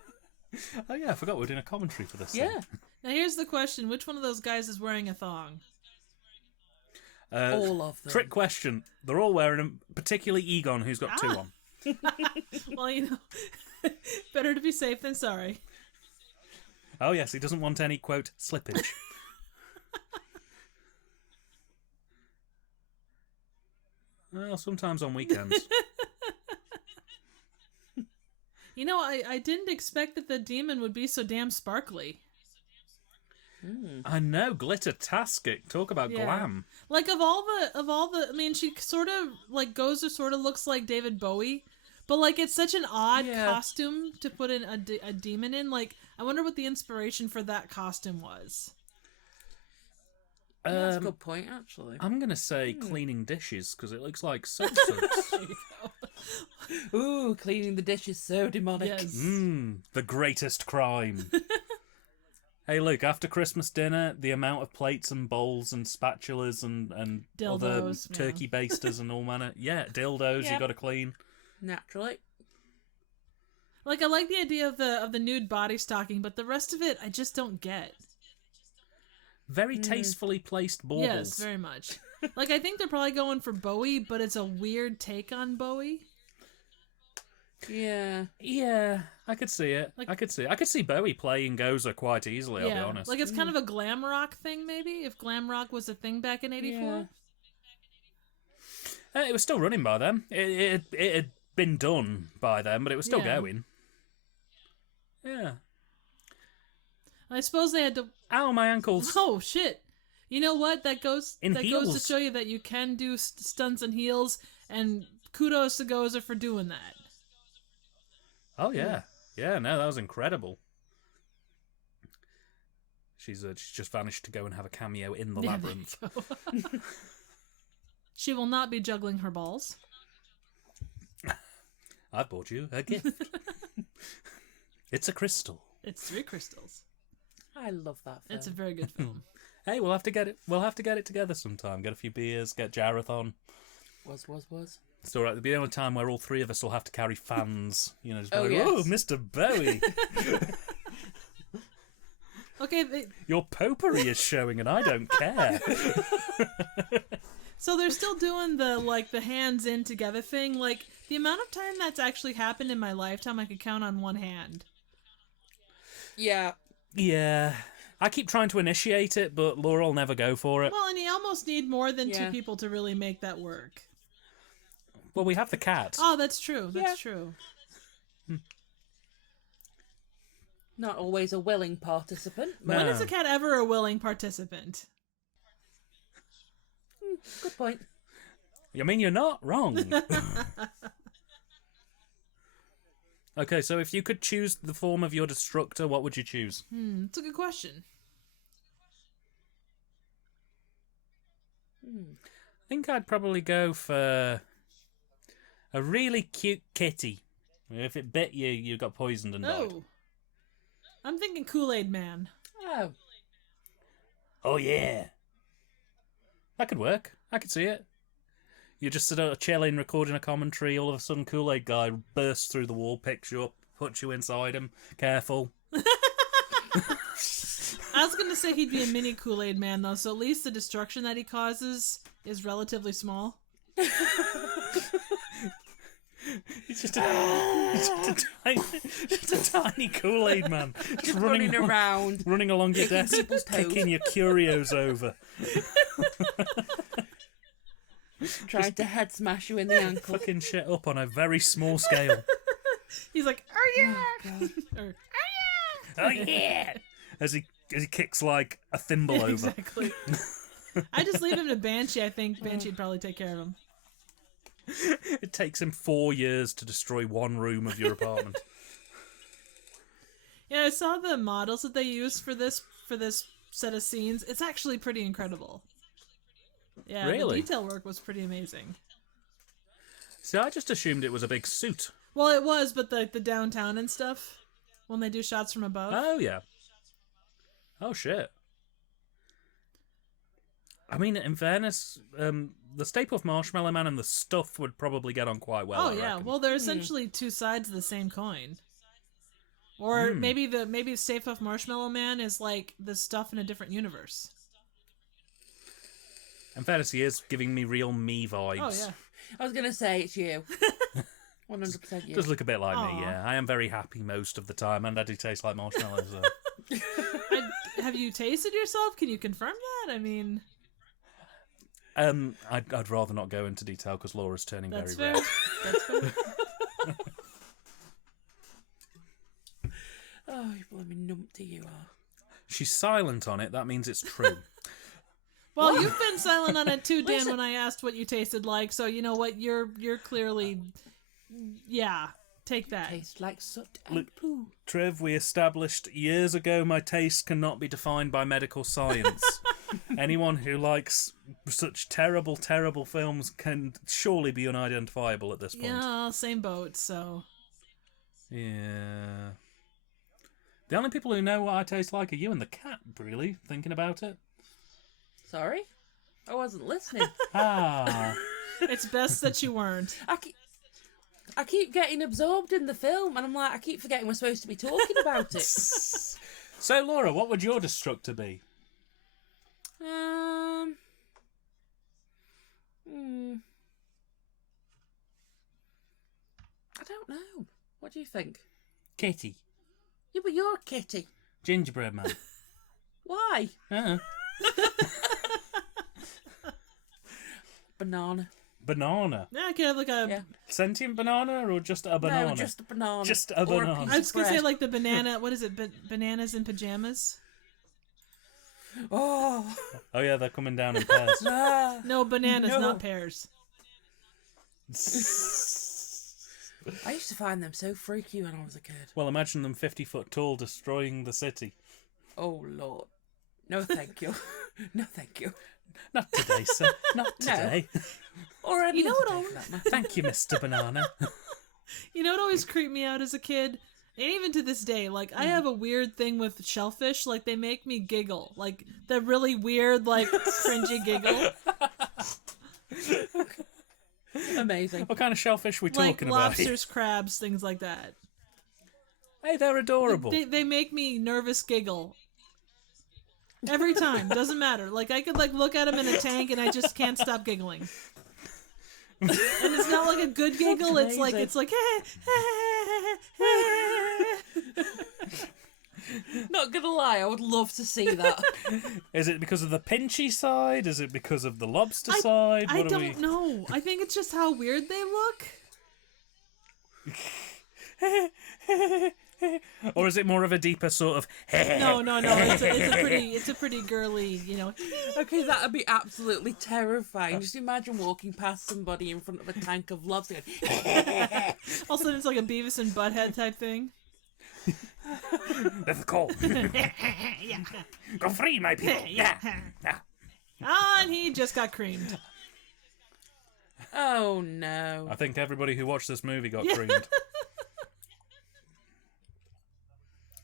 Oh, yeah. I forgot we're doing a commentary for this. Yeah. Thing. Now, here's the question. Which one of those guys is wearing a thong? All of them. Trick question. They're all wearing them, particularly Egon, who's got two on. Well, you know, better to be safe than sorry. Oh, yes, he doesn't want any, quote, slippage. Well, sometimes on weekends. You know, I didn't expect that the demon would be so damn sparkly. I know, glitter-tastic. Talk about glam. Like of all the, I mean, she sort of like sort of looks like David Bowie, but like it's such an odd costume to put in a demon in. Like, I wonder what the inspiration for that costume was. That's a good point, actually. I'm gonna say cleaning dishes because it looks like soap suds. There you go. Ooh, cleaning the dish is so demonic. Yes. The greatest crime. Hey, look, after Christmas dinner, the amount of plates and bowls and spatulas and other Dildos, turkey basters and all manner. Yeah, dildos you got to clean. Naturally. Like, I like the idea of the nude body stocking, but the rest of it I just don't get. Very tastefully placed baubles. Yes, very much. Like, I think they're probably going for Bowie, but it's a weird take on Bowie. Yeah. Yeah, I could see it. Like, I could see Bowie playing Gozer quite easily, I'll be honest. Like, it's kind of a glam rock thing, maybe, if glam rock was a thing back in 84. It was still running by them. It had been done by them, but it was still going. Yeah. I suppose they had to... Ow, my ankles. Oh, shit. You know what? That goes to heels. show you that you can do stunts in heels, and kudos to Gozer for doing that. Oh, yeah. Yeah, no, that was incredible. She's just vanished to go and have a cameo in the labyrinth. She will not be juggling her balls. I've bought you a gift. It's a crystal. It's 3 crystals. I love that film. It's a very good film. Hey, we'll have to get it. We'll have to get it together sometime. Get a few beers. Get Jareth on. Was. It's all right. There'll be the only time where all 3 of us will have to carry fans. You know, just Oh, like, yes. oh, Mr. Bowie. Okay, Your potpourri is showing, and I don't care. so they're still doing the hands in together thing. Like, the amount of time that's actually happened in my lifetime, I could count on one hand. Yeah. Yeah. I keep trying to initiate it, but Laura will never go for it. Well, and you almost need more than 2 people to really make that work. Well, we have the cat. Oh, that's true. That's true. Not always a willing participant. No. When is a cat ever a willing participant? Good point. I mean, you're not wrong. Okay, so if you could choose the form of your destructor, what would you choose? That's a good question. I think I'd probably go for a really cute kitty. If it bit you, you got poisoned and died. Oh. I'm thinking Kool-Aid Man. Oh. Oh, yeah. That could work. I could see it. You just sit out chilling, recording a commentary, all of a sudden Kool-Aid guy bursts through the wall, picks you up, puts you inside him. Careful. I was going to say he'd be a mini Kool-Aid Man, though, so at least the destruction that he causes is relatively small. He's just a tiny Kool-Aid man. Just Running around. Running along your Kicking desk, people's toes. kicking your curios over. Trying to head smash you in the ankle. Fucking shit up on a very small scale. He's like, oh yeah! God. Or, Oh yeah! As he kicks like a thimble over. exactly. I just leave him to Banshee. I think Banshee'd probably take care of him. It takes him 4 years to destroy one room of your apartment. Yeah, I saw the models that they used for this set of scenes. It's actually pretty incredible. Yeah, Really? the detail work was pretty amazing. See, I just assumed it was a big suit. Well, it was, but the downtown and stuff, when they do shots from above. Oh, yeah. Oh, shit. I mean, in fairness, the Stay Puft Marshmallow Man and the stuff would probably get on quite well. Oh I yeah, reckon. well they're essentially 2 sides of the same coin. Or maybe the Stay Puft Marshmallow Man is like the stuff in a different universe. In fairness, he is giving me real me vibes. Oh yeah. I was gonna say it's you. 100% you. Does look a bit like Aw. me, yeah. I am very happy most of the time, and I do taste like marshmallows. So. Have you tasted yourself? Can you confirm that? I mean, I'd rather not go into detail because Laura's turning that's very fair. red. That's fair. Oh, you blooming numpty you are. She's silent on it. That means it's true. Well, you've been silent on it too, Dan, when I asked what you tasted like. So you know what? You're clearly, yeah. Take that. Tastes like soot and Look- poo. Trev, we established years ago my taste cannot be defined by medical science. Anyone who likes such terrible, terrible films can surely be unidentifiable at this point. Yeah, same boat. So Yeah. The only people who know what I taste like are you and the cat, really, thinking about it. Sorry? I wasn't listening. Ah. it's best that you weren't. I keep getting absorbed in the film, and I'm like, I keep forgetting we're supposed to be talking about it. So, Laura, what would your destructor be? I don't know. What do you think? Kitty. Yeah, but you're a kitty. Gingerbread man. Why? Banana. Banana. Yeah, I could have like a. Yeah. Sentient banana or just a banana? No, just a banana. Just a Or banana. piece I was of gonna say bread. like the banana. What is it? Bananas in pajamas? Oh. Oh, yeah, they're coming down in pairs. Ah. No, bananas, No. not pears. I used to find them so freaky when I was a kid. Well, imagine them 50 foot tall destroying the city. Oh, Lord. No, thank you. No, thank you. Not today, sir. Not No. today. Or any You know other what day always- for that matter. Thank you, Mr. Banana. You know what always creeped me out as a kid? And even to this day, like, I have a weird thing with shellfish. Like, they make me giggle. Like, the really weird, like, cringy giggle. Amazing. What kind of shellfish are we Like talking about? lobsters, crabs, things like that. Hey, they're adorable. They make me nervous giggle. Every time. Doesn't matter. Like, I could, like, look at them in a tank and I just can't stop giggling. And it's not like a good giggle. It's like, Not gonna lie, I would love to see that. Is it because of the pinchy side? Is it because of the lobster side? I What are we... don't know. I think it's just how weird they look. Or is it more of a deeper sort of... No. It's a pretty girly, you know. Okay, that'd be absolutely terrifying. Just imagine walking past somebody in front of a tank of lobster. All of a sudden, it's like a Beavis and Butthead type thing. That's the call. Go free, my people. Yeah. Ah, and he just got creamed. Oh no. I think everybody who watched this movie got Yeah. creamed.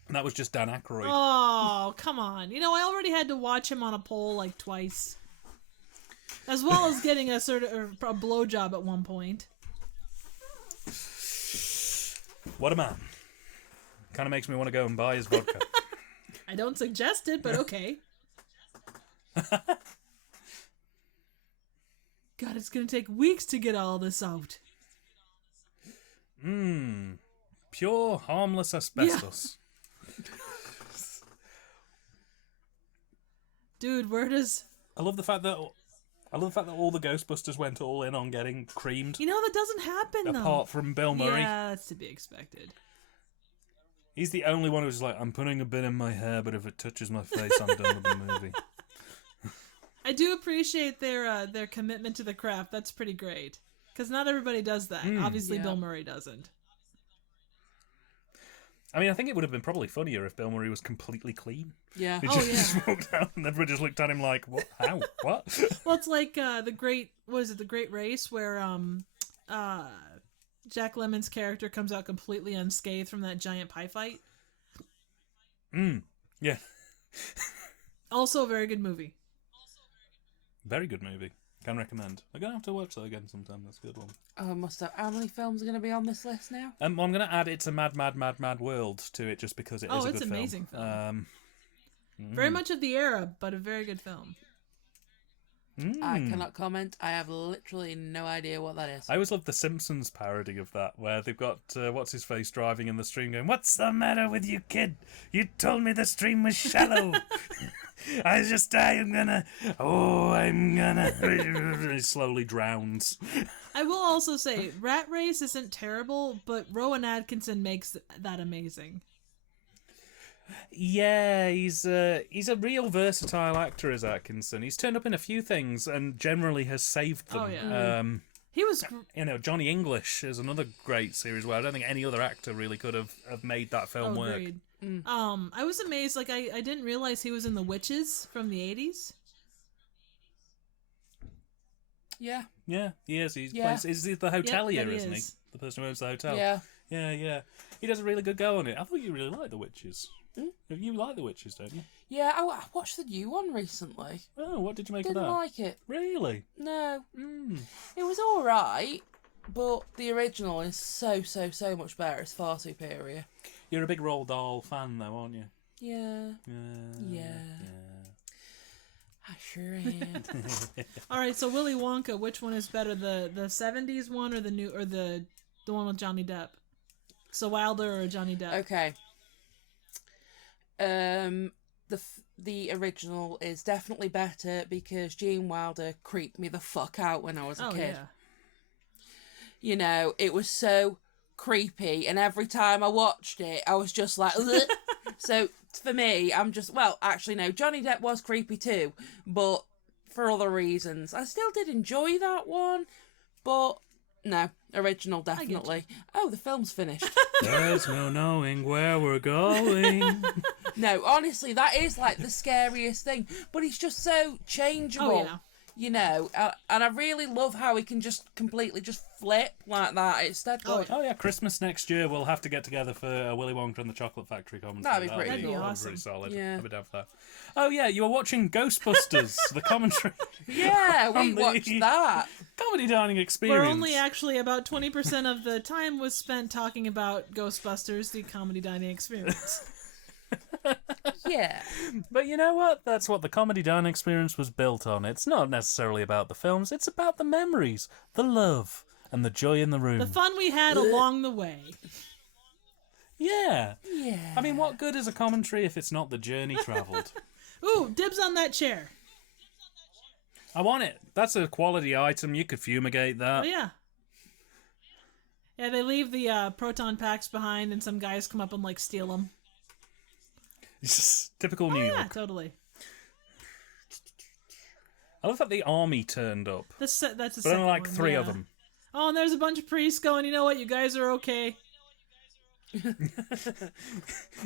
And that was just Dan Aykroyd. Oh, come on. You know, I already had to watch him on a pole like twice. As well as getting a sort of a blowjob at one point. What a man. Kind of makes me want to go and buy his vodka. I don't suggest it, but okay. God, it's gonna take weeks to get all this out. Pure, harmless asbestos. Dude, where does... I love the fact that all the Ghostbusters went all in on getting creamed. You know, that doesn't happen, though. Apart from Bill Murray. Yeah, that's to be expected. He's the only one who's like, I'm putting a bit in my hair, but if it touches my face, I'm done with the movie. I do appreciate their commitment to the craft. That's pretty great. Because not everybody does that. Obviously, Yeah. Bill Murray doesn't. I mean, I think it would have been probably funnier if Bill Murray was completely clean. Yeah. He Oh, just yeah. walked out and everyone just looked at him like, what? How? What? Well, it's like the Great Race, where Jack Lemmon's character comes out completely unscathed from that giant pie fight. Yeah. Also a very good movie. Very good movie. Can recommend. I'm going to have to watch that again sometime. That's a good one. Oh, I must have. How many films are going to be on this list now? I'm going to add It's a Mad, Mad, Mad, Mad World to it just because it is a it's good an amazing film. film. Very much of the era, but a very good film. I cannot comment. I have literally no idea what that is. I always love the Simpsons parody of that, where they've got what's-his-face driving in the stream going, "What's the matter with you, kid? You told me the stream was shallow. I'm gonna... He slowly drowns. I will also say, Rat Race isn't terrible, but Rowan Atkinson makes that amazing. Yeah, he's a real versatile actor, is Atkinson. He's turned up in a few things and generally has saved them. Oh, yeah. He was... Johnny English is another great series where I don't think any other actor really could have made that film work. Agreed. I was amazed, like, I didn't realize he was in The Witches from the 80s. Yeah. Yeah, he is. He's the hotelier, isn't he? The person who owns the hotel. Yeah. Yeah. He does a really good go on it. I thought you really liked The Witches. You like The Witches, don't you? Yeah, I watched the new one recently. Oh, what did you make of that? Didn't like it. Really? No. It was alright, but the original is so much better. It's far superior. You're a big Roald Dahl fan, though, aren't you? Yeah. I sure am. Alright, so Willy Wonka, which one is better? The 70s one or the new, or the one with Johnny Depp? So Wilder or Johnny Depp? Okay. The original is definitely better because Gene Wilder creeped me the fuck out when I was a kid. Yeah. You know, it was so creepy, and every time I watched it, I was just like, ugh. So for me, I'm just, well, actually no, Johnny Depp was creepy too, but for other reasons. I still did enjoy that one, but no, original definitely. Oh, the film's finished. There's no knowing where we're going. No, honestly, that is like the scariest thing. But he's just so changeable. Oh, yeah. You know, and I really love how he can just completely just flip like that. It's dead good. Oh yeah, Christmas next year we'll have to get together for Willy Wonka and the Chocolate Factory commentary. That'd be pretty cool. That'd be pretty solid. Yeah. I'd be down for that. Oh yeah, you were watching Ghostbusters, the commentary. Yeah, we watched that. Comedy dining experience. Where only actually about 20% of the time was spent talking about Ghostbusters, the comedy dining experience. Yeah. But you know what? That's what the comedy dining experience was built on. It's not necessarily about the films, it's about the memories, the love, and the joy in the room. The fun we had along the way. Yeah. Yeah. I mean, what good is a commentary if it's not the journey travelled? Ooh, dibs on that chair. I want it. That's a quality item. You could fumigate that. Oh, yeah. Yeah, they leave the proton packs behind and some guys come up and, like, steal them. It's just typical New Yeah, York. totally. I love that the army turned up. That's the But second only like one, 3 yeah. of them. Oh, and there's a bunch of priests going, you know what, you guys are okay.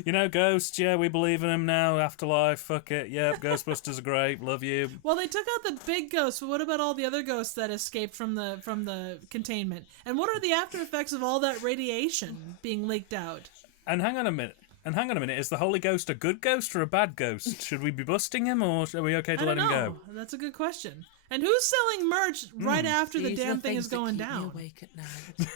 You know, ghosts, yeah, we believe in them now. Afterlife, fuck it. Yep, Ghostbusters are great. Love you. Well, they took out the big ghosts, but what about all the other ghosts that escaped from the containment? And what are the after effects of all that radiation being leaked out? And hang on a minute. Is the Holy Ghost a good ghost or a bad ghost? Should we be busting him, or are we okay to let him go? That's a good question. And who's selling merch right after the These are damn thing things is that going keep me down? awake at night.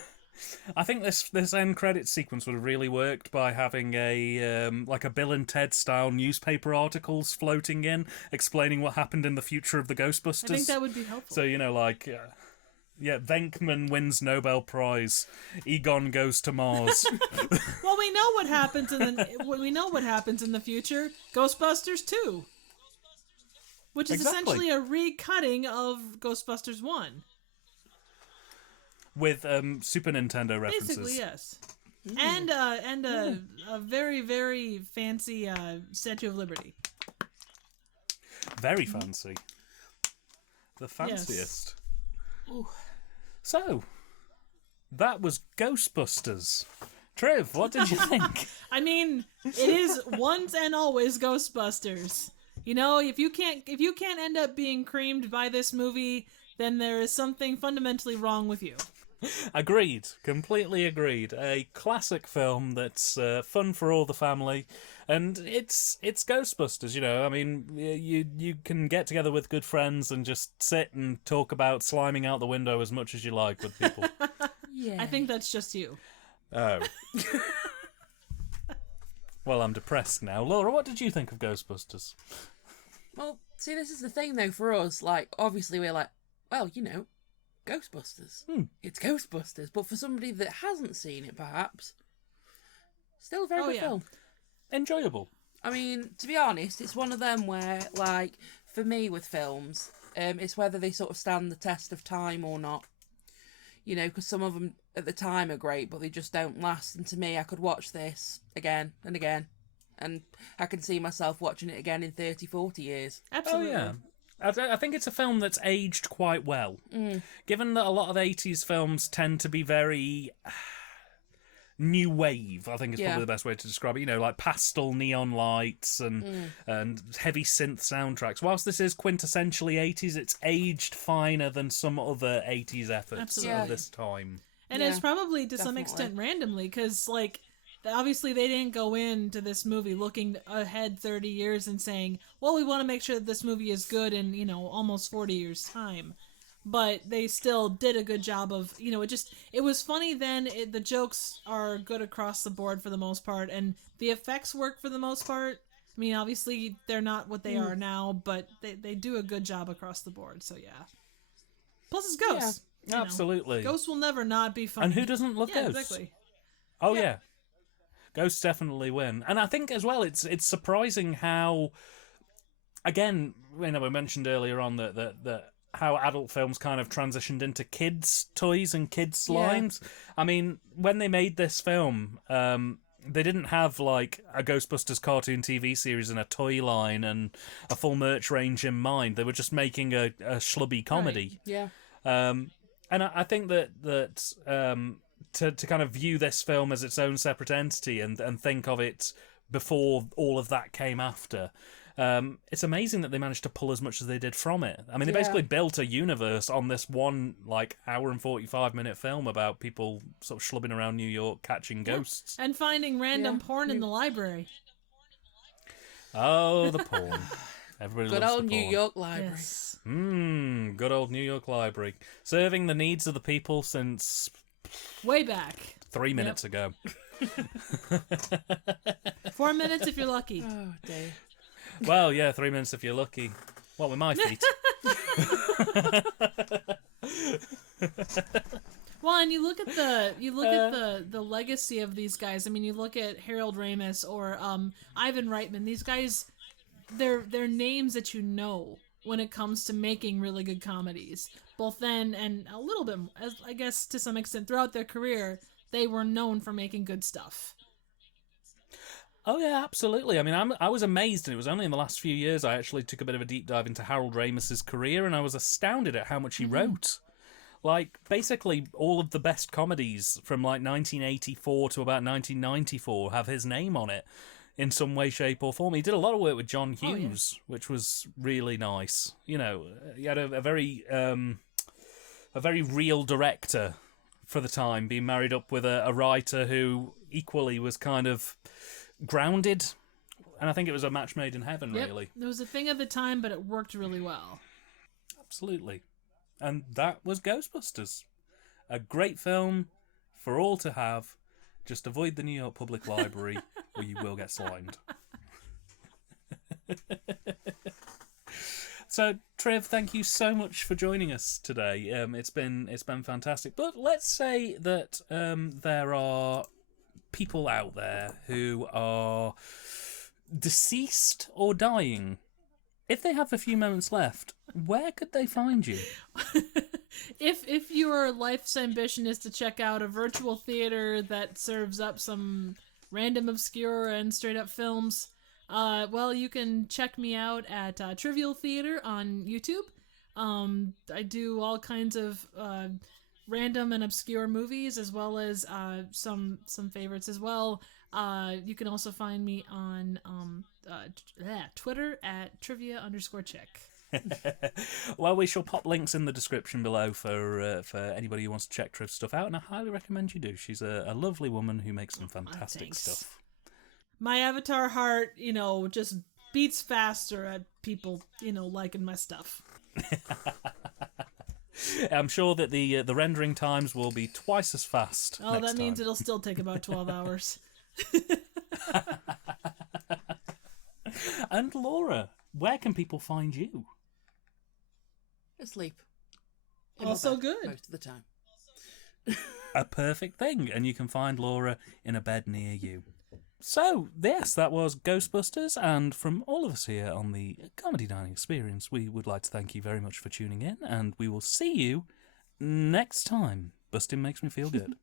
I think this end credit sequence would have really worked by having a like a Bill and Ted style newspaper articles floating in explaining what happened in the future of the Ghostbusters. I think that would be helpful. So, you know, like, yeah, Venkman wins Nobel Prize. Egon goes to Mars. Well, we know what happens in the future. Ghostbusters 2, which is Exactly. essentially a recutting of Ghostbusters 1. With Super Nintendo references. Basically, yes. And a very, very fancy Statue of Liberty. Very fancy. The fanciest. Ooh. So, that was Ghostbusters. Triv, what did you think? I mean, it is once and always Ghostbusters. You know, if you can't end up being creamed by this movie, then there is something fundamentally wrong with you. Agreed. Completely agreed. A classic film that's fun for all the family, and it's Ghostbusters. You know, I mean, you can get together with good friends and just sit and talk about sliming out the window as much as you like with people. Yeah. I think that's just you. Oh. Well, I'm depressed now. Laura, what did you think of Ghostbusters? Well, see, this is the thing, though, for us. Like, obviously, we're like, well, you know, Ghostbusters. It's Ghostbusters. But for somebody that hasn't seen it, perhaps, still a very good film. Enjoyable. I mean, to be honest, it's one of them where, like, for me with films, it's whether they sort of stand the test of time or not. You know, because some of them at the time are great, but they just don't last. And to me, I could watch this again and again. And I can see myself watching it again in 30, 40 years. Absolutely. Oh, yeah. I think it's a film that's aged quite well. Given that a lot of 80s films tend to be very new wave, I think is probably the best way to describe it. You know, like pastel neon lights and heavy synth soundtracks. Whilst this is quintessentially 80s, it's aged finer than some other 80s efforts of this time. And it's probably to some extent randomly, because, like, obviously they didn't go into this movie looking ahead 30 years and saying, well, we want to make sure that this movie is good in, you know, almost 40 years' time. But they still did a good job of, you know, it was funny then. The jokes are good across the board for the most part, and the effects work for the most part. I mean, obviously they're not what they are now, but they do a good job across the board, so yeah. Plus it's Ghosts. Yeah, absolutely. Ghosts will never not be funny. And who doesn't love Ghosts? Exactly. Oh, yeah. Ghosts definitely win. And I think as well, it's surprising how, again, you know, we mentioned earlier on that how adult films kind of transitioned into kids' toys and kids' lines. I mean, when they made this film, they didn't have, like, a Ghostbusters cartoon TV series and a toy line and a full merch range in mind. They were just making a schlubby comedy. Right. Yeah. And I think that to kind of view this film as its own separate entity and think of it before all of that came after, it's amazing that they managed to pull as much as they did from it. I mean, they basically built a universe on this one, like, hour and 45-minute film about people sort of schlubbing around New York catching ghosts. And finding random porn in the library. Oh, the porn. Everybody Good loves old the porn. New York Library. Yes. Good old New York Library. Serving the needs of the people since... way back. 3 minutes ago. 4 minutes if you're lucky. Oh, dear. Well, yeah, 3 minutes if you're lucky. Well, with my feet. Well, and you look at the legacy of these guys. I mean, you look at Harold Ramis or Ivan Reitman. These guys, they're names that you know when it comes to making really good comedies. Both then and a little bit, I guess, to some extent throughout their career, they were known for making good stuff. Oh, yeah, absolutely. I mean, I was amazed, and it was only in the last few years I actually took a bit of a deep dive into Harold Ramis's career, and I was astounded at how much he wrote. Like, basically, all of the best comedies from, like, 1984 to about 1994 have his name on it in some way, shape, or form. He did a lot of work with John Hughes, which was really nice. You know, he had a very real director for the time, being married up with a writer who equally was kind of grounded, and I think it was a match made in heaven, really. It was a thing of the time, but it worked really well. Absolutely. And that was Ghostbusters. A great film for all to have. Just avoid the New York Public Library or you will get slimed. So, Trev, thank you so much for joining us today. It's been fantastic. But let's say that there are people out there who are deceased or dying. If they have a few moments left, where could they find you? If your life's ambition is to check out a virtual theater that serves up some random obscure and straight up films, well, you can check me out at Trivial Theater on YouTube. I do all kinds of random and obscure movies, as well as some favorites as well. You can also find me on Twitter at trivia_chick. Well, we shall pop links in the description below for anybody who wants to check Triv's stuff out, and I highly recommend you do. She's a lovely woman who makes some fantastic stuff. My avatar heart, just beats faster at people, liking my stuff. I'm sure that the rendering times will be twice as fast. Oh, that means it'll still take about 12 hours. And Laura, where can people find you? Asleep. In my Also bed good. most of the time. A perfect thing, and you can find Laura in a bed near you. So, yes, that was Ghostbusters, and from all of us here on the Comedy Dining Experience, we would like to thank you very much for tuning in, and we will see you next time. Busting makes me feel good.